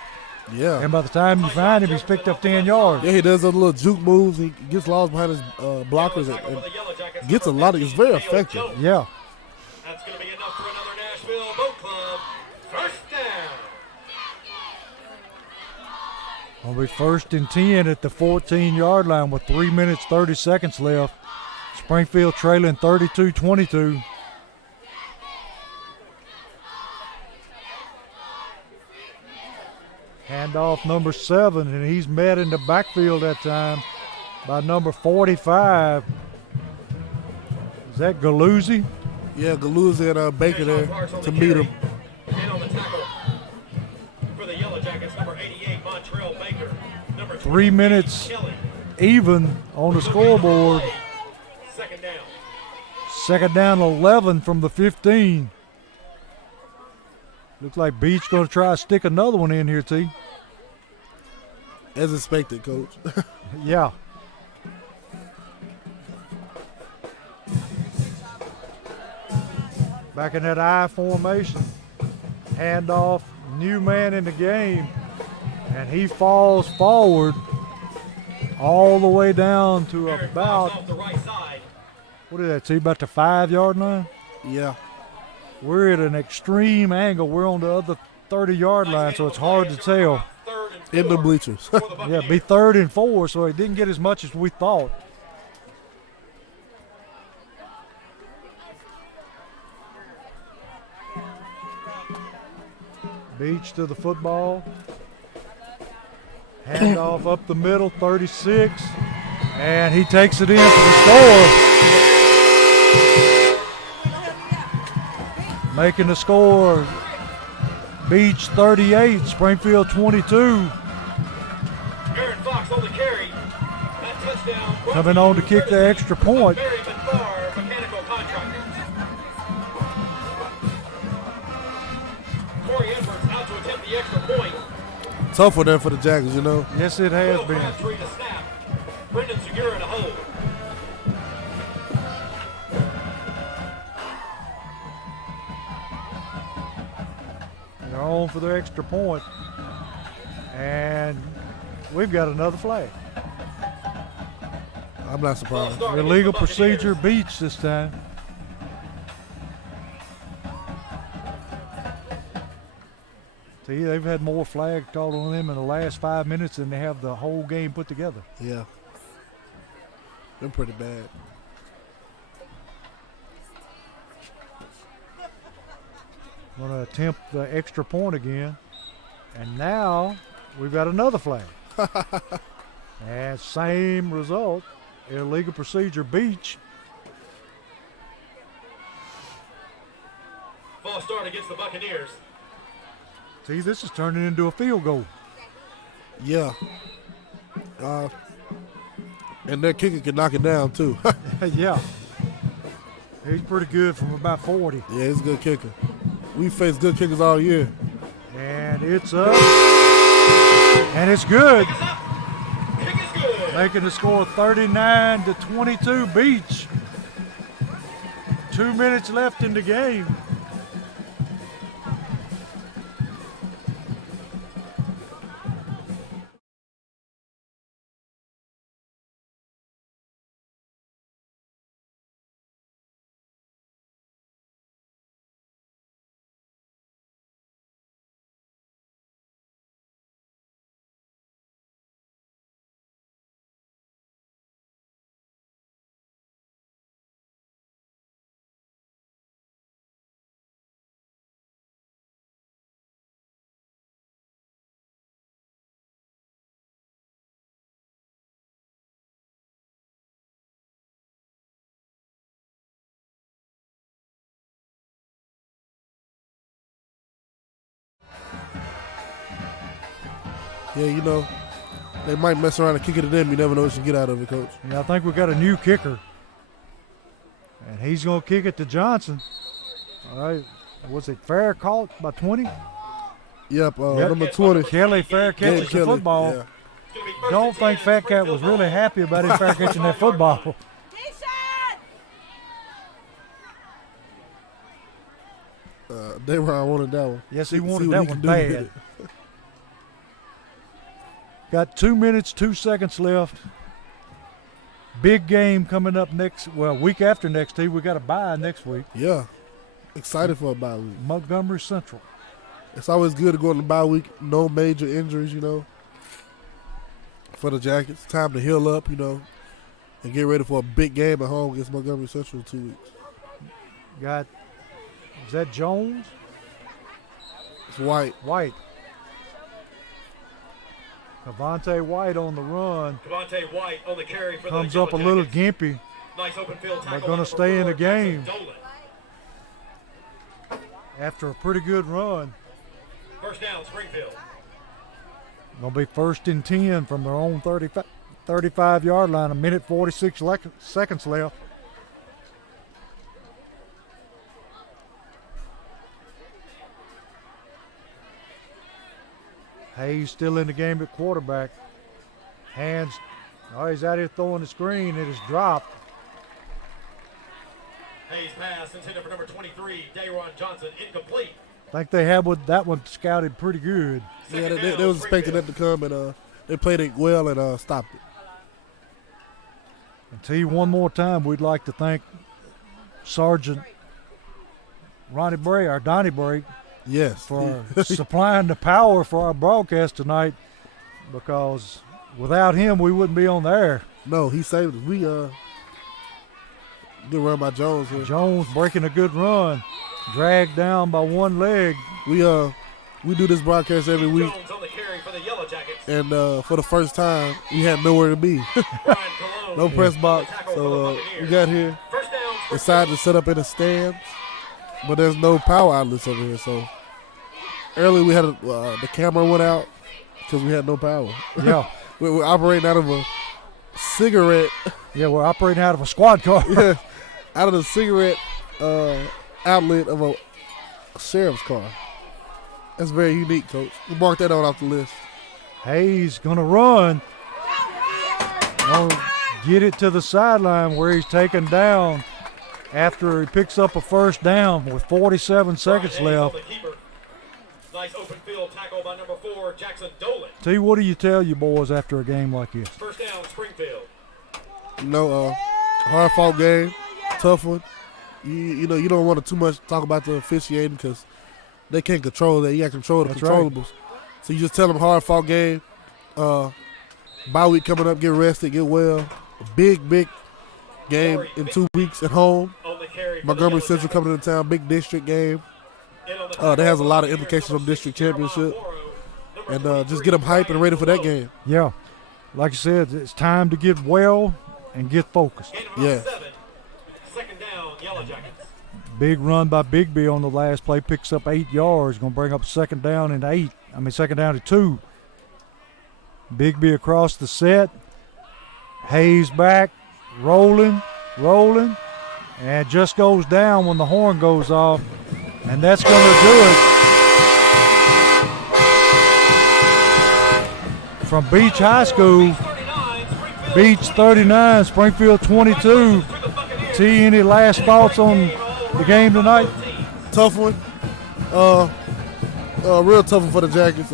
Yeah. And by the time you find him, he's picked up 10 yards. Yeah, he does those little juke moves. He gets lost behind his blockers and gets a lot of. It's very effective. Yeah. That's going to be enough for another Nashville Boat Club, first down. Gonna be 1st and 10 at the 14-yard line with 3 minutes 30 seconds left. Springfield trailing 32-22. Handoff number 7, and he's met in the backfield that time by number 45. Is that Galuzzi? Yeah, Galuzzi and Baker there to meet him. And on the tackle for the Yellow Jackets, number 88, Montrell Baker. Number 3 minutes Kelly. even on the scoreboard. Second down. Second down 11 from the 15. Looks like Beach going to try to stick another one in here, T. As expected, Coach. Yeah. Back in that I formation. Handoff, new man in the game, and he falls forward all the way down to Aaron about, Fox off the right side. what is that, see, about the 5-yard line? Yeah. We're at an extreme angle. We're on the other 30-yard line, so it's hard to tell. Third and In the four bleachers. for the Yeah, be Buccaneers. 3rd and 4, so he didn't get as much as we thought. Beach to the football. Handoff up the middle, 36. And he takes it in for the score. Making the score, Beach 38, Springfield 22. Aaron Fox on the carry. That touchdown. Coming on to kick the extra point. Barry Benfar, Mechanical Contractors. Corey Edwards out to attempt the extra point. Tough for them for the Jackets, you know. Yes, it has Will been. Crabtree to snap. Brendan Segura to hold. They're on for their extra point. And we've got another flag. I'm not surprised. Illegal procedure, Beach this time. See, they've had more flags called on them in the last 5 minutes than they have the whole game put together. Yeah. Been pretty bad. Going to attempt the extra point again. And now we've got another flag. And same result. Illegal procedure, Beach. False start against the Buccaneers. See, this is turning into a field goal. Yeah. And their kicker can knock it down, too. Yeah. He's pretty good from about 40. Yeah, he's a good kicker. We faced good kickers all year. And it's up. And it's good. Kick is up. Kick is good. Making the score 39-22 Beach. 2 minutes left in the game. Yeah, you know, they might mess around and kick it to them. You never know what you get out of it, Coach. Yeah, I think we got a new kicker. And he's going to kick it to Johnson. All right. Was it fair caught by 20? Yep, Yep. number 20. Kelly fair catches the Kelly, football. yeah. It's gonna be first Don't and think 10, Fat Cat Springfield was really ball. happy about him fair catching that football. T-shirt! Dayron wanted that one. Yes, he See wanted what that he one can do with bad. it. Got 2 minutes, 2 seconds left. Big game coming up next, well, week after next, T. We got a bye next week. Yeah. Excited for a bye week. Montgomery Central. It's always good to go on the bye week. No major injuries, you know, for the Jackets. Time to heal up, you know, and get ready for a big game at home against Montgomery Central in 2 weeks. Got, is that Jones? It's White. White. Cavante White on the run. Cavante White on the carry for Comes the up a Yellow little Jackets. gimpy. Nice open field tackle. gonna number stay in 4, the game. Jackson Dolan. After a pretty good run. First down, Springfield. Gonna be 1st and 10 from their own 35-yard line. 1:46 seconds left. Hayes still in the game at quarterback. Hands. Oh, he's out here throwing the screen. It is dropped. Hayes pass intended for number 23, Dayron Johnson, incomplete. I think they had that one scouted pretty good. Yeah, they was expecting that to come, and they played it well and stopped it. And tell you one more time, we'd like to thank Sergeant Donnie Bray, Yes. for supplying the power for our broadcast tonight, because without him, we wouldn't be on the air. No, he saved us. We good run by Jones here. Jones breaking a good run, dragged down by one leg. We do this broadcast every week, Jones on the carry for the Yellow Jackets. and for the first time, we had nowhere to be. Brian Colon. No press box, so we got here, First down, decided to set up in the stands, but there's no power outlets over here. So early we had the camera went out because we had no power. Yeah, We're operating out of a cigarette, yeah, we're operating out of a squad car. yeah, out of the cigarette outlet of a sheriff's car. That's very unique, Coach. We marked that off the list. Hayes gonna run. Gonna get it to the sideline where he's taken down after he picks up a first down with 47 seconds left. Nice open field tackle by number 4, Jackson Dolan. T, what do you tell your boys after a game like this? First down, Springfield. Hard fought game, tough one. You know you don't want to too much talk about the officiating because they can't control that. You got to control the That's controllables. right. So you just tell them hard fought game. Bye week coming up, get rested, get well. A big game in 2 weeks at home. On the carry for Montgomery the Central coming into town, big district game. That has a lot of implications on district championship. And just get them hyped and ready for that game. Yeah, like you said, it's time to get well and get focused. Yeah. Second down, Yellow Jackets. Big run by Bigby on the last play, picks up 8 yards, going to bring up second down to 2. Bigby across the set. Hayes back, rolling, and just goes down when the horn goes off, and that's going to do it. From Beech High School, Beech 39, Springfield 22. T, any last thoughts on the game tonight? Tough one. Real tough one for the Jackets.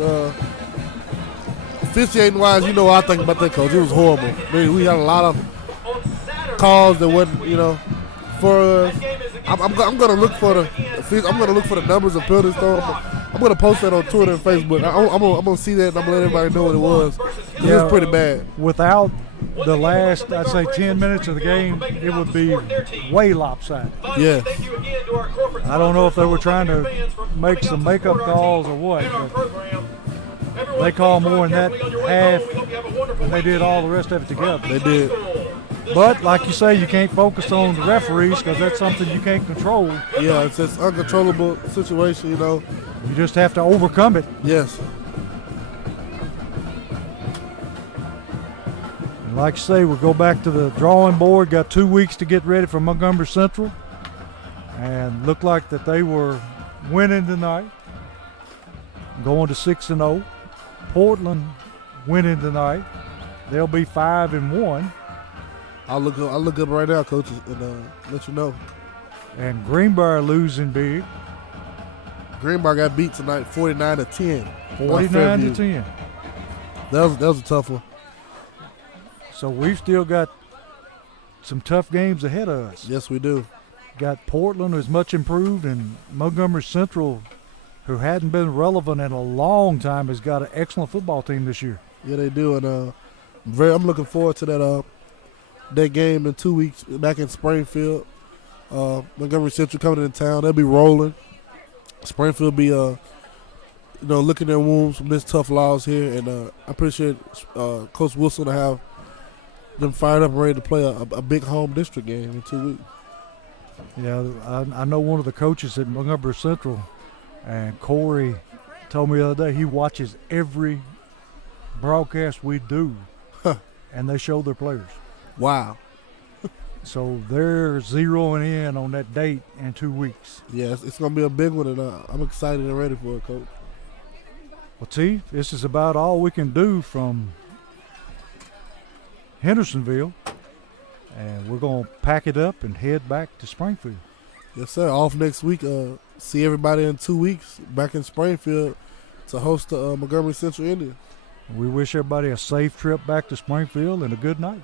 Officiating wise, you know what I think about that, coach. It was horrible. We had a lot of calls that wasn't, for us. I'm gonna look for the numbers of penalties thrown. I'm gonna post that on Twitter and Facebook. I'm gonna see that and I'm gonna let everybody know what it was. It was pretty bad. Without the last, I'd say, 10 minutes of the game, it would be way lopsided. Yeah. I don't know if they were trying to make some makeup calls or what, but they call more in that half than they did all the rest of it together. They did. But like you say, you can't focus on the referees because that's something you can't control. Yeah, it's an uncontrollable situation, You just have to overcome it. Yes. And like you say, we'll go back to the drawing board. Got 2 weeks to get ready for Montgomery Central. And looked like that they were winning tonight, going to 6-0. Portland winning tonight. They'll be 5-1. I'll look up right now, coach, and let you know. And Greenbrier losing big, Greenbrier got beat tonight, 49-10. 49-10. That was a tough one. So we've still got some tough games ahead of us. Yes, we do. Got Portland, who's much improved, and Montgomery Central, who hadn't been relevant in a long time, has got an excellent football team this year. Yeah, they do, and I'm looking forward to that game in 2 weeks back in Springfield. Montgomery Central coming into town, they'll be rolling. Springfield be licking their wounds from this tough loss here, and I appreciate Coach Wilson to have them fired up and ready to play a big home district game in 2 weeks. Yeah, I know one of the coaches at Montgomery Central, and Corey told me the other day he watches every broadcast we do, and they show their players. Wow. So they're zeroing in on that date in 2 weeks. Yeah, it's going to be a big one, and I'm excited and ready for it, Coach. Well, T, this is about all we can do from Hendersonville, and we're going to pack it up and head back to Springfield. Yes, sir. Off next week. See everybody in 2 weeks back in Springfield to host the Montgomery Central Indians. We wish everybody a safe trip back to Springfield and a good night.